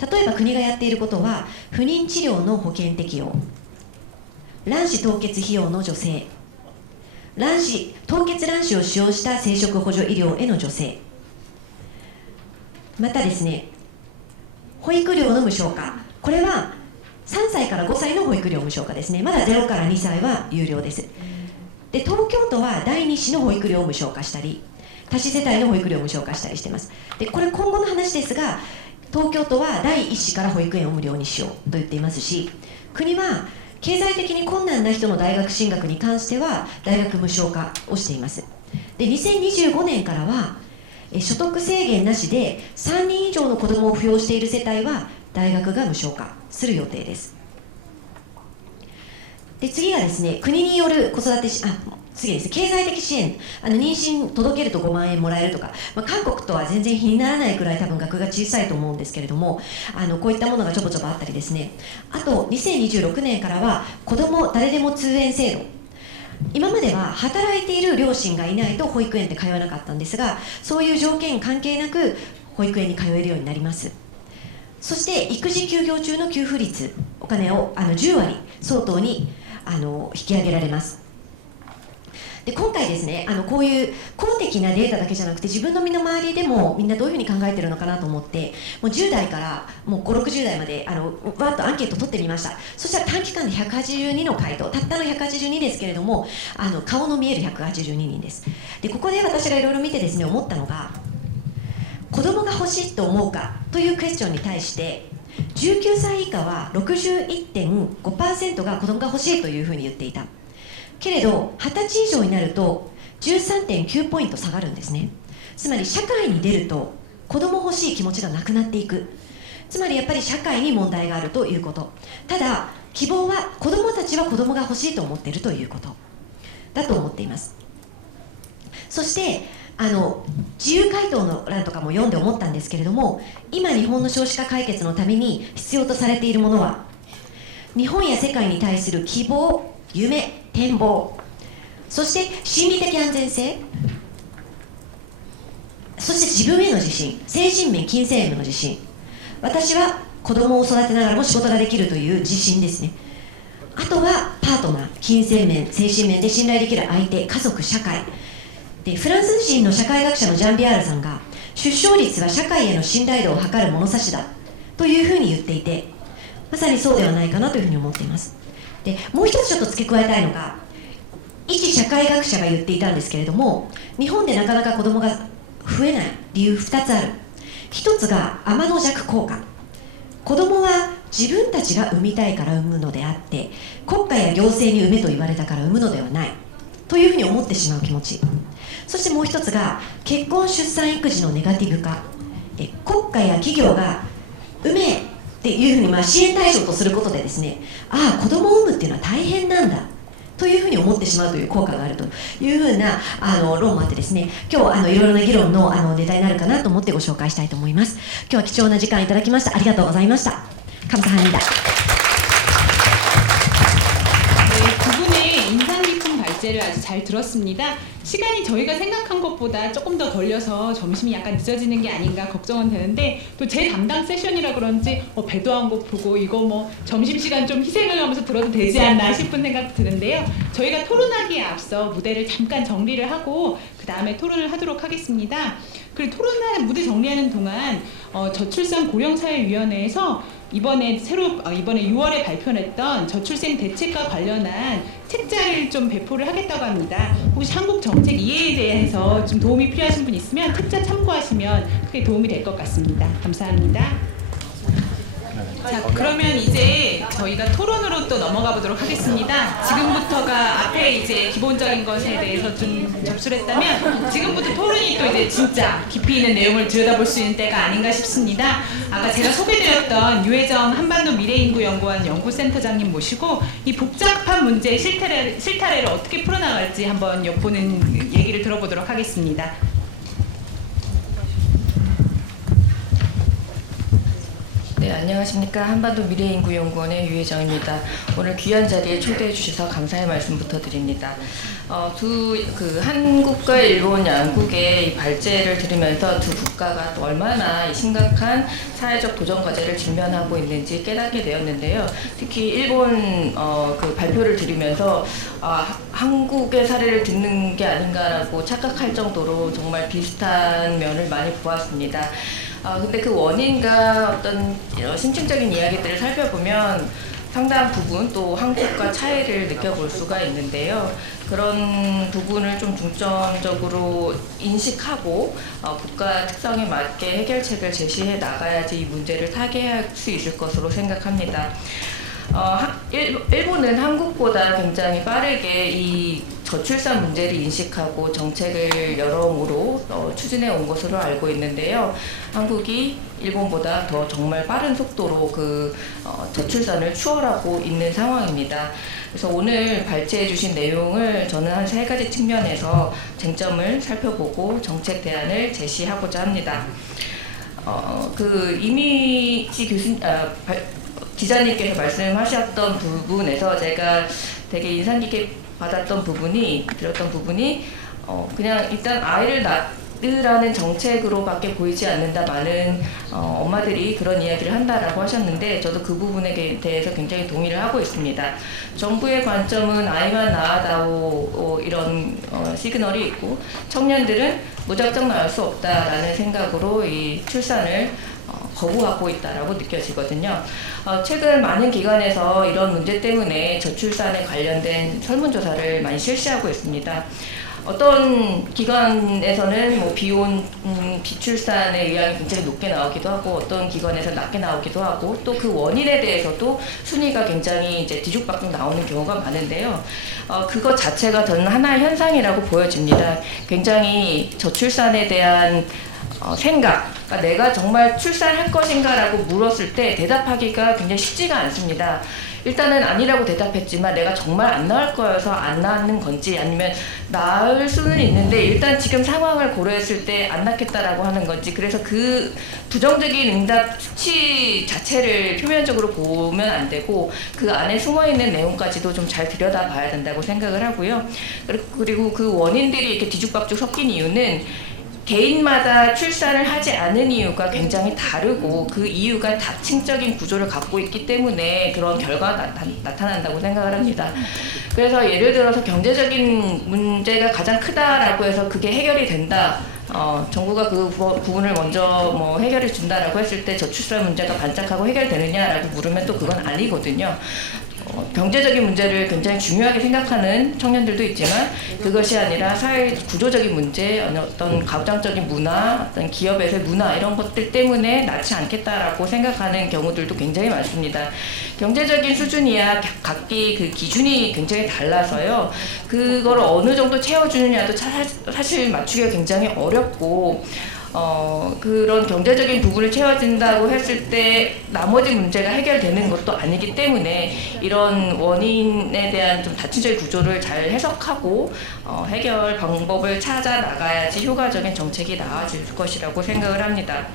例えば国がやっていることは、不妊治療の保険適用、卵子凍結費用の助成、凍結卵子を使用した生殖補助医療への助成、またですね保育料の無償化、これは3歳から5歳の保育料無償化ですね。まだ0から2歳は有料です。で東京都は第2子の保育料を無償化したり、多子世帯の保育料を無償化したりしています。でこれ今後の話ですが、東京都は第1子から保育園を無料にしようと言っていますし、国は経済的に困難な人の大学進学に関しては大学無償化をしています。で2025年からは所得制限なしで3人以上の子どもを扶養している世帯は大学が無償化する予定です。で次がですね、国による子育て次です。経済的支援、妊娠届けると5万円もらえるとか、韓国とは全然比にならないくらい多分額が小さいと思うんですけれども、こういったものがちょこちょこあったりですね。あと2026年からは子ども誰でも通園制度、今までは働いている両親がいないと保育園って通わなかったんですが、そういう条件関係なく保育園に通えるようになります。そして育児休業中の給付率、お金を10割相当に引き上げられます。で今回ですね、こういう公的なデータだけじゃなくて自分の身の回りでもみんなどういうふうに考えてるのかなと思って、もう10代からもう5、60代までわっとアンケート取ってみました。そしたら短期間で182の回答、たったの182ですけれども顔の見える182人です。でここで私がいろいろ見てですね思ったのが、子供が欲しいと思うかというクエスチョンに対して19歳以下は 61.5% が子供が欲しいというふうに言っていたけれど、20歳以上になると 13.9 ポイント下がるんですね。つまり社会に出ると子供欲しい気持ちがなくなっていく。つまりやっぱり社会に問題があるということ。ただ希望は子供たちは子供が欲しいと思っているということだと思っています。そして自由回答の欄とかも読んで思ったんですけれども、今日本の少子化解決のために必要とされているものは、日本や世界に対する希望、夢、展望、そして心理的安全性、そして自分への自信、精神面、金銭面の自信。私は子供を育てながらも仕事ができるという自信ですね。あとはパートナー、金銭面、精神面で信頼できる相手、家族、社会で、フランス人の社会学者のジャンビアールさんが、出生率は社会への信頼度を測る物差しだというふうに言っていて、まさにそうではないかなというふうに思っています。でもう一つちょっと付け加えたいのが、一社会学者が言っていたんですけれども、日本でなかなか子供が増えない理由2つある。1つが天の弱効果。子供は自分たちが産みたいから産むのであって、国家や行政に産めと言われたから産むのではないというふうに思ってしまう気持ち。そしてもう一つが結婚出産育児のネガティブ化。国家や企業が産めいうふうに支援対象とすることでですね、ああ子供を産むっていうのは大変なんだというふうに思ってしまうという効果があるというふうな論もあってですね、今日いろいろな議論のネタになるかなと思ってご紹介したいと思います。今日は貴重な時間いただきました。ありがとうございました。감사합니다. 네, 두 분의 인상 깊은 발제를 아주 잘 들었습니다. 시간이 저희가 생각한 것보다 조금 더 걸려서 점심이 약간 늦어지는 게 아닌가 걱정은 되는데 또 제 담당 세션이라 그런지 배도 한 곡 보고 이거 뭐 점심시간 좀 희생을 하면서 들어도 되지 않나 싶은 생각도 드는데요. 저희가 토론하기에 앞서 무대를 잠깐 정리를 하고 그 다음에 토론을 하도록 하겠습니다. 그리고 토론하는 무대 정리하는 동안 저출산 고령사회위원회에서 이번에 6월에 발표했던 저출생 대책과 관련한 책자를 좀 배포를 하겠다고 합니다. 혹시 한국 정책 이해에 대해서 좀 도움이 필요하신 분 있으면 책자 참고하시면 크게 도움이 될 것 같습니다. 감사합니다. 자, 그러면 이제 저희가 토론으로 또 넘어가 보도록 하겠습니다. 지금부터가 앞에 이제 기본적인 것에 대해서 좀 접수를 했다면 지금부터 토론이 또 이제 진짜 깊이 있는 내용을 들여다볼 수 있는 때가 아닌가 싶습니다. 아까 제가 소개드렸던 유혜정 한반도 미래인구연구원 연구센터장님 모시고 이 복잡한 문제의 실타래를 어떻게 풀어나갈지 한번 엿보는 얘기를 들어보도록 하겠습니다. 네, 안녕하십니까. 한반도 미래인구연구원의 유혜정입니다. 오늘 귀한 자리에 초대해 주셔서 감사의 말씀부터 드립니다. 한국과 일본 양국의 이 발제를 들으면서 두 국가가 또 얼마나 이 심각한 사회적 도전 과제를 직면하고 있는지 깨닫게 되었는데요. 특히 일본 그 발표를 들으면서 한국의 사례를 듣는 게 아닌가라고 착각할 정도로 정말 비슷한 면을 많이 보았습니다. 근데 그 원인과 어떤 심층적인 이야기들을 살펴보면 상당한 부분 또 한국과 차이를 느껴볼 수가 있는데요. 그런 부분을 좀 중점적으로 인식하고 국가 특성에 맞게 해결책을 제시해 나가야지 이 문제를 타개할 수 있을 것으로 생각합니다. 일본은 한국보다 굉장히 빠르게 이 저출산 문제를 인식하고 정책을 여러모로 추진해 온 것으로 알고 있는데요. 한국이 일본보다 더 정말 빠른 속도로 그 저출산을 추월하고 있는 상황입니다. 그래서 오늘 발제해 주신 내용을 저는 한 3가지 측면에서 쟁점을 살펴보고 정책 대안을 제시하고자 합니다. 기자님께서 말씀하셨던 부분에서 제가 되게 인상 깊게 들었던 부분이 그냥 일단 아이를 낳으라는 정책으로밖에 보이지 않는다. 많은 엄마들이 그런 이야기를 한다라고 하셨는데 저도 그 부분에 대해서 굉장히 동의를 하고 있습니다. 정부의 관점은 아이만 낳아다오 이런 시그널이 있고 청년들은 무작정 낳을 수 없다라는 생각으로 이 출산을 거부하고 있다라고 느껴지거든요. 최근 많은 기관에서 이런 문제 때문에 저출산에 관련된 설문조사를 많이 실시하고 있습니다. 어떤 기관에서는 비출산의 의향이 굉장히 높게 나오기도 하고 어떤 기관에서 낮게 나오기도 하고 또 그 원인에 대해서도 순위가 굉장히 이제 뒤죽박죽 나오는 경우가 많은데요. 그것 자체가 저는 하나의 현상이라고 보여집니다. 굉장히 저출산에 대한 생각, 그러니까 내가 정말 출산할 것인가라고 물었을 때 대답하기가 굉장히 쉽지가 않습니다. 일단은 아니라고 대답했지만 내가 정말 안 낳을 거여서 안 낳는 건지 아니면 낳을 수는 있는데 일단 지금 상황을 고려했을 때 안 낳겠다라고 하는 건지 그래서 그 부정적인 응답 수치 자체를 표면적으로 보면 안 되고 그 안에 숨어있는 내용까지도 좀 잘 들여다봐야 된다고 생각을 하고요. 그리고 그 원인들이 이렇게 뒤죽박죽 섞인 이유는 개인마다 출산을 하지 않은 이유가 굉장히 다르고 그 이유가 다층적인 구조를 갖고 있기 때문에 그런 결과가 나타난다고 생각을 합니다. 그래서 예를 들어서 경제적인 문제가 가장 크다라고 해서 그게 해결이 된다. 정부가 그 부분을 먼저 해결해 준다라고 했을 때 저출산 문제가 반짝하고 해결되느냐라고 물으면 또 그건 아니거든요. 경제적인 문제를 굉장히 중요하게 생각하는 청년들도 있지만 그것이 아니라 사회 구조적인 문제, 어떤 가부장적인 문화, 어떤 기업에서의 문화 이런 것들 때문에 낳지 않겠다라고 생각하는 경우들도 굉장히 많습니다. 경제적인 수준이야 각기 그 기준이 굉장히 달라서요. 그걸 어느 정도 채워주느냐도 사실 맞추기가 굉장히 어렵고 그런 경제적인 부분을 채워진다고 했을 때 나머지 문제가 해결되는 것도 아니기 때문에 이런 원인에 대한 좀 다층적인 구조를 잘 해석하고 해결 방법을 찾아 나가야지 효과적인 정책이 나아질 것이라고 생각을 합니다.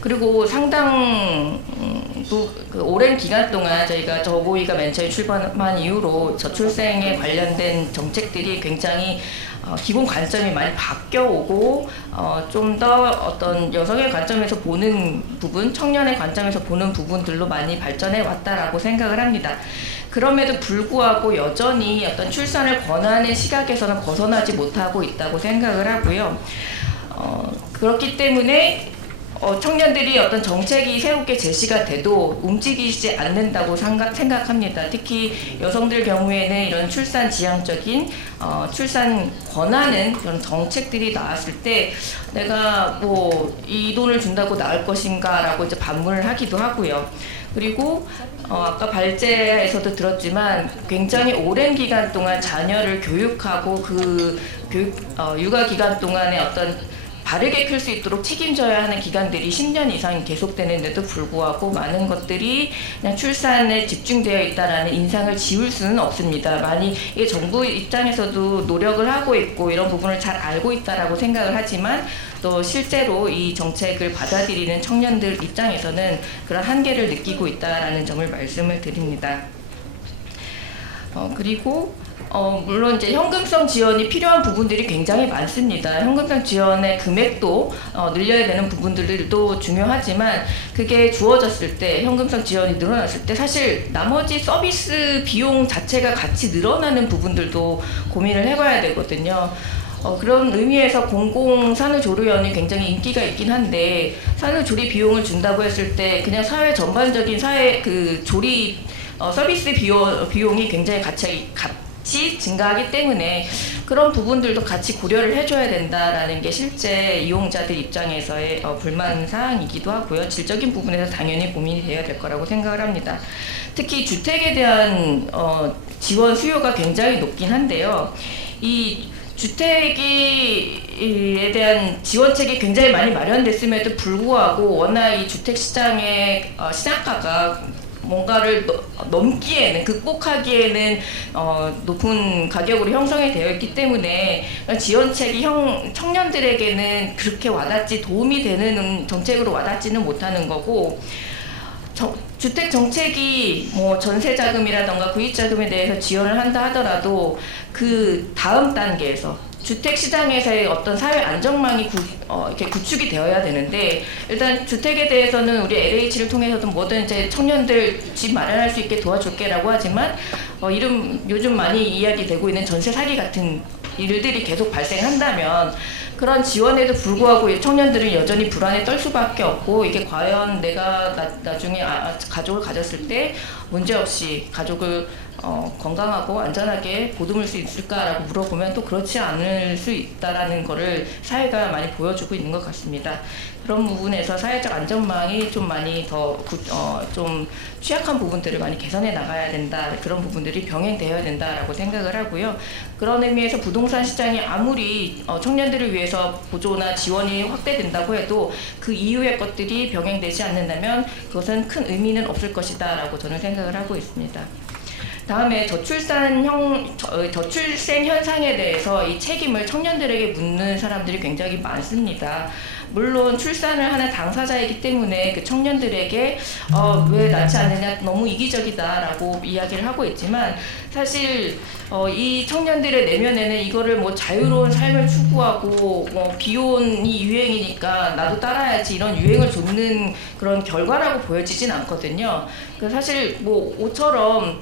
그리고 상당 그 오랜 기간 동안 저희가 저고위가 맨 처음에 출범한 이후로 저출생에 관련된 정책들이 굉장히 기본 관점이 많이 바뀌어 오고 좀 더 어떤 여성의 관점에서 보는 부분, 청년의 관점에서 보는 부분들로 많이 발전해 왔다라고 생각을 합니다. 그럼에도 불구하고 여전히 어떤 출산을 권하는 시각에서는 벗어나지 못하고 있다고 생각을 하고요. 그렇기 때문에 청년들이 어떤 정책이 새롭게 제시가 돼도 움직이지 않는다고 생각합니다. 특히 여성들 경우에는 이런 출산 지향적인 출산 권하는 그런 정책들이 나왔을 때 내가 뭐 이 돈을 준다고 나을 것인가라고 이제 반문을 하기도 하고요. 그리고 아까 발제에서도 들었지만 굉장히 오랜 기간 동안 자녀를 교육하고 그 육아 기간 동안에 어떤 바르게 클 수 있도록 책임져야 하는 기간들이 10년 이상 계속되는데도 불구하고 많은 것들이 그냥 출산에 집중되어 있다라는 인상을 지울 수는 없습니다. 많이 이게 정부 입장에서도 노력을 하고 있고 이런 부분을 잘 알고 있다라고 생각을 하지만 또 실제로 이 정책을 받아들이는 청년들 입장에서는 그런 한계를 느끼고 있다라는 점을 말씀을 드립니다. 그리고 물론 이제 현금성 지원이 필요한 부분들이 굉장히 많습니다. 현금성 지원의 금액도 늘려야 되는 부분들도 중요하지만 그게 주어졌을 때 현금성 지원이 늘어났을 때 사실 나머지 서비스 비용 자체가 같이 늘어나는 부분들도 고민을 해봐야 되거든요. 그런 의미에서 공공산후조리원이 굉장히 인기가 있긴 한데 산후조리 비용을 준다고 했을 때 그냥 사회 전반적인 사회 그 조리 서비스 비용이 굉장히 같이 증가하기 때문에 그런 부분들도 같이 고려를 해줘야 된다라는 게 실제 이용자들 입장에서의 불만 사항이기도 하고요. 질적인 부분에서 당연히 고민이 되어야 될 거라고 생각을 합니다. 특히 주택에 대한 지원 수요가 굉장히 높긴 한데요. 이 주택에 대한 지원책이 굉장히 많이 마련됐음에도 불구하고 워낙 이 주택 시장의 시장가가 뭔가를 넘기에는 극복하기에는 높은 가격으로 형성이 되어 있기 때문에 지원책이 청년들에게는 그렇게 와닿지 도움이 되는 정책으로 와닿지는 못하는 거고 주택 정책이 뭐 전세 자금이라던가 구입 자금에 대해서 지원을 한다 하더라도 그 다음 단계에서 주택 시장에서의 어떤 사회 안정망이 이렇게 구축이 되어야 되는데 일단 주택에 대해서는 우리 LH를 통해서도 뭐든 이제 청년들 집 마련할 수 있게 도와줄게라고 하지만 요즘 많이 이야기되고 있는 전세 사기 같은 일들이 계속 발생한다면 그런 지원에도 불구하고 청년들은 여전히 불안에 떨 수밖에 없고 이게 과연 내가 나중에 가족을 가졌을 때 문제없이 가족을 건강하고 안전하게 보듬을 수 있을까라고 물어보면 또 그렇지 않을 수 있다라는 거를 사회가 많이 보여주고 있는 것 같습니다. 그런 부분에서 사회적 안전망이 좀 많이 더 좀 취약한 부분들을 많이 개선해 나가야 된다. 그런 부분들이 병행되어야 된다라고 생각을 하고요. 그런 의미에서 부동산 시장이 아무리 청년들을 위해서 보조나 지원이 확대된다고 해도 그 이후의 것들이 병행되지 않는다면 그것은 큰 의미는 없을 것이다라고 저는 생각을 하고 있습니다. 다음에 저출생 현상에 대해서 이 책임을 청년들에게 묻는 사람들이 굉장히 많습니다. 물론 출산을 하는 당사자이기 때문에 그 청년들에게 왜 낳지 않느냐 너무 이기적이다라고 이야기를 하고 있지만 사실 이 청년들의 내면에는 이거를 뭐 자유로운 삶을 추구하고 뭐 비혼이 유행이니까 나도 따라야지 이런 유행을 좇는 그런 결과라고 보여지진 않거든요. 사실 뭐 옷처럼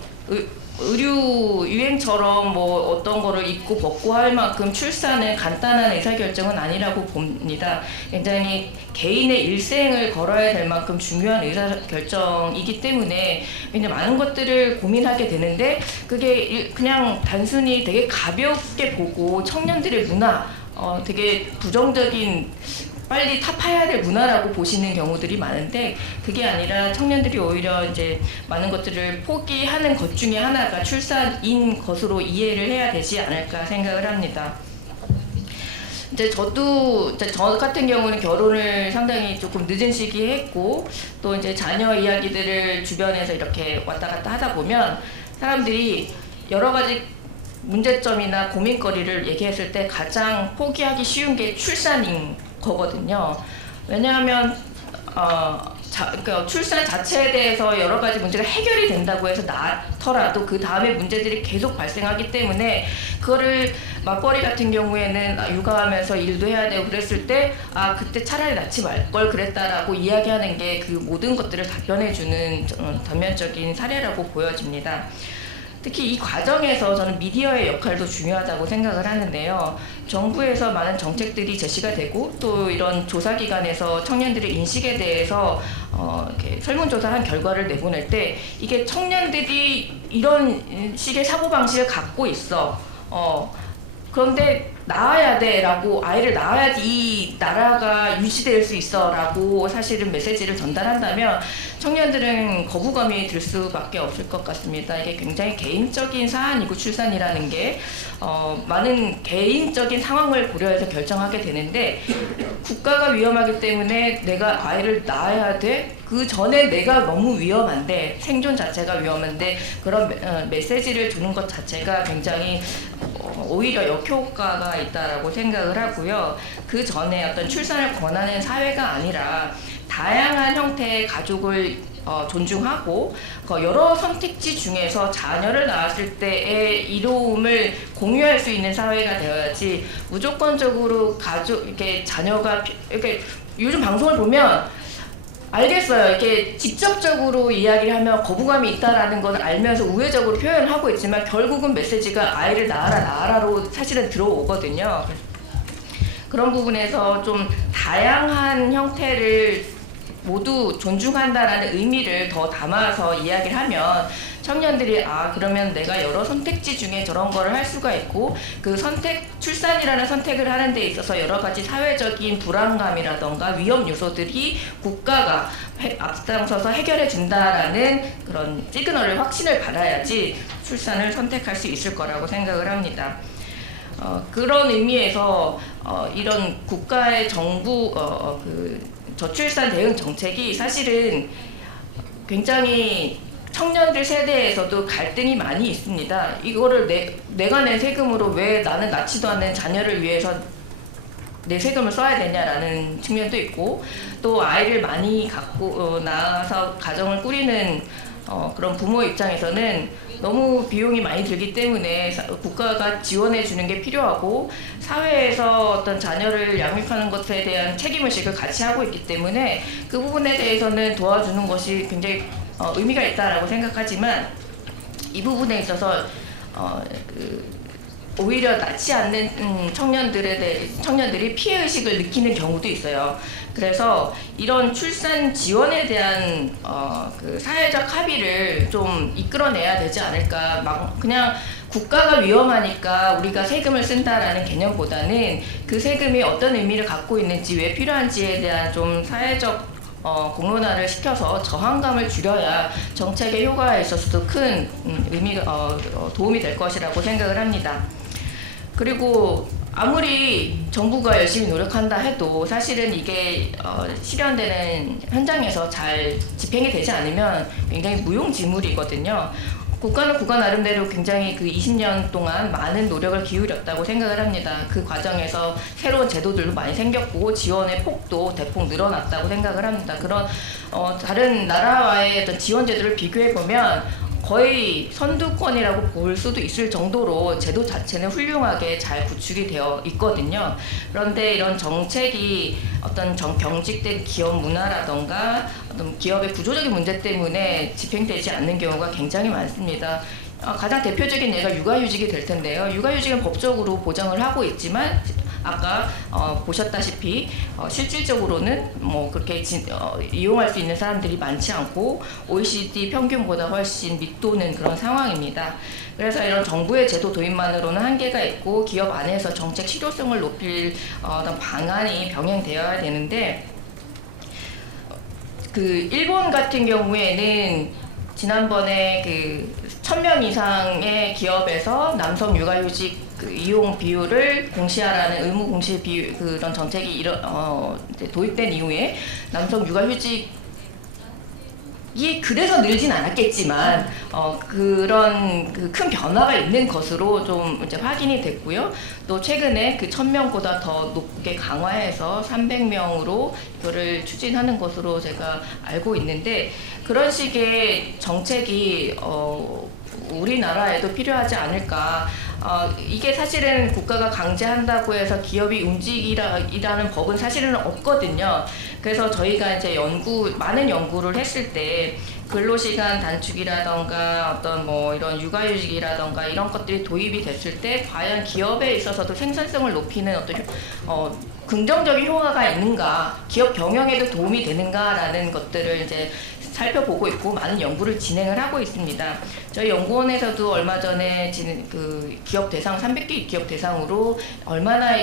의류 유행처럼 뭐 어떤 거를 입고 벗고 할 만큼 출산은 간단한 의사결정은 아니라고 봅니다. 굉장히 개인의 일생을 걸어야 될 만큼 중요한 의사결정이기 때문에 굉장히 많은 것들을 고민하게 되는데 그게 그냥 단순히 되게 가볍게 보고 청년들의 문화 되게 부정적인 빨리 타파해야 될 문화라고 보시는 경우들이 많은데 그게 아니라 청년들이 오히려 이제 많은 것들을 포기하는 것 중에 하나가 출산인 것으로 이해를 해야 되지 않을까 생각을 합니다. 이제 저 같은 경우는 결혼을 상당히 조금 늦은 시기에 했고 또 이제 자녀 이야기들을 주변에서 이렇게 왔다 갔다 하다 보면 사람들이 여러 가지 문제점이나 고민거리를 얘기했을 때 가장 포기하기 쉬운 게 출산인 거거든요. 왜냐하면 그러니까 출산 자체에 대해서 여러 가지 문제가 해결이 된다고 해서 낳더라도 그 다음에 문제들이 계속 발생하기 때문에 그거를 맞벌이 같은 경우에는 육아하면서 일도 해야 되고 그랬을 때 그때 차라리 낳지 말 걸 그랬다라고 이야기하는 게 그 모든 것들을 답변해주는 단면적인 사례라고 보여집니다. 특히 이 과정에서 저는 미디어의 역할도 중요하다고 생각을 하는데요. 정부에서 많은 정책들이 제시가 되고 또 이런 조사기관에서 청년들의 인식에 대해서 이렇게 설문조사한 결과를 내보낼 때 이게 청년들이 이런 식의 사고방식을 갖고 있어. 그런데 낳아야 돼라고 아이를 낳아야지 이 나라가 유지될 수 있어라고 사실은 메시지를 전달한다면 청년들은 거부감이 들 수밖에 없을 것 같습니다. 이게 굉장히 개인적인 사안이고 출산이라는 게 많은 개인적인 상황을 고려해서 결정하게 되는데 국가가 위험하기 때문에 내가 아이를 낳아야 돼? 그 전에 내가 너무 위험한데 생존 자체가 위험한데 그런 메시지를 주는 것 자체가 굉장히 오히려 역효과가 있다라고 생각을 하고요. 그 전에 어떤 출산을 권하는 사회가 아니라 다양한 형태의 가족을 존중하고 여러 선택지 중에서 자녀를 낳았을 때의 이로움을 공유할 수 있는 사회가 되어야지 무조건적으로 이렇게 자녀가 이렇게 요즘 방송을 보면 알겠어요. 이렇게 직접적으로 이야기를 하면 거부감이 있다라는 걸 알면서 우회적으로 표현을 하고 있지만 결국은 메시지가 아이를 낳아라로 사실은 들어오거든요. 그런 부분에서 좀 다양한 형태를 모두 존중한다라는 의미를 더 담아서 이야기를 하면 청년들이 그러면 내가 여러 선택지 중에 저런 거를 할 수가 있고 그 출산이라는 선택을 하는 데 있어서 여러 가지 사회적인 불안감이라던가 위험 요소들이 국가가 앞장서서 해결해 준다라는 그런 시그널을 확신을 받아야지 출산을 선택할 수 있을 거라고 생각을 합니다. 그런 의미에서 이런 국가의 정부 저출산 대응 정책이 사실은 굉장히 청년들 세대에서도 갈등이 많이 있습니다. 이거를 내가 낸 세금으로 왜 나는 낳지도 않는 자녀를 위해서 내 세금을 써야 되냐라는 측면도 있고 또 아이를 많이 갖고 낳아서 가정을 꾸리는 그런 부모 입장에서는 너무 비용이 많이 들기 때문에 국가가 지원해 주는 게 필요하고 사회에서 어떤 자녀를 양육하는 것에 대한 책임의식을 같이 하고 있기 때문에 그 부분에 대해서는 도와주는 것이 굉장히 의미가 있다라고 생각하지만 이 부분에 있어서 오히려 낳지 않는 청년들이 피해의식을 느끼는 경우도 있어요. 그래서 이런 출산 지원에 대한 그 사회적 합의를 좀 이끌어내야 되지 않을까. 그냥 국가가 위험하니까 우리가 세금을 쓴다라는 개념보다는 그 세금이 어떤 의미를 갖고 있는지 왜 필요한지에 대한 좀 사회적 공론화를 시켜서 저항감을 줄여야 정책의 효과에 있어서도 큰 도움이 될 것이라고 생각을 합니다. 그리고 아무리 정부가 열심히 노력한다 해도 사실은 이게 실현되는 현장에서 잘 집행이 되지 않으면 굉장히 무용지물이거든요. 국가는 국가 나름대로 굉장히 그 20년 동안 많은 노력을 기울였다고 생각을 합니다. 그 과정에서 새로운 제도들도 많이 생겼고 지원의 폭도 대폭 늘어났다고 생각을 합니다. 그런 다른 나라와의 어떤 지원 제도를 비교해 보면 거의 선두권이라고 볼 수도 있을 정도로 제도 자체는 훌륭하게 잘 구축이 되어 있거든요. 그런데 이런 정책이 어떤 경직된 기업 문화라던가 어떤 기업의 구조적인 문제 때문에 집행되지 않는 경우가 굉장히 많습니다. 가장 대표적인 예가 육아휴직이 될 텐데요. 육아휴직은 법적으로 보장을 하고 있지만 아까 보셨다시피 실질적으로는 뭐 그렇게 이용할 수 있는 사람들이 많지 않고 OECD 평균보다 훨씬 밑도는 그런 상황입니다. 그래서 이런 정부의 제도 도입만으로는 한계가 있고 기업 안에서 정책 실효성을 높일 어떤 방안이 병행되어야 되는데 그 일본 같은 경우에는 지난번에 그 1000명 이상의 기업에서 남성 육아휴직 그 이용 비율을 공시하라는 의무 공시 비율 그런 정책이 이제 도입된 이후에 남성 육아휴직이 그래서 늘진 않았겠지만 그런 그 큰 변화가 있는 것으로 좀 이제 확인이 됐고요. 또 최근에 그 1000명보다 더 높게 강화해서 300명으로 이거를 추진하는 것으로 제가 알고 있는데 그런 식의 정책이 우리나라에도 필요하지 않을까. 이게 사실은 국가가 강제한다고 해서 기업이 움직이라는 법은 사실은 없거든요. 그래서 저희가 이제 많은 연구를 했을 때 근로시간 단축이라던가 어떤 뭐 이런 육아휴직이라던가 이런 것들이 도입이 됐을 때 과연 기업에 있어서도 생산성을 높이는 어떤 긍정적인 효과가 있는가, 기업 경영에도 도움이 되는가라는 것들을 이제 살펴보고 있고 많은 연구를 진행을 하고 있습니다. 저희 연구원에서도 얼마 전에 그 기업 대상 300개 기업 대상으로 얼마나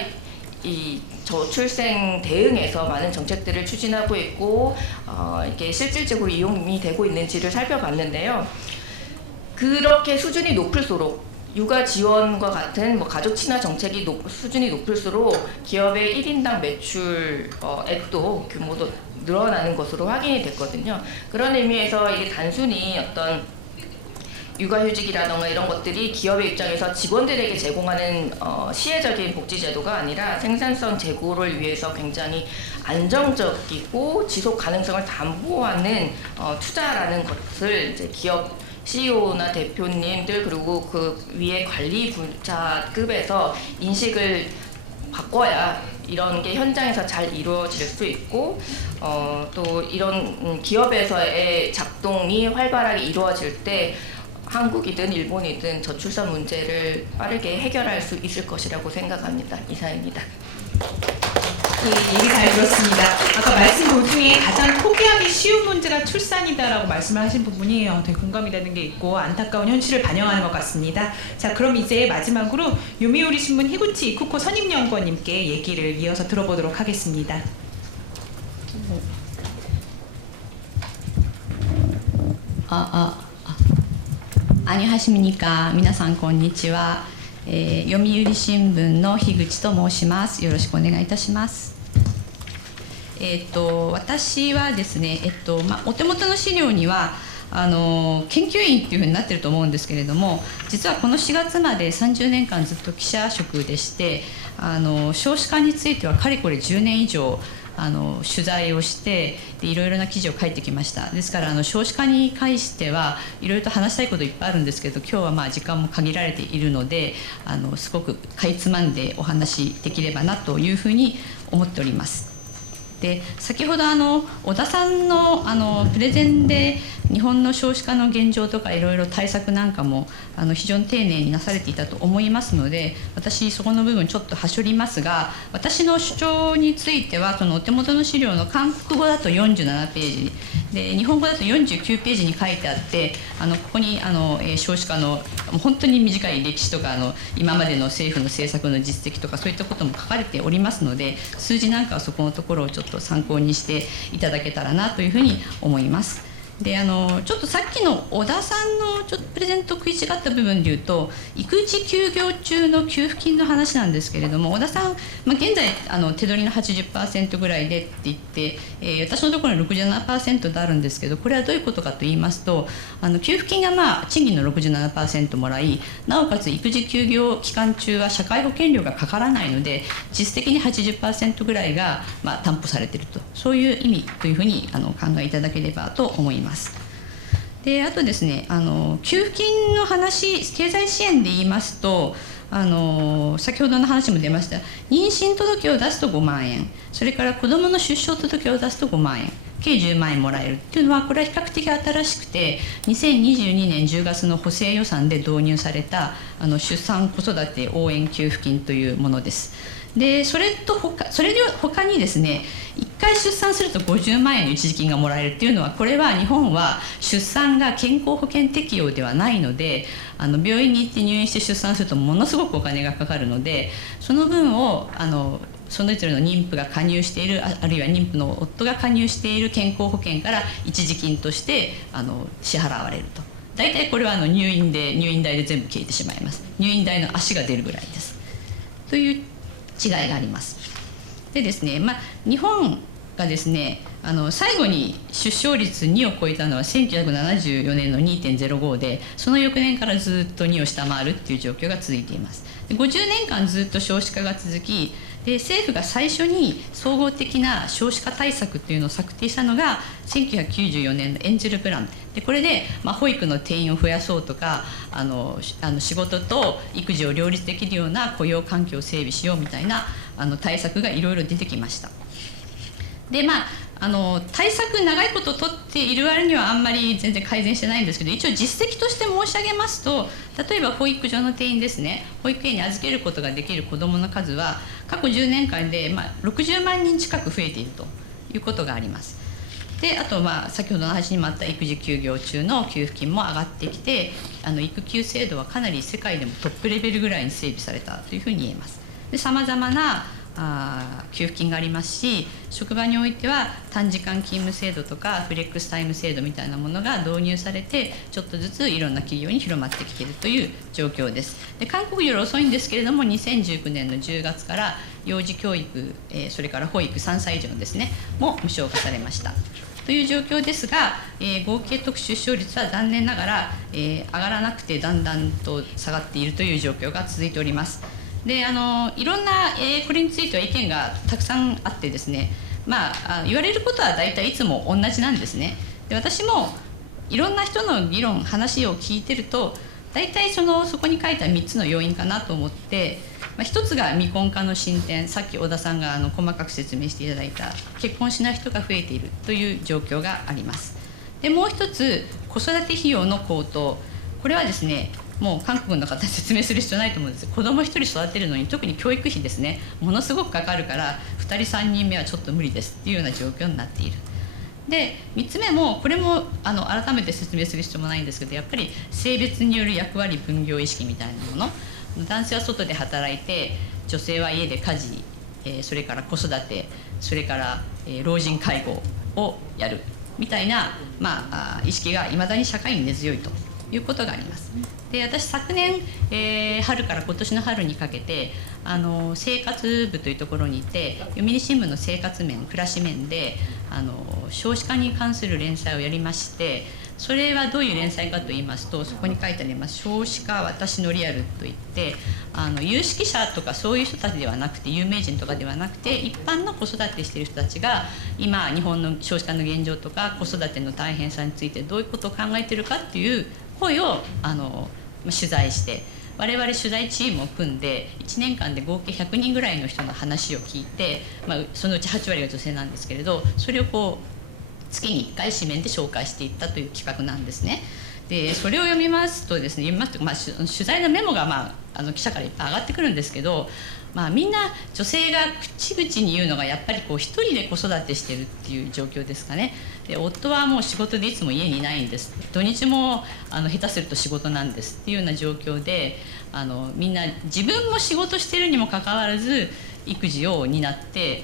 이 저출생 대응에서 많은 정책들을 추진하고 있고 이게 실질적으로 이용이 되고 있는지를 살펴봤는데요. 그렇게 수준이 높을수록 육아 지원과 같은 뭐 가족 친화 정책이 수준이 높을수록 기업의 1인당 매출액도 규모도 늘어나는 것으로 확인이 됐거든요. 그런 의미에서 이게 단순히 어떤 육아휴직이라던가 이런 것들이 기업의 입장에서 직원들에게 제공하는 시혜적인 복지제도가 아니라 생산성 제고를 위해서 굉장히 안정적이고 지속 가능성을 담보하는 투자라는 것을 이제 기업 CEO나 대표님들 그리고 그 위에 관리 부자급에서 인식을 바꿔야 이런 게 현장에서 잘 이루어질 수 있고 또 이런 기업에서의 작동이 활발하게 이루어질 때 한국이든 일본이든 저출산 문제를 빠르게 해결할 수 있을 것이라고 생각합니다. 이상입니다. 네, 얘기 잘 들었습니다. 아까 말씀 도중에 가장 포기하기 쉬운 문제가 출산이다라고 말씀을 하신 부분이 되게 공감이 되는 게 있고 안타까운 현실을 반영하는 것 같습니다. 자, 그럼 이제 마지막으로 요미우리 신문 히구치 이쿠코 선임연구원님께 얘기를 이어서 들어보도록 하겠습니다. 안녕하십니까. 皆さんこんにちは。読売新聞の樋口と申します。よろしくお願いいたします。私はですね、お手元の資料には研究員っていうふうになってると思うんですけれども、実はこの4月まで30年間ずっと記者職でして、少子化についてはかれこれ10年以上取材をしていろいろな記事を書いてきました。ですから少子化に関してはいろいろと話したいこといっぱいあるんですけど、今日はまあ時間も限られているのですごくかいつまんでお話しできればなというふうに思っております。で先ほど小田さんのプレゼンで日本の少子化の現状とかいろいろ対策なんかも非常に丁寧になされていたと思いますので、私そこの部分ちょっとはしょりますが、私の主張についてはそのお手元の資料の韓国語だと47ページで日本語だと49ページに書いてあって、ここに少子化の本当に短い歴史とか今までの政府の政策の実績とかそういったことも書かれておりますので、数字なんかはそこのところをちょっと参考にしていただけたらなというふうに思います。でちょっとさっきの小田さんのちょっとプレゼント食い違った部分で言うと、育児休業中の給付金の話なんですけれども、小田さん、現在手取りの 80% ぐらいでって言って、私のところに 67% とあるんですけど、これはどういうことかと言いますと、給付金が賃金の 67% もらい、なおかつ育児休業期間中は社会保険料がかからないので、実質的に 80% ぐらいが担保されていると、そういう意味というふうに考えいただければと思います。であとですね、給付金の話、経済支援で言いますと、先ほどの話も出ました妊娠届を出すと5万円、それから子どもの出生届を出すと5万円、計10万円もらえるっていうのは、これは比較的新しくて2022年10月の補正予算で導入された出産子育て応援給付金というものです。でそれで他にですね、1回出産すると50万円の一時金がもらえるっていうのは、これは日本は出産が健康保険適用ではないので、病院に行って入院して出産するとものすごくお金がかかるので、その分をそれぞれの妊婦が加入している、あるいは妊婦の夫が加入している健康保険から一時金として支払われると。大体これは入院代で全部消えてしまいます。入院代の足が出るぐらいです。という違いがあります。でですね、日本がですね最後に出生率2を超えたのは1974年の 2.05 で、その翌年からずっと2を下回るっていう状況が続いています。で50年間ずっと少子化が続き、で政府が最初に総合的な少子化対策っていうのを策定したのが1994年のエンジェルプランで、これで、保育の定員を増やそうとか仕事と育児を両立できるような雇用環境を整備しようみたいな対策がいろいろ出てきました。で対策長いこと取っている割にはあんまり全然改善してないんですけど、一応実績として申し上げますと、例えば保育所の定員ですね、保育園に預けることができる子どもの数は過去10年間で60万人近く増えているということがあります。であと先ほどの話にもあった育児休業中の給付金も上がってきて、育休制度はかなり世界でもトップレベルぐらいに整備されたというふうに言えます。でさまざまな給付金がありますし、職場においては短時間勤務制度とかフレックスタイム制度みたいなものが導入されて、ちょっとずついろんな企業に広まってきているという状況です。で韓国より遅いんですけれども、2019年の10月から幼児教育、それから保育3歳以上ですねも無償化されましたという状況ですが、合計特出生率は残念ながら、上がらなくてだんだんと下がっているという状況が続いております。でいろんな、これについては意見がたくさんあってですね、言われることは大体いつも同じなんですね。で私もいろんな人の議論話を聞いてると、大体そこに書いた3つの要因かなと思って、1つが未婚化の進展、さっき小田さんが細かく説明していただいた結婚しない人が増えているという状況があります。でもう1つ、子育て費用の高騰、これはですねもう韓国の方に説明する必要ないと思うんです。子供1人育てるのに特に教育費ですねものすごくかかるから、2人3人目はちょっと無理ですっていうような状況になっている。で3つ目も、これも改めて説明する必要もないんですけど、やっぱり性別による役割分業意識みたいなもの、男性は外で働いて女性は家で家事、それから子育て、それから、老人介護をやるみたいな、意識がいまだに社会に根強いということがあります。で私昨年、春から今年の春にかけて生活部というところにいて、読売新聞の生活面暮らし面で少子化に関する連載をやりまして、それはどういう連載かといいますと、そこに書いてあります少子化私のリアルといって、有識者とかそういう人たちではなくて、有名人とかではなくて、一般の子育てしている人たちが今日本の少子化の現状とか子育ての大変さについてどういうことを考えているかっていう声を取材して、我々取材チームを組んで1年間で合計100人ぐらいの人の話を聞いて、そのうち8割が女性なんですけれど、それを月に1回紙面で紹介していったという企画なんですね。でそれを読みますとですね、取材のメモが、記者からいっぱい上がってくるんですけど、みんな女性が口々に言うのがやっぱり一人で子育てしてるっていう状況ですかね。で夫はもう仕事でいつも家にいないんです、土日も下手すると仕事なんですっていうような状況で、みんな自分も仕事してるにもかかわらず育児を担って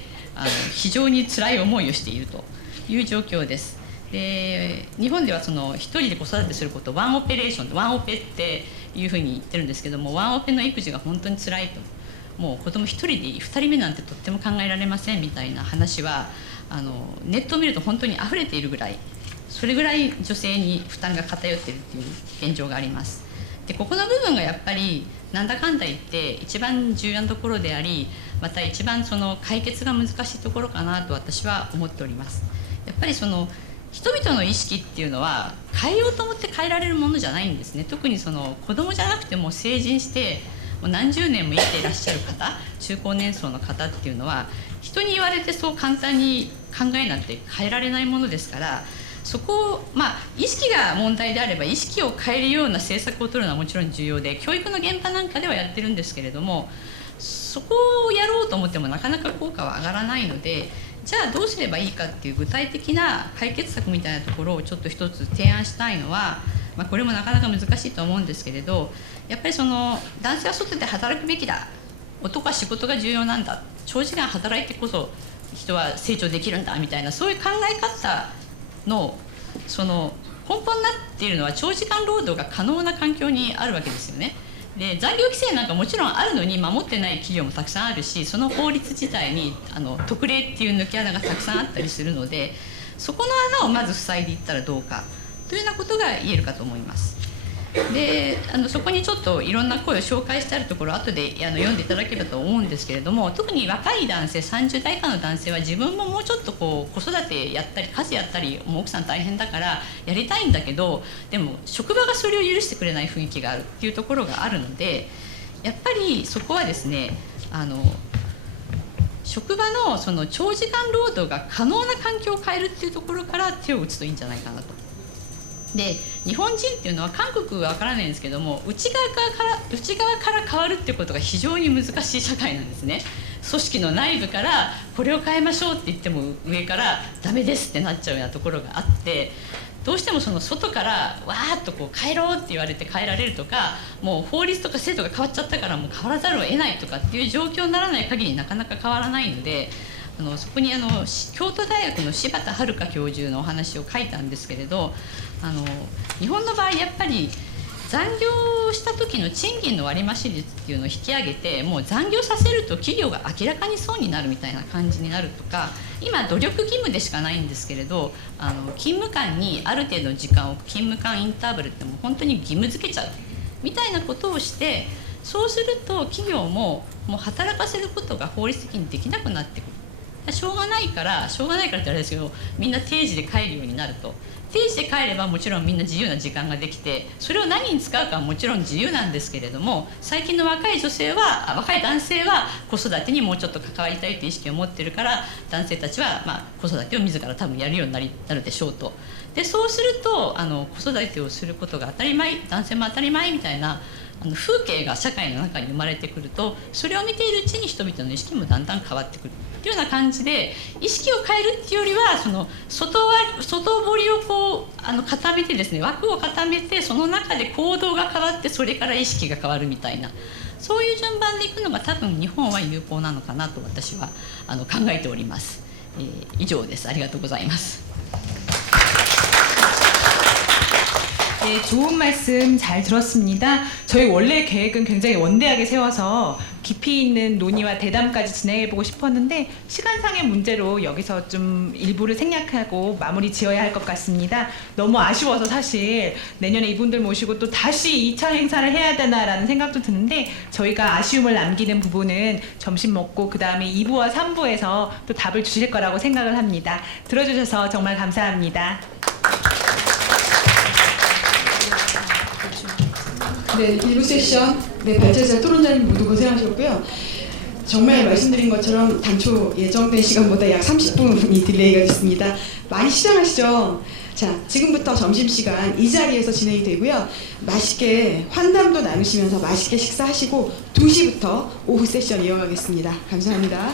非常に辛い思いをしているという状況です。で日本では一人で子育てすることをワンオペレーション、ワンオペっていうふうに言ってるんですけども、ワンオペの育児が本当に辛いと、もう子供1人で2人目なんてとっても考えられませんみたいな話はネットを見ると本当に溢れているぐらい、それぐらい女性に負担が偏っているという現状があります。でここの部分がやっぱりなんだかんだ言って一番重要なところであり、また一番解決が難しいところかなと私は思っております。やっぱり人々の意識っていうのは変えようと思って変えられるものじゃないんですね。特に子供じゃなくても成人してもう何十年も生きていらっしゃる方、中高年層の方っていうのは人に言われてそう簡単に考えなんて変えられないものですから、そこを意識が問題であれば意識を変えるような政策を取るのはもちろん重要で、教育の現場なんかではやってるんですけれども、そこをやろうと思ってもなかなか効果は上がらないので、じゃあどうすればいいかっていう具体的な解決策みたいなところをちょっと一つ提案したいのは、これもなかなか難しいと思うんですけれど、やっぱり男性は外で働くべきだ、男は仕事が重要なんだ、長時間働いてこそ人は成長できるんだみたいな、そういう考え方の根本になっているのは長時間労働が可能な環境にあるわけですよね。で残業規制なんかもちろんあるのに守ってない企業もたくさんあるし、その法律自体に特例っていう抜け穴がたくさんあったりするので、そこの穴をまず塞いでいったらどうかというようなことが言えるかと思います。でそこにちょっといろんな声を紹介してあるところ後で読んでいただければと思うんですけれども、特に若い男性30代以下の男性は自分ももうちょっとこう子育てやったり家事やったり、もう奥さん大変だからやりたいんだけど、でも職場がそれを許してくれない雰囲気があるっていうところがあるので、やっぱりそこはですね職場のその長時間労働が可能な環境を変えるっていうところから手を打つといいんじゃないかなと。で日本人っていうのは韓国は分からないんですけども、内側から変わるっていうことが非常に難しい社会なんですね。組織の内部からこれを変えましょうって言っても上からダメですってなっちゃうようなところがあって、どうしてもその外からわーっとこう変えろって言われて変えられるとか、もう法律とか制度が変わっちゃったからもう変わらざるを得ないとかっていう状況にならない限りなかなか変わらないので、そこに京都大学の柴田遥教授のお話を書いたんですけれど、日本の場合やっぱり残業した時の賃金の割増率っていうのを引き上げて、もう残業させると企業が明らかに損になるみたいな感じになるとか、今努力義務でしかないんですけれど、勤務間にある程度の時間を勤務間インターバルってもう本当に義務付けちゃうみたいなことをして、そうすると企業ももう働かせることが法律的にできなくなってくる。しょうがないからってあれですけど、みんな定時で帰るようになると、定時で帰ればもちろんみんな自由な時間ができて、それを何に使うかはもちろん自由なんですけれども、最近の若い男性は子育てにもうちょっと関わりたいという意識を持ってるから、男性たちは子育てを自ら多分やるようになるでしょうと。でそうすると子育てをすることが当たり前、男性も当たり前みたいな風景が社会の中に生まれてくると、それを見ているうちに人々の意識もだんだん変わってくるというような感じで、意識を変えるっていうよりはその外堀をこう固めてですね、枠を固めて、その中で行動が変わって、それから意識が変わるみたいな、そういう順番でいくのが多分日本は有効なのかなと私は考えております。以上です。ありがとうございます。 네, 좋은 말씀 잘 들었습니다. 저희 원래 계획은 굉장히 원대하게 세워서 깊이 있는 논의와 대담까지 진행해보고 싶었는데 시간상의 문제로 여기서 좀 일부를 생략하고 마무리 지어야 할 것 같습니다. 너무 아쉬워서 사실 내년에 이분들 모시고 또 다시 2차 행사를 해야 되나라는 생각도 드는데, 저희가 아쉬움을 남기는 부분은 점심 먹고 그 다음에 2부와 3부에서 또 답을 주실 거라고 생각을 합니다. 들어주셔서 정말 감사합니다. 네, 1부 세션 발제자 토론자님 모두 고생하셨고요. 정말 말씀드린 것처럼 당초 예정된 시간보다 약 30분이 딜레이가 됐습니다. 많이 시장하시죠? 자, 지금부터 점심시간 이 자리에서 진행이 되고요. 맛있게 환담도 나누시면서 맛있게 식사하시고 2시부터 오후 세션 이어가겠습니다. 감사합니다.